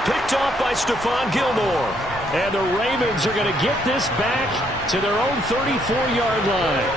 Picked off by Stephon Gilmore. And the Ravens are going to get this back to their own 34-yard line.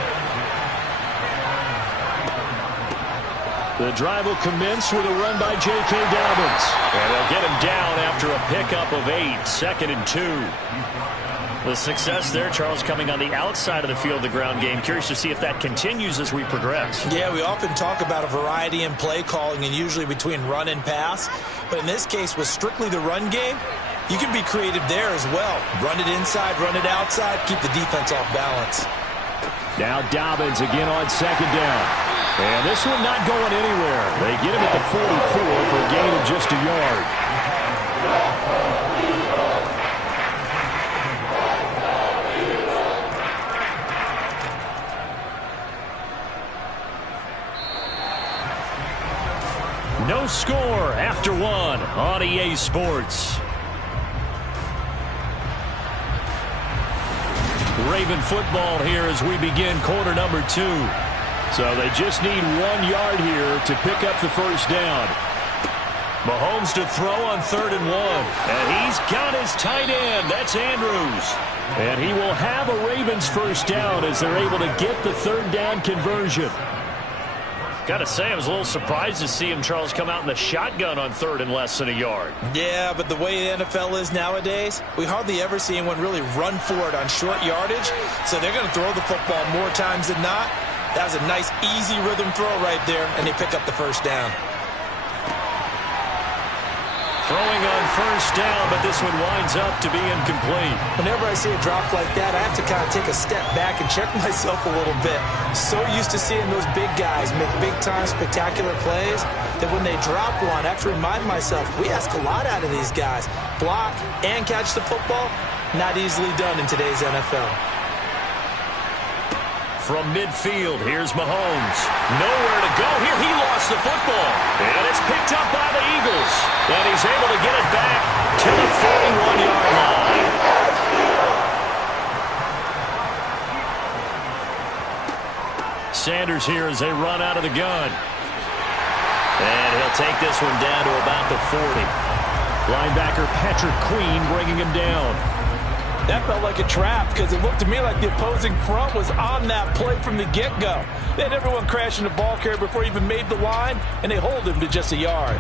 The drive will commence with a run by J.K. Dobbins. And they'll get him down after a pickup of 8, 2nd and 2. The success there, Charles, coming on the outside of the field, the ground game. Curious to see if that continues as we progress. Yeah, we often talk about a variety in play calling and usually between run and pass. But in this case, with strictly the run game, you can be creative there as well. Run it inside, run it outside, keep the defense off balance. Now Dobbins again on 2nd down. And this one not going anywhere. They get him at the 44 for a gain of just a yard. No score after one on EA Sports. Raven football here as we begin quarter number 2. So they just need 1 yard here to pick up the first down. Mahomes to throw on 3rd and 1. And he's got his tight end. That's Andrews. And he will have a Ravens first down as they're able to get the 3rd down conversion. Got to say, I was a little surprised to see him, Charles, come out in the shotgun on 3rd and less than a yard. Yeah, but the way the NFL is nowadays, we hardly ever see anyone really run for it on short yardage. So they're going to throw the football more times than not. That was a nice, easy rhythm throw right there, and they pick up the first down. Throwing on first down, but this one winds up to be incomplete. Whenever I see a drop like that, I have to kind of take a step back and check myself a little bit. So used to seeing those big guys make big-time spectacular plays that when they drop one, I have to remind myself, we ask a lot out of these guys. Block and catch the football, not easily done in today's NFL. From midfield, here's Mahomes. Nowhere to go here. He lost the football. And it's picked up by the Eagles. And he's able to get it back to the 41-yard line. Sanders here as they run out of the gun. And he'll take this one down to about the 40. Linebacker Patrick Queen bringing him down. That felt like a trap because it looked to me like the opposing front was on that play from the get-go. They had everyone crashing the ball carrier before he even made the line, and they hold him to just a yard.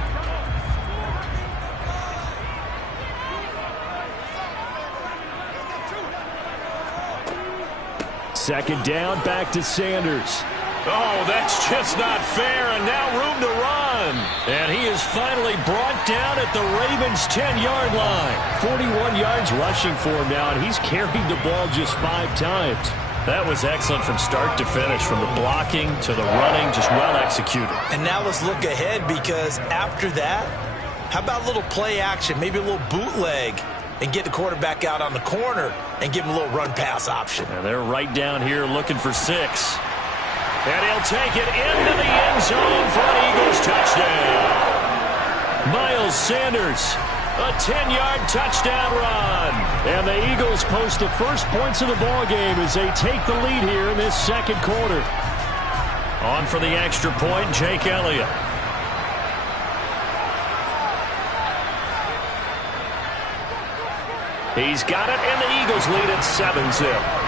Second down, back to Sanders. Oh, that's just not fair, and now room to run. And he is finally brought down at the Ravens' 10-yard line. 41 yards rushing for him now, and he's carried the ball just 5 times. That was excellent from start to finish, from the blocking to the running, just well executed. And now let's look ahead, because after that, how about a little play action, maybe a little bootleg, and get the quarterback out on the corner and give him a little run-pass option. And they're right down here looking for 6. And he'll take it into the end zone for an Eagles touchdown. Miles Sanders, a 10-yard touchdown run. And the Eagles post the first points of the ballgame as they take the lead here in this second quarter. On for the extra point, Jake Elliott. He's got it, and the Eagles lead at 7-0.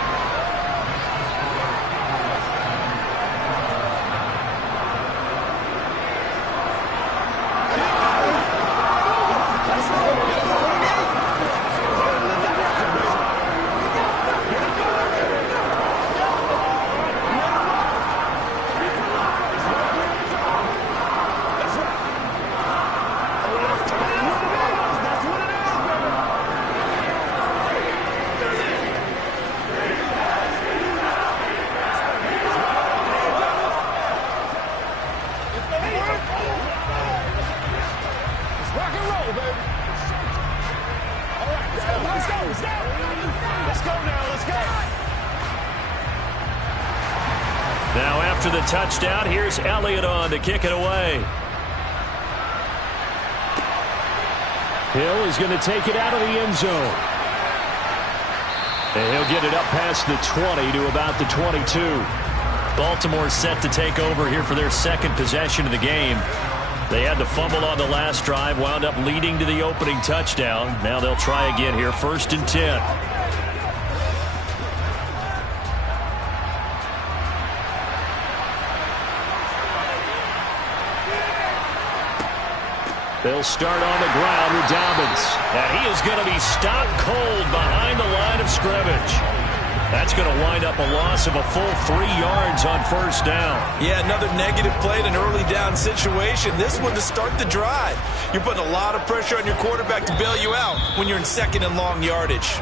Now after the touchdown, here's Elliott on to kick it away. Hill is going to take it out of the end zone. And he'll get it up past the 20 to about the 22. Baltimore set to take over here for their second possession of the game. They had to fumble on the last drive, wound up leading to the opening touchdown. Now they'll try again here, 1st and 10. They'll start on the ground with Dobbins. And he is going to be stopped cold behind the line of scrimmage. That's going to wind up a loss of a full 3 yards on first down. Yeah, another negative play in an early down situation. This one to start the drive. You're putting a lot of pressure on your quarterback to bail you out when you're in 2nd and long yardage.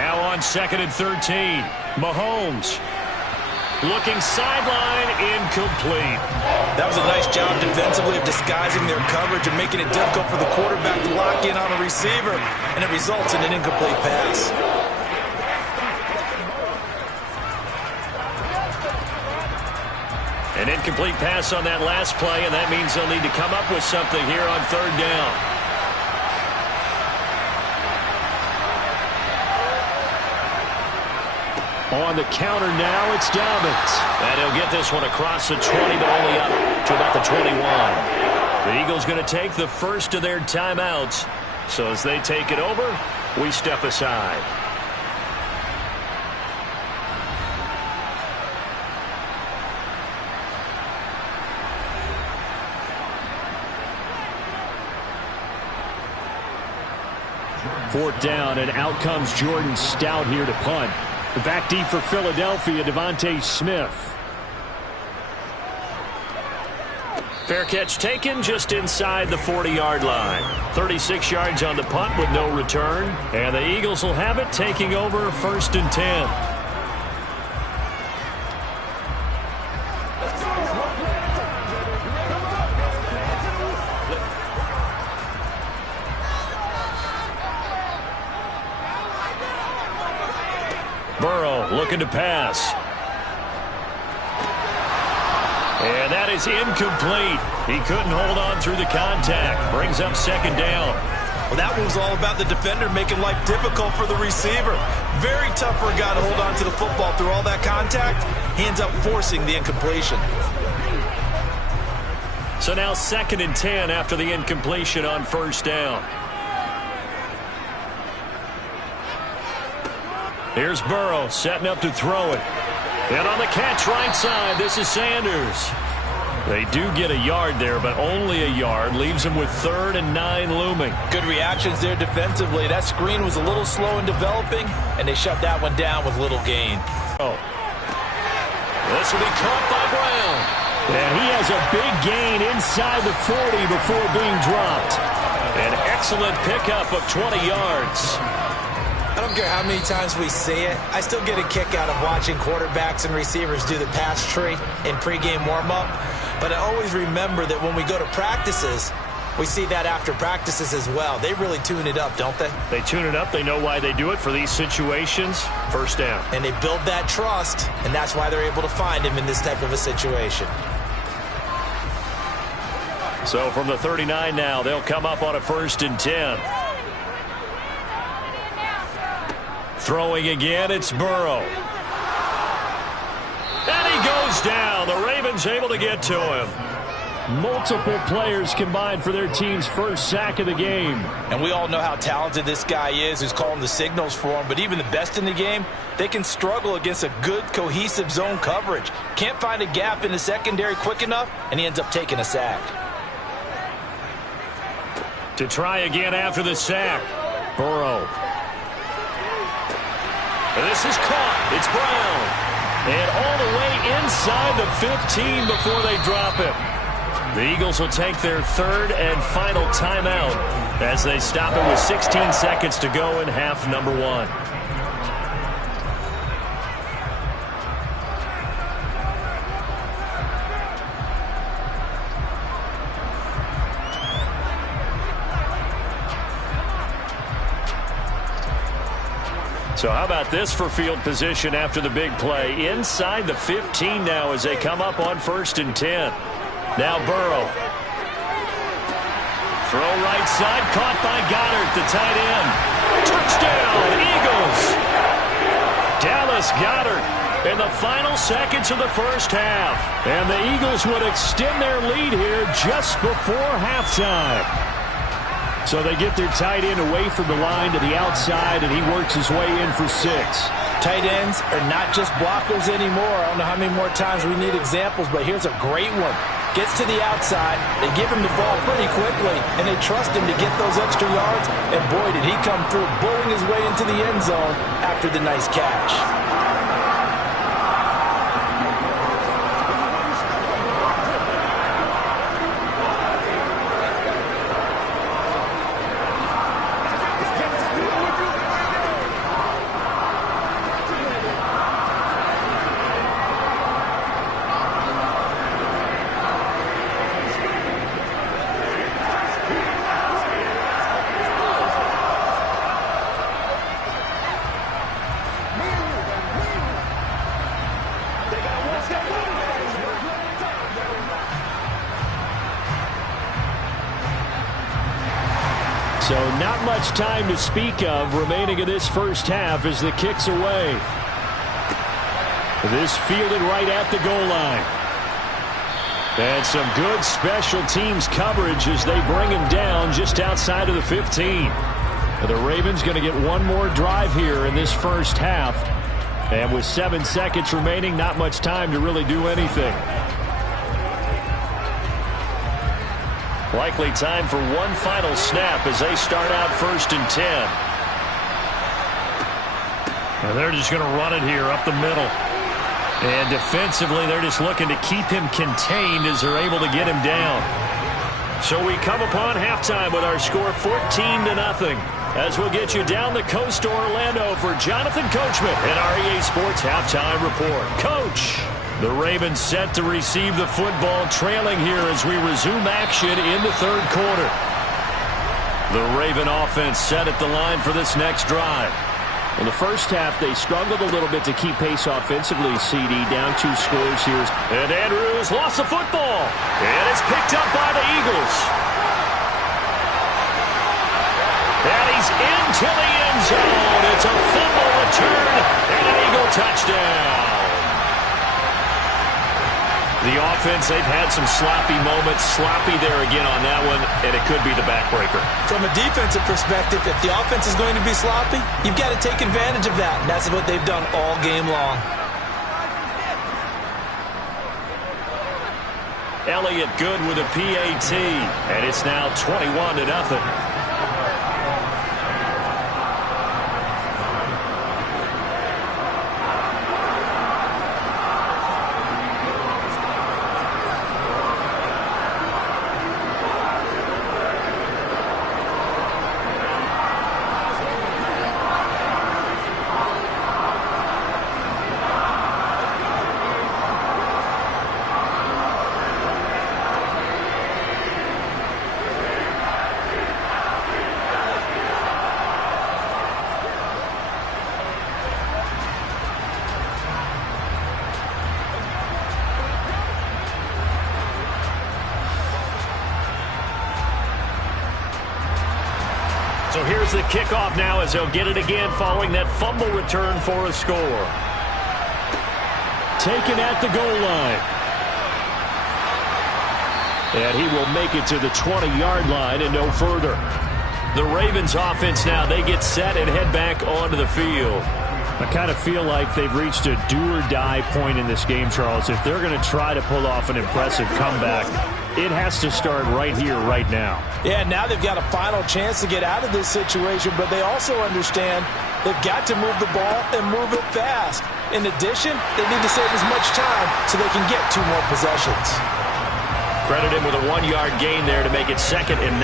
Now on 2nd and 13. Mahomes looking sideline, incomplete. That was a nice job defensively of disguising their coverage and making it difficult for the quarterback to lock in on a receiver, and it results in an incomplete pass. An incomplete pass on that last play, and that means they'll need to come up with something here on 3rd down. On the counter now, it's Dobbins. And he'll get this one across the 20, but only up to about the 21. The Eagles going to take the first of their timeouts. So as they take it over, we step aside. Fourth down, and out comes Jordan Stout here to punt. Back deep for Philadelphia, Devontae Smith. Fair catch taken just inside the 40-yard line. 36 yards on the punt with no return. And the Eagles will have it, taking over 1st and 10. Burrow looking to pass. And that is incomplete. He couldn't hold on through the contact. Brings up 2nd down. Well, that one was all about the defender making life difficult for the receiver. Very tough for a guy to hold on to the football through all that contact. He ends up forcing the incompletion. So now 2nd and 10 after the incompletion on 1st down. Here's Burrow setting up to throw it. And on the catch right side, this is Sanders. They do get a yard there, but only a yard. Leaves them with 3rd and 9 looming. Good reactions there defensively. That screen was a little slow in developing, and they shut that one down with little gain. Oh. This will be caught by Brown. And he has a big gain inside the 40 before being dropped. An excellent pickup of 20 yards. I don't care how many times we see it. I still get a kick out of watching quarterbacks and receivers do the pass tree in pregame warm-up. But I always remember that when we go to practices, we see that after practices as well. They really tune it up, don't they? They tune it up. They know why they do it for these situations. 1st down. And they build that trust, and that's why they're able to find him in this type of a situation. So from the 39 now, they'll come up on a 1st and 10. Throwing again, it's Burrow. And he goes down. The Ravens able to get to him. Multiple players combined for their team's first sack of the game. And we all know how talented this guy is, who's calling the signals for him. But even the best in the game, they can struggle against a good, cohesive zone coverage. Can't find a gap in the secondary quick enough, and he ends up taking a sack. To try again after the sack, Burrow. And this is caught. It's Brown. And all the way inside the 15 before they drop him. The Eagles will take their 3rd and final timeout as they stop it with 16 seconds to go in half number 1. So how about this for field position after the big play? Inside the 15 now as they come up on 1st and 10. Now Burrow. Throw right side, caught by Goddard, the tight end. Touchdown, Eagles! Dallas Goddard in the final seconds of the 1st half. And the Eagles would extend their lead here just before halftime. So they get their tight end away from the line to the outside, and he works his way in for 6. Tight ends are not just blockers anymore. I don't know how many more times we need examples, but here's a great one. Gets to the outside, they give him the ball pretty quickly, and they trust him to get those extra yards, and boy, did he come through, bowling his way into the end zone after the nice catch. So not much time to speak of remaining in this first half as the kick's away. This fielded right at the goal line. And some good special teams coverage as they bring him down just outside of the 15. The Ravens going to get one more drive here in this first half. And with 7 seconds remaining, not much time to really do anything. Likely time for one final snap as they start out 1st and 10. And they're just going to run it here up the middle. And defensively, they're just looking to keep him contained as they're able to get him down. So we come upon halftime with our score 14-0. As we'll get you down the coast to Orlando for Jonathan Coachman and our EA Sports Halftime Report. Coach, the Ravens set to receive the football, trailing here as we resume action in the 3rd quarter. The Raven offense set at the line for this next drive. In the first half, they struggled a little bit to keep pace offensively, CD, down 2 scores here. And Andrews lost the football. And it's picked up by the Eagles. And he's into the end zone. It's a fumble return and an Eagle touchdown. The offense, they've had some sloppy moments. Sloppy there again on that one, and it could be the backbreaker. From a defensive perspective, if the offense is going to be sloppy, you've got to take advantage of that, and that's what they've done all game long. Elliott good with a PAT, and it's now 21-0. So here's the kickoff now as they'll get it again following that fumble return for a score. Taken at the goal line. And he will make it to the 20-yard line and no further. The Ravens offense now, they get set and head back onto the field. I kind of feel like they've reached a do-or-die point in this game, Charles. If they're going to try to pull off an impressive comeback, it has to start right here, right now. Yeah, now they've got a final chance to get out of this situation, but they also understand they've got to move the ball and move it fast. In addition, they need to save as much time so they can get 2 more possessions. Credit him with a 1-yard gain there to make it 2nd and 9.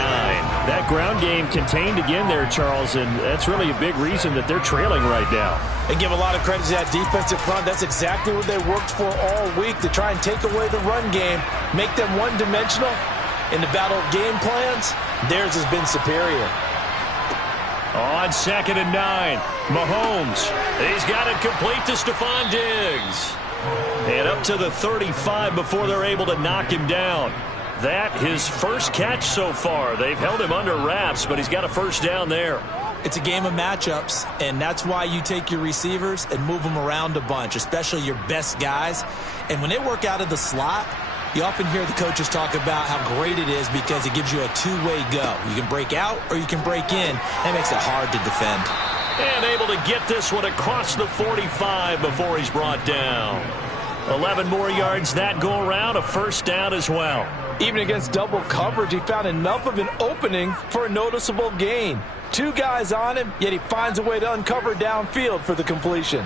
That ground game contained again there, Charles, and that's really a big reason that they're trailing right now. They give a lot of credit to that defensive front. That's exactly what they worked for all week, to try and take away the run game, make them one-dimensional. In the battle of game plans, theirs has been superior. On 2nd and 9, Mahomes. He's got it complete to Stephon Diggs. And up to the 35 before they're able to knock him down. That his first catch so far. They've held him under wraps, but he's got a first down there. It's a game of matchups, and that's why you take your receivers and move them around a bunch, especially your best guys. And when they work out of the slot, you often hear the coaches talk about how great it is because it gives you a 2-way go. You can break out or you can break in. That makes it hard to defend. And able to get this one across the 45 before he's brought down. 11 more yards that go around, a first down as well. Even against double coverage, he found enough of an opening for a noticeable gain. 2 guys on him, yet he finds a way to uncover downfield for the completion.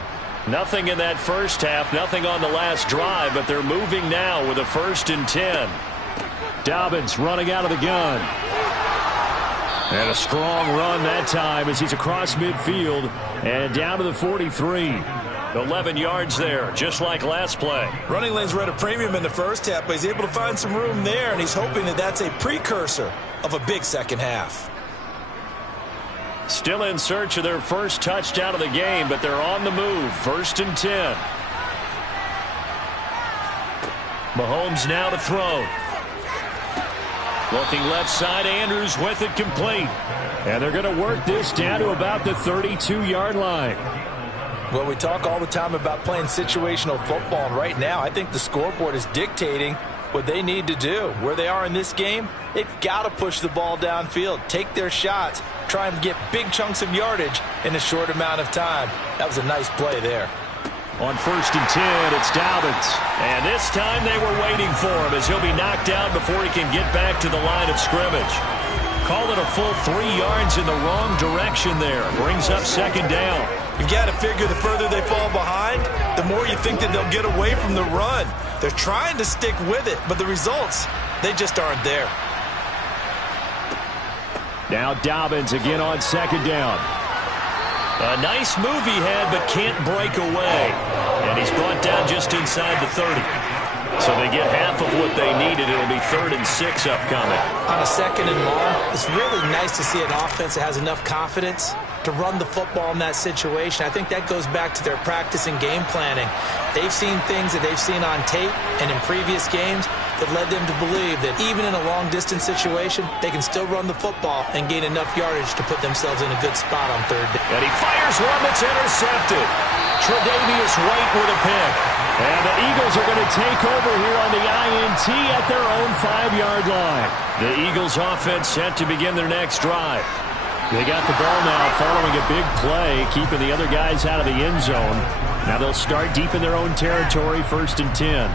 Nothing in that first half, nothing on the last drive, but they're moving now with a 1st and 10. Dobbins running out of the gun. And a strong run that time as he's across midfield and down to the 43. 11 yards there, just like last play. Running lanes were at a premium in the first half, but he's able to find some room there, and he's hoping that that's a precursor of a big second half. Still in search of their first touchdown of the game, but they're on the move. 1st and 10. Mahomes now to throw. Looking left side, Andrews with it complete. And they're going to work this down to about the 32-yard line. Well, we talk all the time about playing situational football, and right now I think the scoreboard is dictating what they need to do. Where they are in this game, they've got to push the ball downfield, take their shots, try and get big chunks of yardage in a short amount of time. That was a nice play there. On 1st and 10, it's Dobbins. And this time they were waiting for him as he'll be knocked down before he can get back to the line of scrimmage. Call it a full 3 yards in the wrong direction there. Brings up 2nd down. You've got to figure the further they fall behind, the more you think that they'll get away from the run. They're trying to stick with it, but the results, they just aren't there. Now Dobbins again on 2nd down. A nice move he had, but can't break away. And he's brought down just inside the 30. So they get half of what they needed. It'll be 3rd and 6 upcoming. On a 2nd and long, it's really nice to see an offense that has enough confidence to run the football in that situation. I think that goes back to their practice and game planning. They've seen things that they've seen on tape and in previous games that led them to believe that even in a long-distance situation, they can still run the football and gain enough yardage to put themselves in a good spot on 3rd down. And he fires one that's intercepted. Tre'Davious White with a pick. And the Eagles are going to take over here on the INT at their own 5-yard line. The Eagles offense set to begin their next drive. They got the ball now following a big play, keeping the other guys out of the end zone. Now they'll start deep in their own territory, 1st and 10.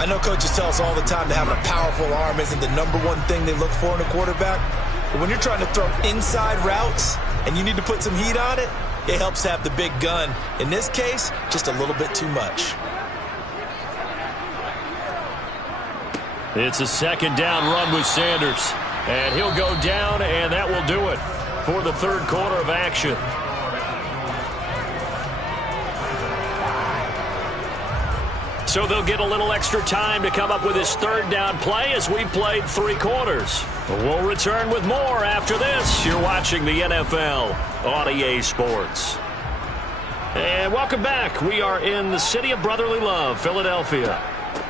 I know coaches tell us all the time that having a powerful arm isn't the #1 thing they look for in a quarterback. But when you're trying to throw inside routes and you need to put some heat on it, it helps have the big gun. In this case, just a little bit too much. It's a 2nd down run with Sanders. And he'll go down, and that will do it for the 3rd quarter of action. So they'll get a little extra time to come up with his 3rd down play as we played 3 quarters. We'll return with more after this. You're watching the NFL on EA Sports. And welcome back. We are in the city of brotherly love, Philadelphia.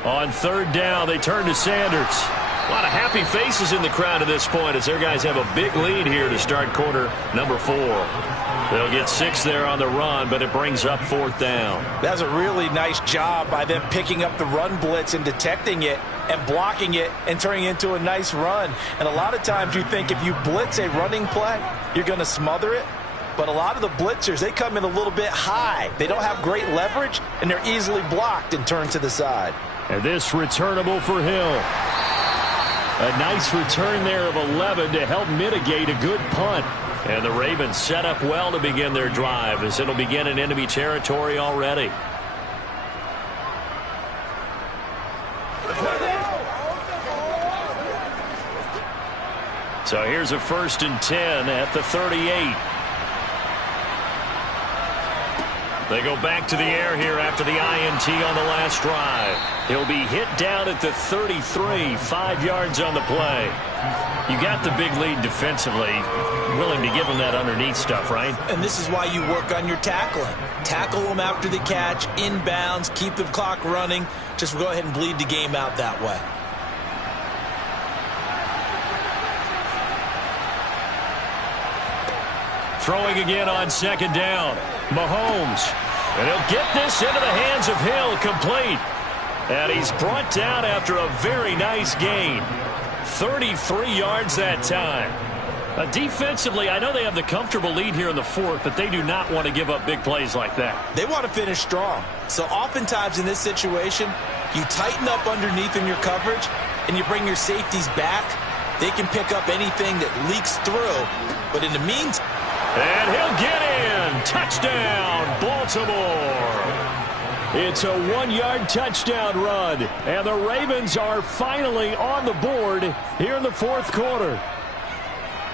On 3rd down, they turn to Sanders. A lot of happy faces in the crowd at this point as their guys have a big lead here to start quarter number 4. They'll get 6 there on the run, but it brings up 4th down. That's a really nice job by them picking up the run blitz and detecting it and blocking it and turning it into a nice run. And a lot of times you think if you blitz a running play, you're going to smother it. But a lot of the blitzers, they come in a little bit high. They don't have great leverage, and they're easily blocked and turned to the side. And this returnable for Hill. A nice return there of 11 to help mitigate a good punt. And the Ravens set up well to begin their drive as it'll begin in enemy territory already. So here's a 1st and 10 at the 38. They go back to the air here after the INT on the last drive. He'll be hit down at the 33, 5 yards on the play. You got the big lead defensively, willing to give them that underneath stuff, right? And this is why you work on your tackling. Tackle them after the catch, inbounds, keep the clock running. Just go ahead and bleed the game out that way. Throwing again on 2nd down. Mahomes. And he'll get this into the hands of Hill, complete. And he's brought down after a very nice gain. 33 yards that time. Defensively, I know they have the comfortable lead here in the 4th, but they do not want to give up big plays like that. They want to finish strong. So oftentimes in this situation, you tighten up underneath in your coverage, and you bring your safeties back. They can pick up anything that leaks through. But in the meantime... And he'll get in. Touchdown, Baltimore. It's a 1-yard touchdown run. And the Ravens are finally on the board here in the 4th quarter.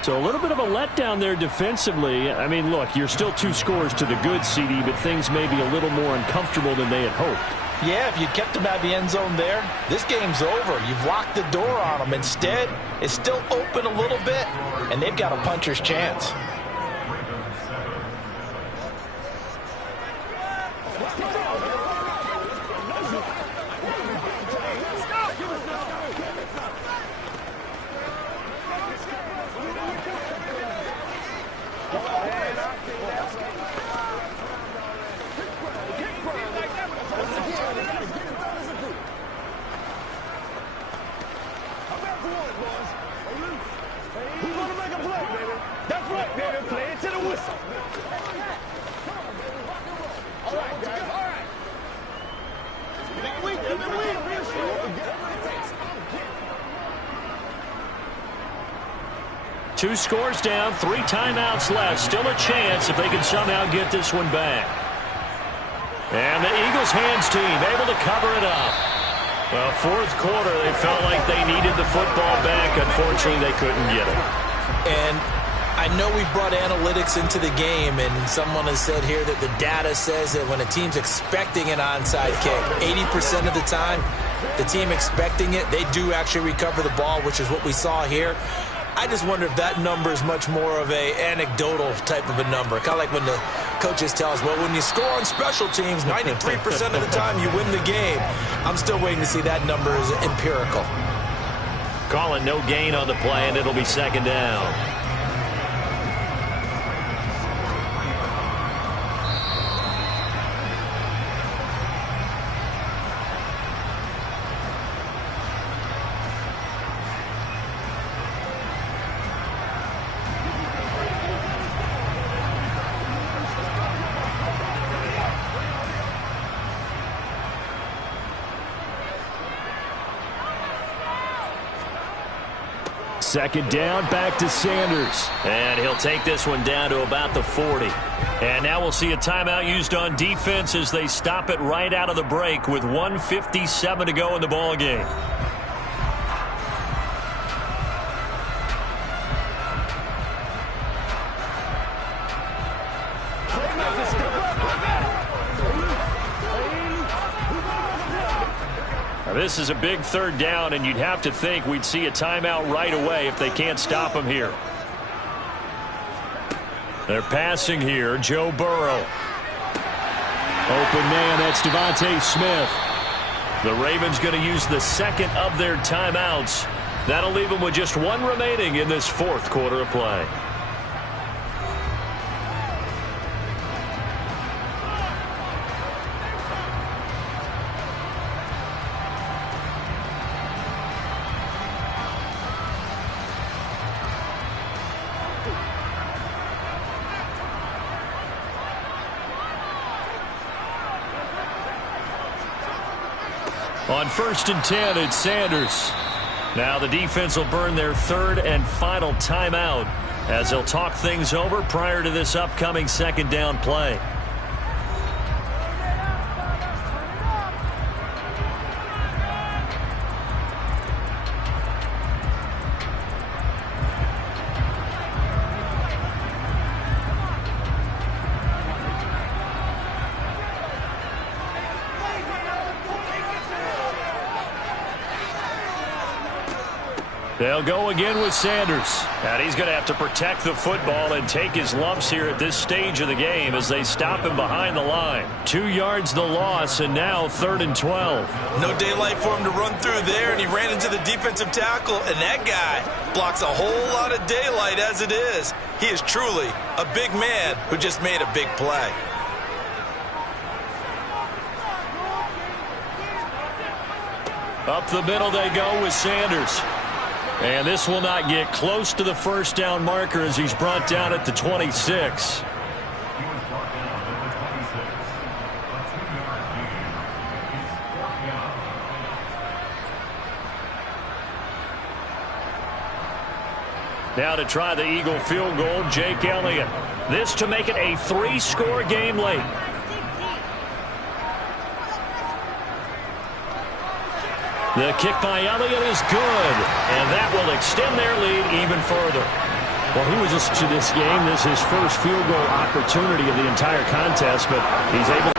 So a little bit of a letdown there defensively. I mean, look, you're still 2 scores to the good, CD, but things may be a little more uncomfortable than they had hoped. Yeah, if you kept them out of the end zone there, this game's over. You've locked the door on them. Instead, it's still open a little bit, and they've got a puncher's chance. Who's going to make a play, baby? That's right, baby. Play it to the whistle. All right, guys. All right. Two scores down, 3 timeouts left. Still a chance if they can somehow get this one back. And the Eagles hands team able to cover it up. Well, fourth quarter, they felt like they needed the football back. Unfortunately, they couldn't get it. And I know we brought analytics into the game, and someone has said here that the data says that when a team's expecting an onside kick, 80% of the time, the team expecting it, they do actually recover the ball, which is what we saw here. I just wonder if that number is much more of a anecdotal type of a number. Kind of like when the coaches tell us, well, when you score on special teams, 93% of the time you win the game. I'm still waiting to see that number is empirical. Calling no gain on the play, and it'll be second down. Second down, back to Sanders. And he'll take this one down to about the 40. And now we'll see a timeout used on defense as they stop it right out of the break with 1:57 to go in the ball game. This is a big third down, and you'd have to think we'd see a timeout right away if they can't stop him here. They're passing here. Joe Burrow. Open man, that's Devontae Smith. The Ravens going to use the second of their timeouts. That'll leave them with just one remaining in this fourth quarter of play. On 1st and 10, it's Sanders. Now the defense will burn their third and final timeout as they'll talk things over prior to this upcoming second down play. They'll go again with Sanders. And he's going to have to protect the football and take his lumps here at this stage of the game as they stop him behind the line. 2 yards the loss, and now 3rd and 12. No daylight for him to run through there, and he ran into the defensive tackle, and that guy blocks a whole lot of daylight as it is. He is truly a big man who just made a big play. Up the middle they go with Sanders. And this will not get close to the first down marker as he's brought down at the 26. Now to try the Eagle field goal, Jake Elliott. This to make it a 3-score game late. The kick by Elliott is good, and that will extend their lead even further. Well, he was just to this game. This is his first field goal opportunity of the entire contest, but he's able.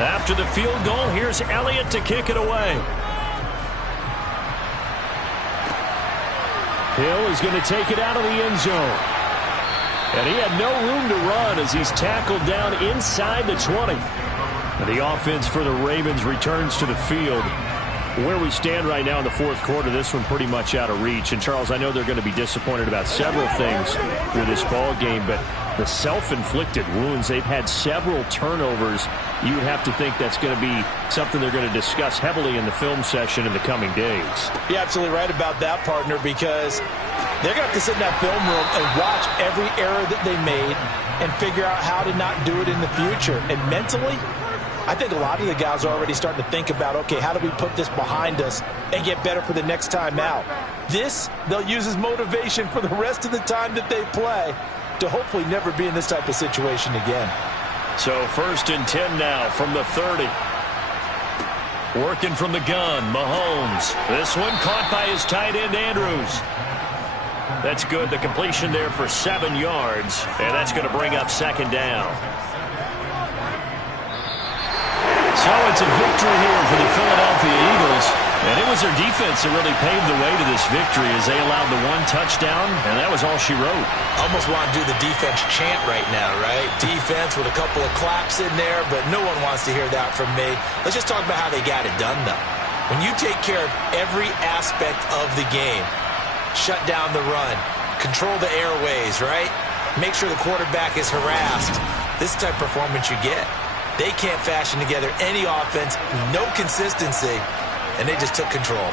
After the field goal, here's Elliott to kick it away. Hill is going to take it out of the end zone. And he had no room to run as he's tackled down inside the 20. The offense for the Ravens returns to the field. Where we stand right now in the fourth quarter, this one pretty much out of reach. And, Charles, I know they're going to be disappointed about several things with this ball game, but the self-inflicted wounds, they've had several turnovers. You would have to think that's going to be something they're going to discuss heavily in the film session in the coming days. You're absolutely right about that, partner, because they're going to have to sit in that film room and watch every error that they made and figure out how to not do it in the future. And mentally, I think a lot of the guys are already starting to think about, okay, how do we put this behind us and get better for the next time out? This, they'll use as motivation for the rest of the time that they play to hopefully never be in this type of situation again. So 1st and 10 now from the 30. Working from the gun, Mahomes. This one caught by his tight end, Andrews. That's good. The completion there for 7 yards, and that's going to bring up 2nd down. So it's a victory here for the Philadelphia Eagles. And it was their defense that really paved the way to this victory as they allowed the 1 touchdown, and that was all she wrote. Almost want to do the defense chant right now, right? Defense with a couple of claps in there, but no one wants to hear that from me. Let's just talk about how they got it done, though. When you take care of every aspect of the game, shut down the run, control the airways, right? Make sure the quarterback is harassed. This type of performance you get. They can't fashion together any offense, no consistency, and they just took control.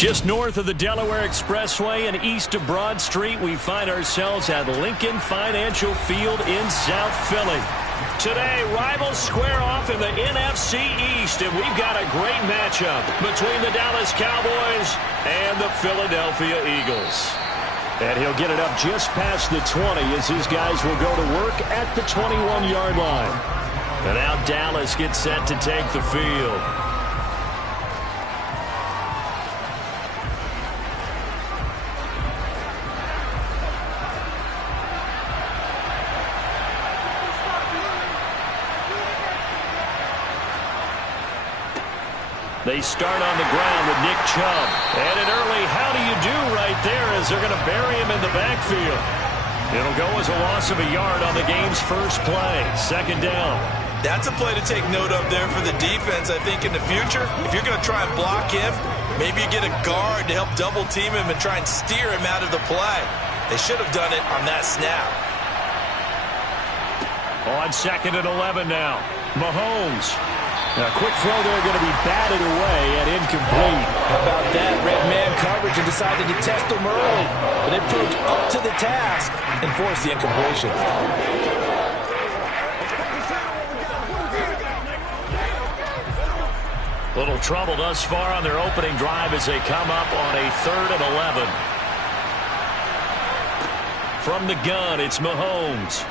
Just north of the Delaware Expressway and east of Broad Street, we find ourselves at Lincoln Financial Field in South Philly. Today, rivals square off in the NFC East, and we've got a great matchup between the Dallas Cowboys and the Philadelphia Eagles. And he'll get it up just past the 20 as his guys will go to work at the 21-yard line. And now Dallas gets set to take the field. They start on the ground with Nick Chubb. And an early how do you do right there as they're going to bury him in the backfield. It'll go as a loss of a yard on the game's first play. Second down. That's a play to take note of there for the defense, I think, in the future. If you're going to try and block him, maybe you get a guard to help double team him and try and steer him out of the play. They should have done it on that snap. On 2nd and 11 now. Mahomes. A quick throw there going to be batted away and incomplete. How about that? Red man coverage and decided to test him early. But it proved up to the task and forced the incompletion. Little trouble thus far on their opening drive as they come up on a 3rd and 11. From the gun, it's Mahomes.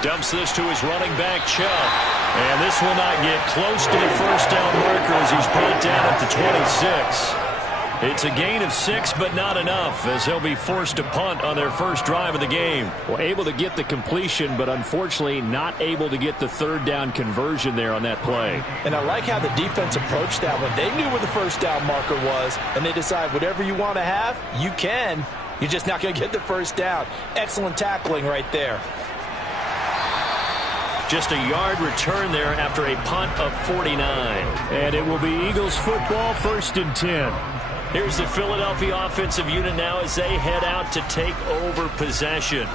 Dumps this to his running back, Chubb. And this will not get close to the first down marker as he's brought down at the 26. It's a gain of 6, but not enough as they'll be forced to punt on their first drive of the game. Well, able to get the completion, but unfortunately not able to get the third down conversion there on that play. And I like how the defense approached that one. They knew where the first down marker was, and they decide whatever you want to have, you can. You're just not going to get the first down. Excellent tackling right there. Just a yard return there after a punt of 49. And it will be Eagles football, 1st and 10. Here's the Philadelphia offensive unit now as they head out to take over possession.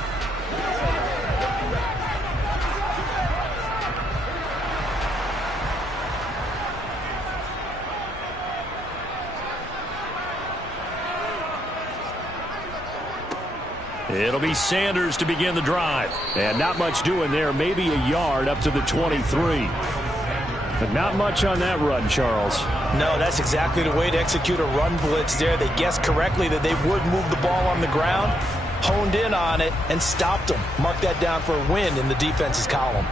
It'll be Sanders to begin the drive. And not much doing there. Maybe a yard up to the 23. But not much on that run, Charles. No, that's exactly the way to execute a run blitz there. They guessed correctly that they would move the ball on the ground, honed in on it, and stopped them. Mark that down for a win in the defense's column.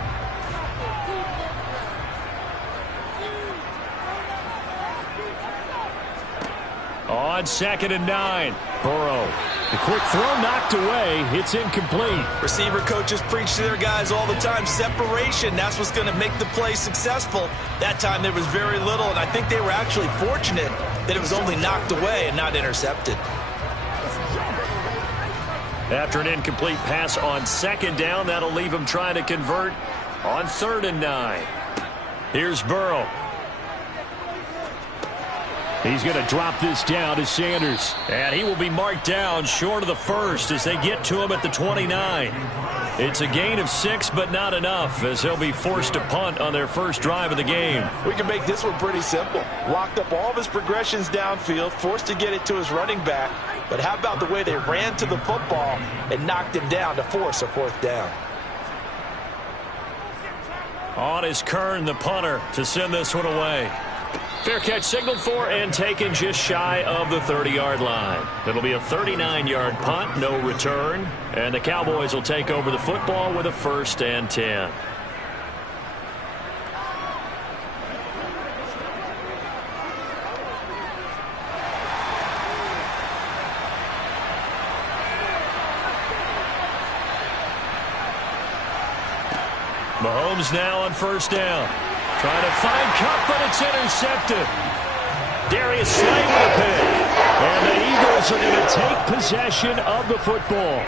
On 2nd and 9. Burrow. The quick throw knocked away. It's incomplete. Receiver coaches preach to their guys all the time. Separation, that's what's going to make the play successful. That time there was very little, and I think they were actually fortunate that it was only knocked away and not intercepted. After an incomplete pass on 2nd down, that'll leave him trying to convert on 3rd and 9. Here's Burrow. He's going to drop this down to Sanders. And he will be marked down short of the first as they get to him at the 29. It's a gain of 6, but not enough as they'll be forced to punt on their first drive of the game. We can make this one pretty simple. Locked up all of his progressions downfield, forced to get it to his running back. But how about the way they ran to the football and knocked him down to force a 4th down? On is Kern, the punter, to send this one away. Fair catch signaled for and taken just shy of the 30-yard line. It'll be a 39-yard punt, no return. And the Cowboys will take over the football with a 1st and 10. Mahomes now on 1st down. Trying to find Kupp, but it's intercepted. Darius Slay with a pick. And the Eagles are going to take possession of the football.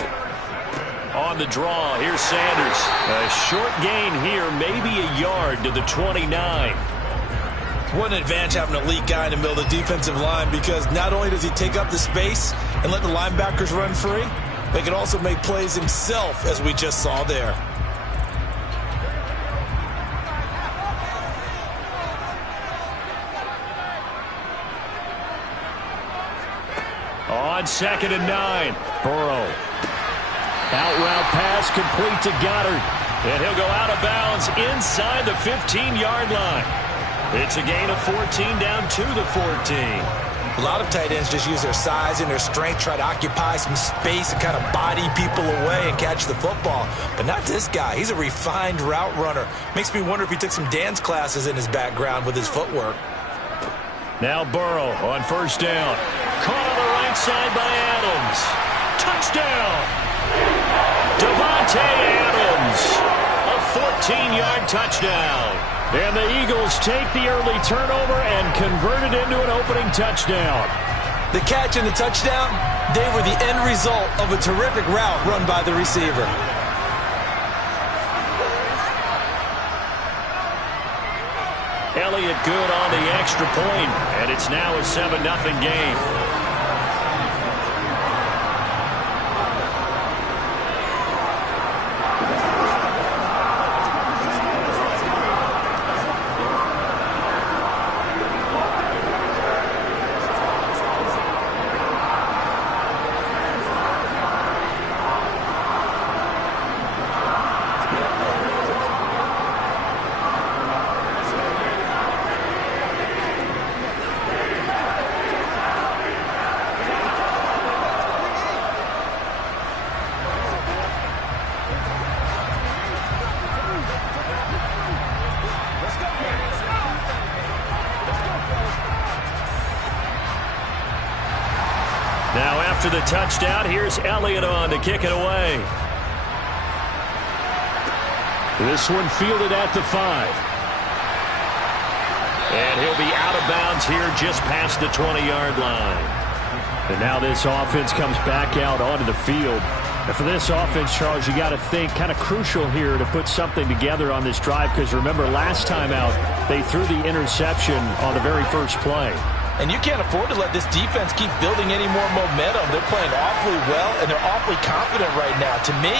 On the draw, here's Sanders. A short gain here, maybe a yard to the 29. What an advantage having an elite guy in the middle of the defensive line, because not only does he take up the space and let the linebackers run free, but he can also make plays himself, as we just saw there. on 2nd and 9. Burrow. Out route pass complete to Goddard. And he'll go out of bounds inside the 15-yard line. It's a gain of 14 down to the 14. A lot of tight ends just use their size and their strength, try to occupy some space and kind of body people away and catch the football. But not this guy. He's a refined route runner. Makes me wonder if he took some dance classes in his background with his footwork. Now Burrow on 1st down. Caught on the right side by Adams. Touchdown! Davante Adams. A 14-yard touchdown. And the Eagles take the early turnover and convert it into an opening touchdown. The catch and the touchdown, they were the end result of a terrific route run by the receiver. Elliott good on the extra point, and it's now a 7-0 game. Now after the touchdown, here's Elliott on to kick it away. This one fielded at the 5. And he'll be out of bounds here just past the 20-yard line. And now this offense comes back out onto the field. And for this offense, Charles, you got to think kind of crucial here to put something together on this drive, because remember last time out they threw the interception on the very first play. And you can't afford to let this defense keep building any more momentum. They're playing awfully well, and they're awfully confident right now. To me,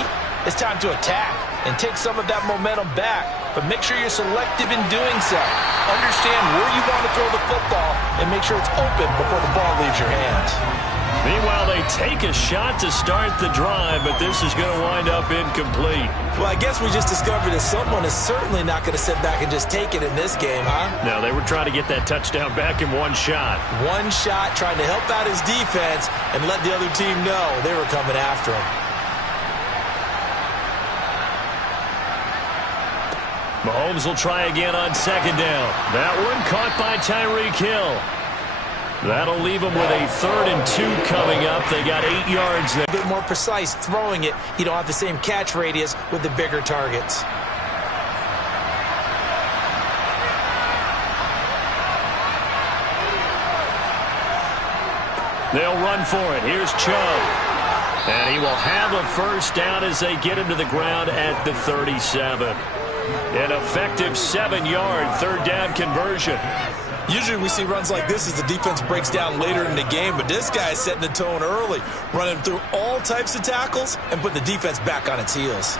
it's time to attack and take some of that momentum back. But make sure you're selective in doing so. Understand where you want to throw the football and make sure it's open before the ball leaves your hands. Meanwhile, they take a shot to start the drive, but this is going to wind up incomplete. Well, I guess we just discovered that someone is certainly not going to sit back and just take it in this game, huh? No, they were trying to get that touchdown back in one shot. One shot, trying to help out his defense and let the other team know they were coming after him. Mahomes will try again on 2nd down. That one caught by Tyreek Hill. That'll leave them with a 3rd and 2 coming up. They got 8 yards there. A bit more precise throwing it. You don't have the same catch radius with the bigger targets. They'll run for it. Here's Chubb. And he will have a 1st down as they get him to the ground at the 37. An effective 7-yard 3rd down conversion. Usually we see runs like this as the defense breaks down later in the game, but this guy is setting the tone early, running through all types of tackles and putting the defense back on its heels.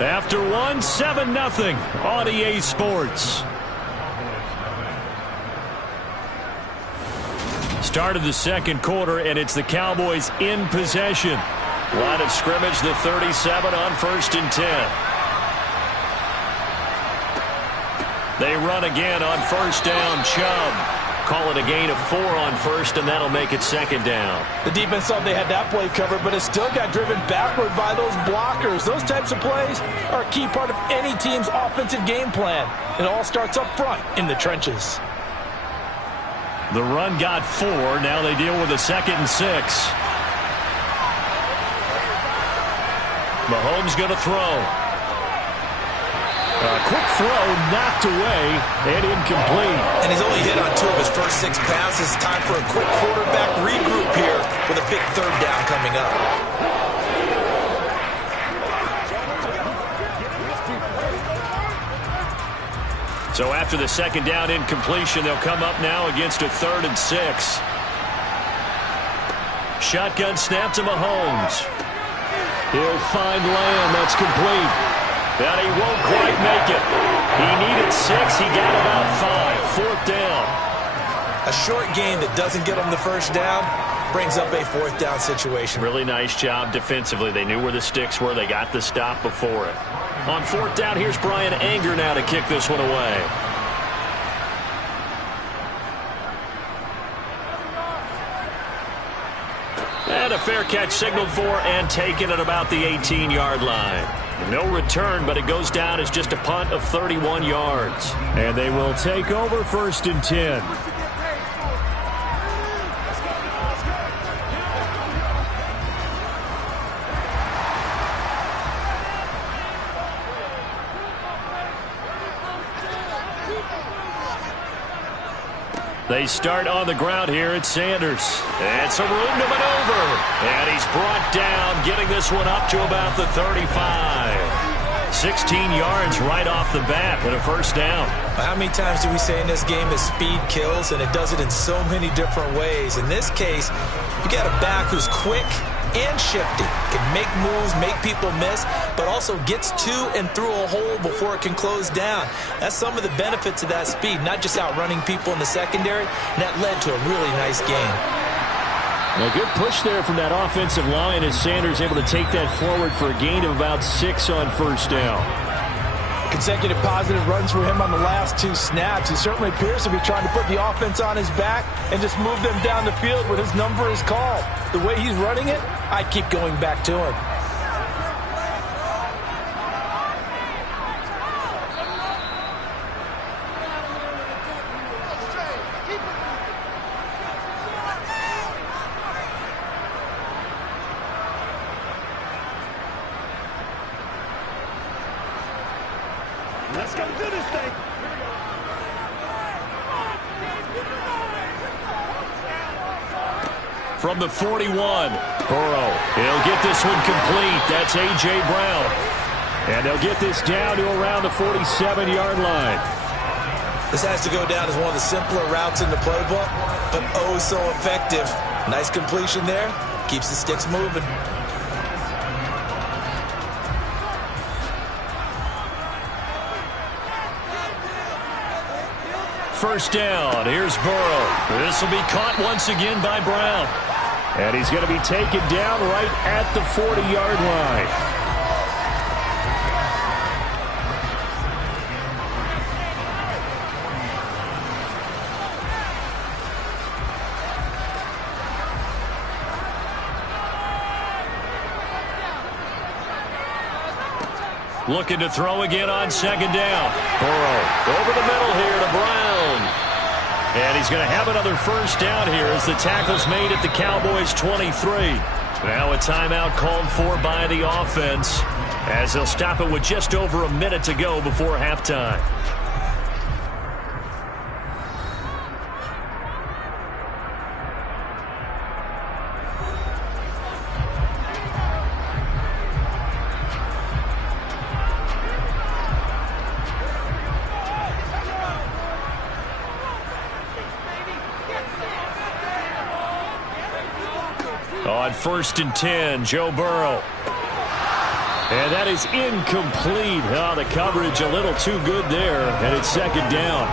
After one, 7-0 on EA Sports. Start of the 2nd quarter, and it's the Cowboys in possession. Line of scrimmage, the 37 on 1st and 10. They run again on 1st down. Chubb. Call it a gain of 4 on 1st, and that'll make it 2nd down. The defense thought they had that play covered, but it still got driven backward by those blockers. Those types of plays are a key part of any team's offensive game plan. It all starts up front in the trenches. The run got 4. Now they deal with a 2nd and 6. Mahomes going to throw. A quick throw knocked away and incomplete. And he's only hit on 2 of his first 6 passes. Time for a quick quarterback regroup here with a big 3rd down coming up. So after the 2nd down incompletion, they'll come up now against a 3rd and 6. Shotgun snap to Mahomes. He'll find Lamb. That's complete. And he won't quite make it. He needed 6. He got about 5. 4th down. A short gain that doesn't get him the first down brings up a 4th down situation. Really nice job defensively. They knew where the sticks were. They got the stop before it. On 4th down, here's Brian Anger now to kick this one away. And a fair catch signaled for and taken at about the 18-yard line. No return, but it goes down as just a punt of 31 yards. And they will take over 1st and 10. They start on the ground here at Sanders. And some room to maneuver. And he's brought down, getting this one up to about the 35. 16 yards right off the bat and a 1st down. How many times do we say in this game that speed kills, and it does it in so many different ways? In this case, you got a back who's quick and shifty, can make moves, make people miss, but also gets to and through a hole before it can close down. That's some of the benefits of that speed, not just outrunning people in the secondary, and that led to a really nice game. A good push there from that offensive line as Sanders able to take that forward for a gain of about 6 on 1st down. Consecutive positive runs for him on the last 2 snaps. He certainly appears to be trying to put the offense on his back and just move them down the field when his number is called. The way he's running it, I keep going back to him. Let's go do this thing. From the 41, Burrow. He'll get this one complete. That's A.J. Brown. And they'll get this down to around the 47-yard line. This has to go down as one of the simpler routes in the playbook, but oh so effective. Nice completion there. Keeps the sticks moving. First down. Here's Burrow. This will be caught once again by Brown. And he's going to be taken down right at the 40-yard line. Looking to throw again on 2nd down. Burrow over the middle here to Brown. And he's going to have another 1st down here as the tackle's made at the Cowboys' 23. Now a timeout called for by the offense as they'll stop it with just over a minute to go before halftime. On 1st and 10, Joe Burrow. And that is incomplete. Oh, the coverage a little too good there, and it's 2nd down.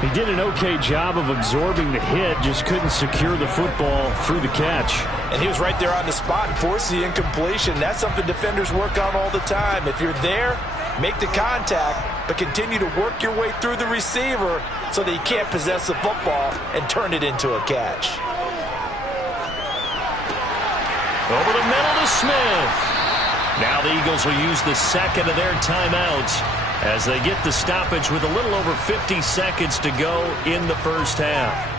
He did an okay job of absorbing the hit, just couldn't secure the football through the catch. And he was right there on the spot and forced the incompletion. That's something defenders work on all the time. If you're there, make the contact, but continue to work your way through the receiver so that he can't possess the football and turn it into a catch. Over the middle to Smith. Now the Eagles will use the 2nd of their timeouts as they get the stoppage with a little over 50 seconds to go in the 1st half.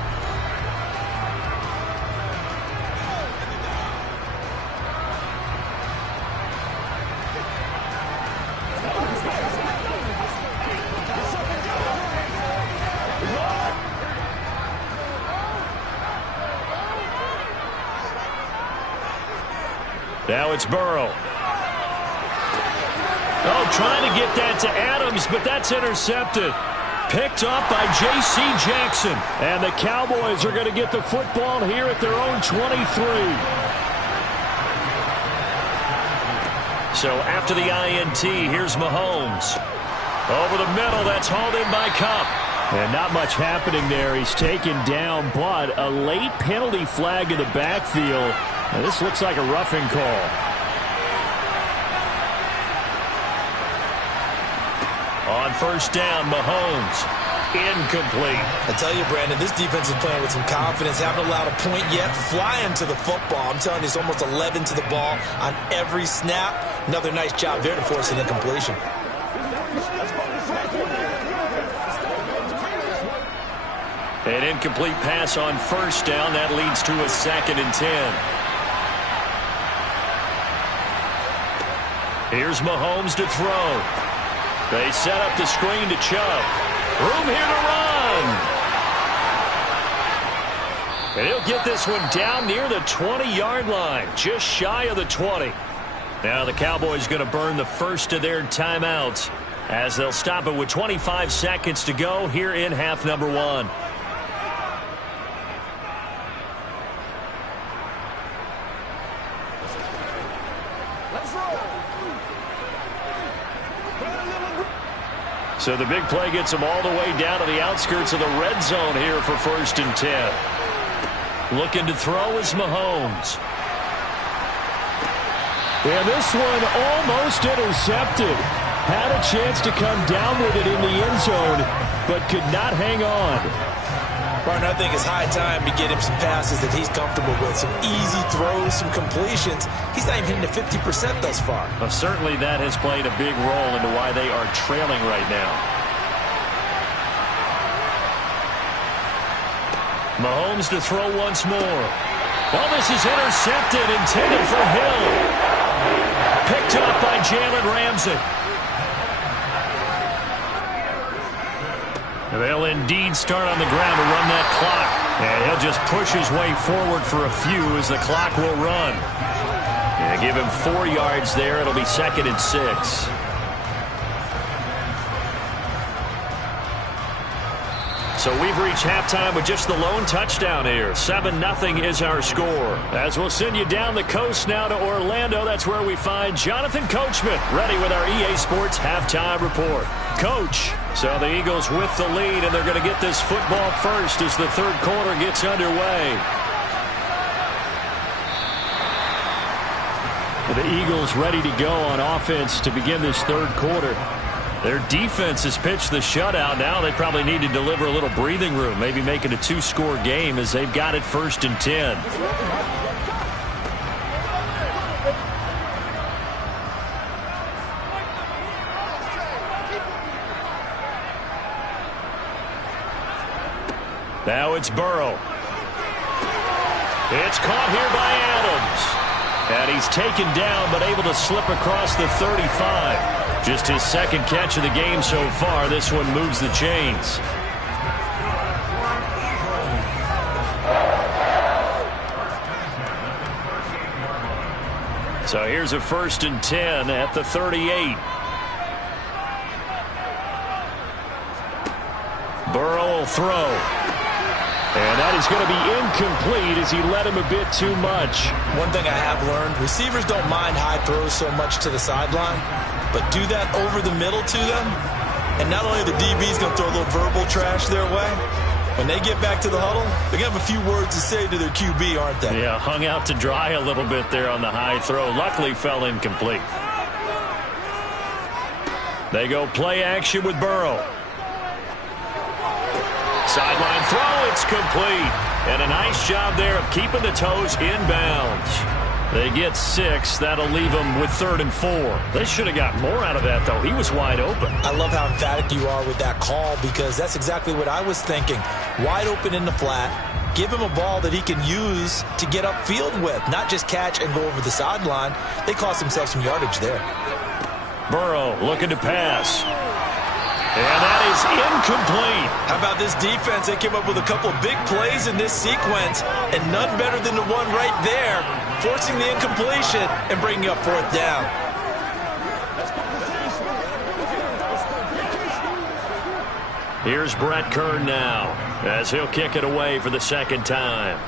Now it's Burrow. Oh, trying to get that to Adams, but that's intercepted. Picked up by J.C. Jackson. And the Cowboys are going to get the football here at their own 23. So after the INT, here's Mahomes. Over the middle, that's hauled in by Kupp. And not much happening there. He's taken down, but a late penalty flag in the backfield. Now, this looks like a roughing call. On first down, Mahomes. Incomplete. I tell you, Brandon, this defense is playing with some confidence. Haven't allowed a point yet. Flying to the football. I'm telling you, it's almost 11 to the ball on every snap. Another nice job there to force an incompletion. An incomplete pass on first down. That leads to a 2nd and 10. Here's Mahomes to throw. They set up the screen to Chubb. Room here to run. And he'll get this one down near the 20-yard line, just shy of the 20. Now the Cowboys going to burn the first of their timeouts as they'll stop it with 25 seconds to go here in half number 1. So the big play gets them all the way down to the outskirts of the red zone here for 1st and 10. Looking to throw is Mahomes. And this one almost intercepted. Had a chance to come down with it in the end zone, but could not hang on. Partner, I think it's high time to get him some passes that he's comfortable with. Some easy throws, some completions. He's not even hitting to 50% thus far. Well, certainly that has played a big role into why they are trailing right now. Mahomes to throw once more. Oh, this is intercepted, intended for Hill. Picked up by Jalen Ramsey. They'll indeed start on the ground to run that clock. And he'll just push his way forward for a few as the clock will run. And give him 4 yards there. It'll be 2nd and 6. So we've reached halftime with just the lone touchdown here. 7-0 is our score. As we'll send you down the coast now to Orlando, that's where we find Jonathan Coachman ready with our EA Sports Halftime Report. Coach, so the Eagles with the lead, and they're going to get this football first as the 3rd quarter gets underway. The Eagles ready to go on offense to begin this 3rd quarter. Their defense has pitched the shutout. Now they probably need to deliver a little breathing room, maybe make it a 2-score game as they've got it 1st and 10. Now it's Burrow. It's caught here by Adams. And he's taken down but able to slip across the 35. Just his 2nd catch of the game so far. This one moves the chains. So here's a 1st and 10 at the 38. Burrow will throw. And that is going to be incomplete as he led him a bit too much. One thing I have learned, receivers don't mind high throws so much to the sideline, but do that over the middle to them, and not only the DB's going to throw a little verbal trash their way, when they get back to the huddle, they're going to have a few words to say to their QB, aren't they? Yeah, hung out to dry a little bit there on the high throw. Luckily fell incomplete. They go play action with Burrow. Sideline throw, it's complete. And a nice job there of keeping the toes inbounds. They get 6. That'll leave them with 3rd and 4. They should have got more out of that, though. He was wide open. I love how emphatic you are with that call because that's exactly what I was thinking. Wide open in the flat. Give him a ball that he can use to get upfield with, not just catch and go over the sideline. They cost themselves some yardage there. Burrow looking to pass. And that is incomplete. How about this defense? They came up with a couple of big plays in this sequence, and none better than the one right there, forcing the incompletion and bringing up 4th down. Here's Brett Kern now, as he'll kick it away for the 2nd time.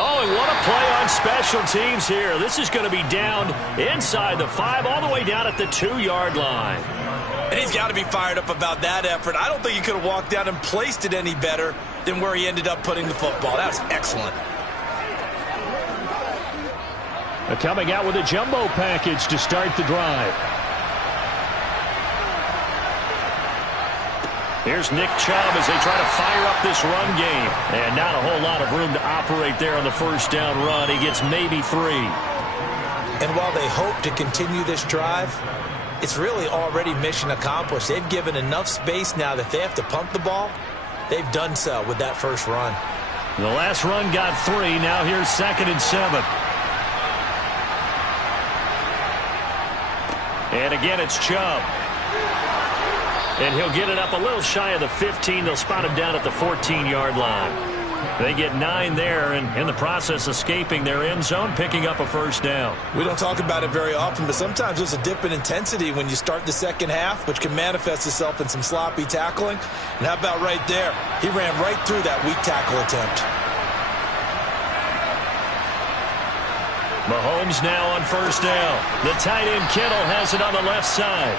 Oh, and what a play on on special teams here. This is going to be down inside the 5, all the way down at the 2-yard line. And he's got to be fired up about that effort. I don't think he could have walked down and placed it any better than where he ended up putting the football. That was excellent. Coming out with a jumbo package to start the drive. Here's Nick Chubb as they try to fire up this run game. And not a whole lot of room to operate there on the first down run. He gets maybe 3. And while they hope to continue this drive, it's really already mission accomplished. They've given enough space now that they have to pump the ball. They've done so with that first run. The last run got 3. Now here's 2nd and 7. And again, it's Chubb. And he'll get it up a little shy of the 15. They'll spot him down at the 14-yard line. They get 9 there, and in the process escaping their end zone, picking up a first down. We don't talk about it very often, but sometimes there's a dip in intensity when you start the second half, which can manifest itself in some sloppy tackling. And how about right there? He ran right through that weak tackle attempt. Mahomes now on first down. The tight end Kittle has it on the left side.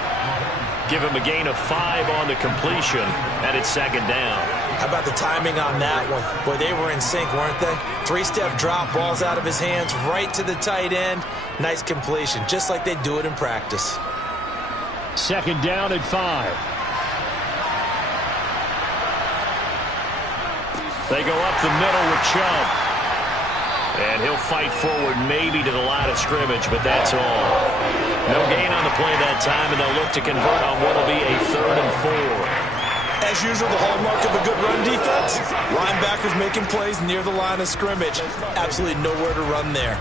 Give him a gain of 5 on the completion, and it's 2nd down. How about the timing on that one? Boy, they were in sync, weren't they? 3-step drop, balls out of his hands, right to the tight end. Nice completion, just like they do it in practice. 2nd down and 5. They go up the middle with Chubb. And he'll fight forward maybe to the line of scrimmage, but that's all. No gain on the play that time, and they'll look to convert on what will be a 3rd and 4. As usual, the hallmark of a good run defense, linebackers making plays near the line of scrimmage. Absolutely nowhere to run there.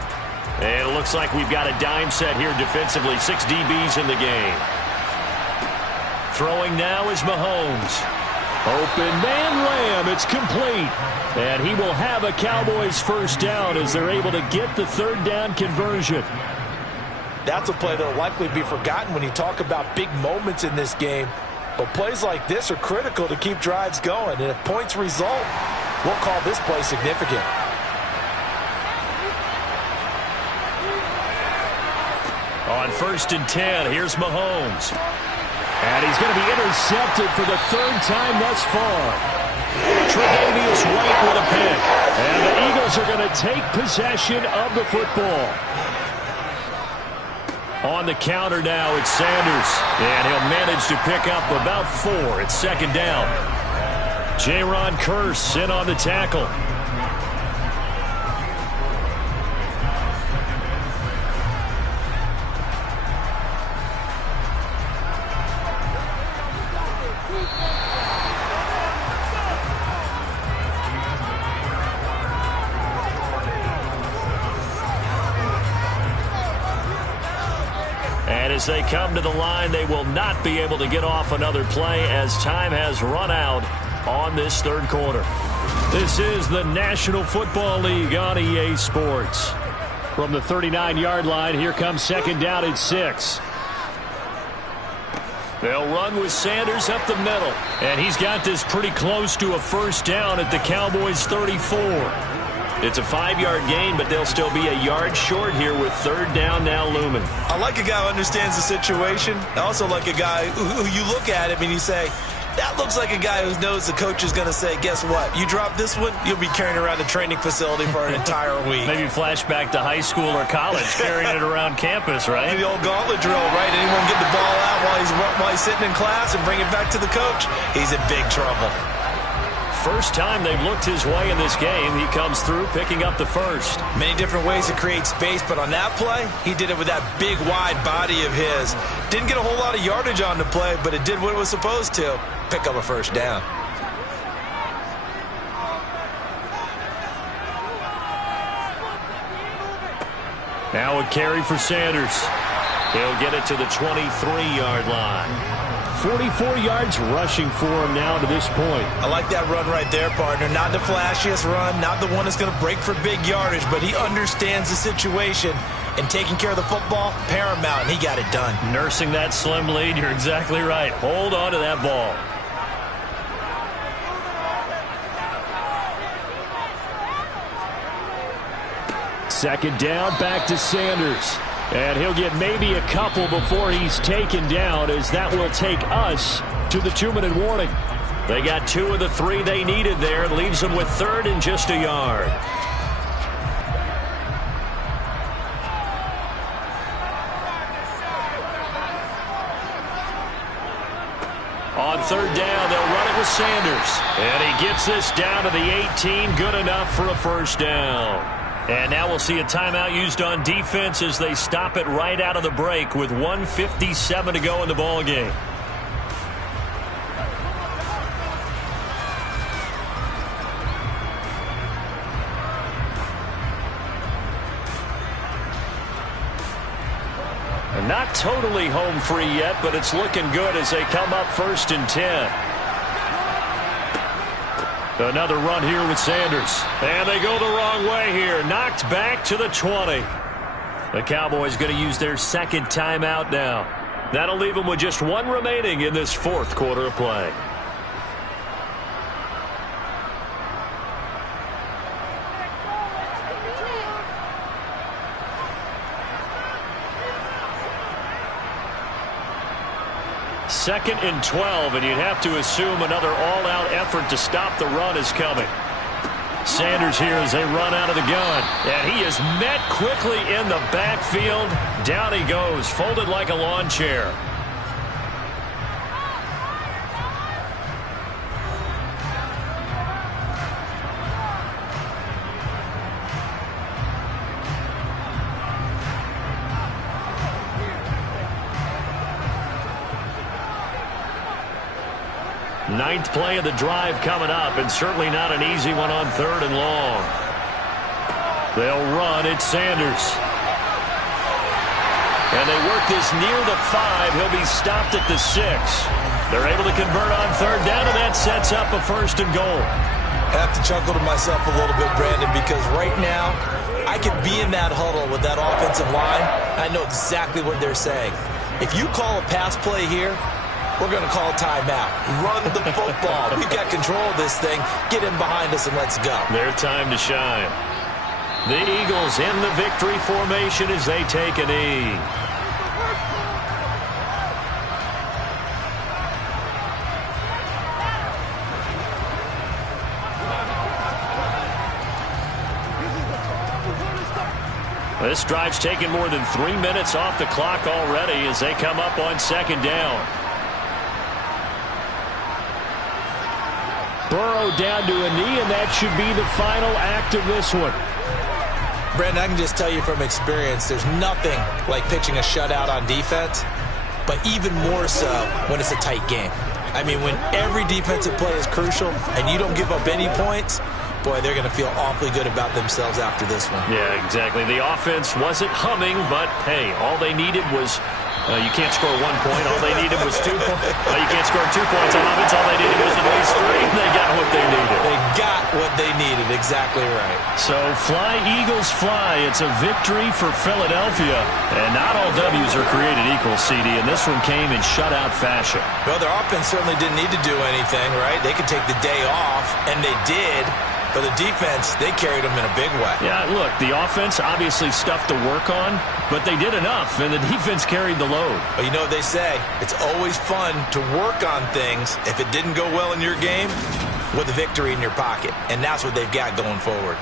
And it looks like we've got a dime set here defensively. 6 DBs in the game. Throwing now is Mahomes. Open man Lamb. It's complete. And he will have a Cowboys first down as they're able to get the 3rd down conversion. That's a play that will likely be forgotten when you talk about big moments in this game. But plays like this are critical to keep drives going. And if points result, we'll call this play significant. On 1st and 10, here's Mahomes. And he's going to be intercepted for the 3rd time thus far. Tre'Davious White with a pick. And the Eagles are going to take possession of the football. On the counter now, it's Sanders. And he'll manage to pick up about 4. It's 2nd down. Jaron Kearse in on the tackle. As they come to the line, they will not be able to get off another play as time has run out on this 3rd quarter. This is the National Football League on EA Sports. From the 39-yard line, here comes 2nd down and 6. They'll run with Sanders up the middle, and he's got this pretty close to a first down at the Cowboys' 34. It's a 5-yard gain, but they'll still be a yard short here with 3rd down now looming. I like a guy who understands the situation. I also like a guy who you look at him and you say, that looks like a guy who knows the coach is going to say, guess what? You drop this one, you'll be carrying around the training facility for an entire week. Maybe flashback to high school or college, carrying it around campus, right? The old gauntlet drill, right? Anyone get the ball out while he's sitting in class and bring it back to the coach? He's in big trouble. First time they've looked his way in this game. He comes through picking up the 1st. Many different ways to create space, but on that play, he did it with that big, wide body of his. Didn't get a whole lot of yardage on the play, but it did what it was supposed to. Pick up a first down. Now a carry for Sanders. He'll get it to the 23-yard line. 44 yards rushing for him now to this point. I like that run right there, partner. Not the flashiest run, not the one that's going to break for big yardage, but he understands the situation, and taking care of the football, paramount, and he got it done. Nursing that slim lead, you're exactly right. Hold on to that ball. Second down, back to Sanders. And he'll get maybe a couple before he's taken down, as that will take us to the 2-minute warning. They got 2 of the 3 they needed there. Leaves them with 3rd and just a yard. On 3rd down, they'll run it with Sanders. And he gets this down to the 18. Good enough for a first down. And now we'll see a timeout used on defense as they stop it right out of the break with 1:57 to go in the ballgame. Not totally home free yet, but it's looking good as they come up 1st and 10. Another run here with Sanders. And they go the wrong way here. Knocked back to the 20. The Cowboys going to use their 2nd timeout now. That'll leave them with just 1 remaining in this 4th quarter of play. Second and 12, and you'd have to assume another all-out effort to stop the run is coming. Sanders here as they run out of the gun. And he is met quickly in the backfield. Down he goes, folded like a lawn chair. Ninth play of the drive coming up, and certainly not an easy one on 3rd and long. They'll run. It's Sanders. And they work this near the 5. He'll be stopped at the 6. They're able to convert on 3rd down, and that sets up a 1st and goal. I have to chuckle to myself a little bit, Brandon, because right now I could be in that huddle with that offensive line. I know exactly what they're saying. If you call a pass play here, we're going to call a timeout. Run the football. We've got control of this thing. Get in behind us and let's go. Their time to shine. The Eagles in the victory formation as they take a knee. This drive's taken more than 3 minutes off the clock already as they come up on 2nd down. Burrow down to a knee, and that should be the final act of this one. Brandon, I can just tell you from experience, there's nothing like pitching a shutout on defense, but even more so when it's a tight game. I mean, when every defensive play is crucial and you don't give up any points, boy, they're going to feel awfully good about themselves after this one. Yeah, exactly. The offense wasn't humming, but, hey, all they needed was you can't score 1 point. All they needed was 2 points. You can't score 2 points on offense. All they needed was at least 3. They got what they needed. They got what they needed. Exactly right. So fly, Eagles, fly. It's a victory for Philadelphia. And not all W's are created equal, CD, and this one came in shutout fashion. Well, their offense certainly didn't need to do anything, right? They could take the day off, and they did. For the defense, they carried them in a big way. Yeah, look, the offense obviously stuff to work on, but they did enough, and the defense carried the load. Well, you know what they say. It's always fun to work on things if it didn't go well in your game with a victory in your pocket, and that's what they've got going forward.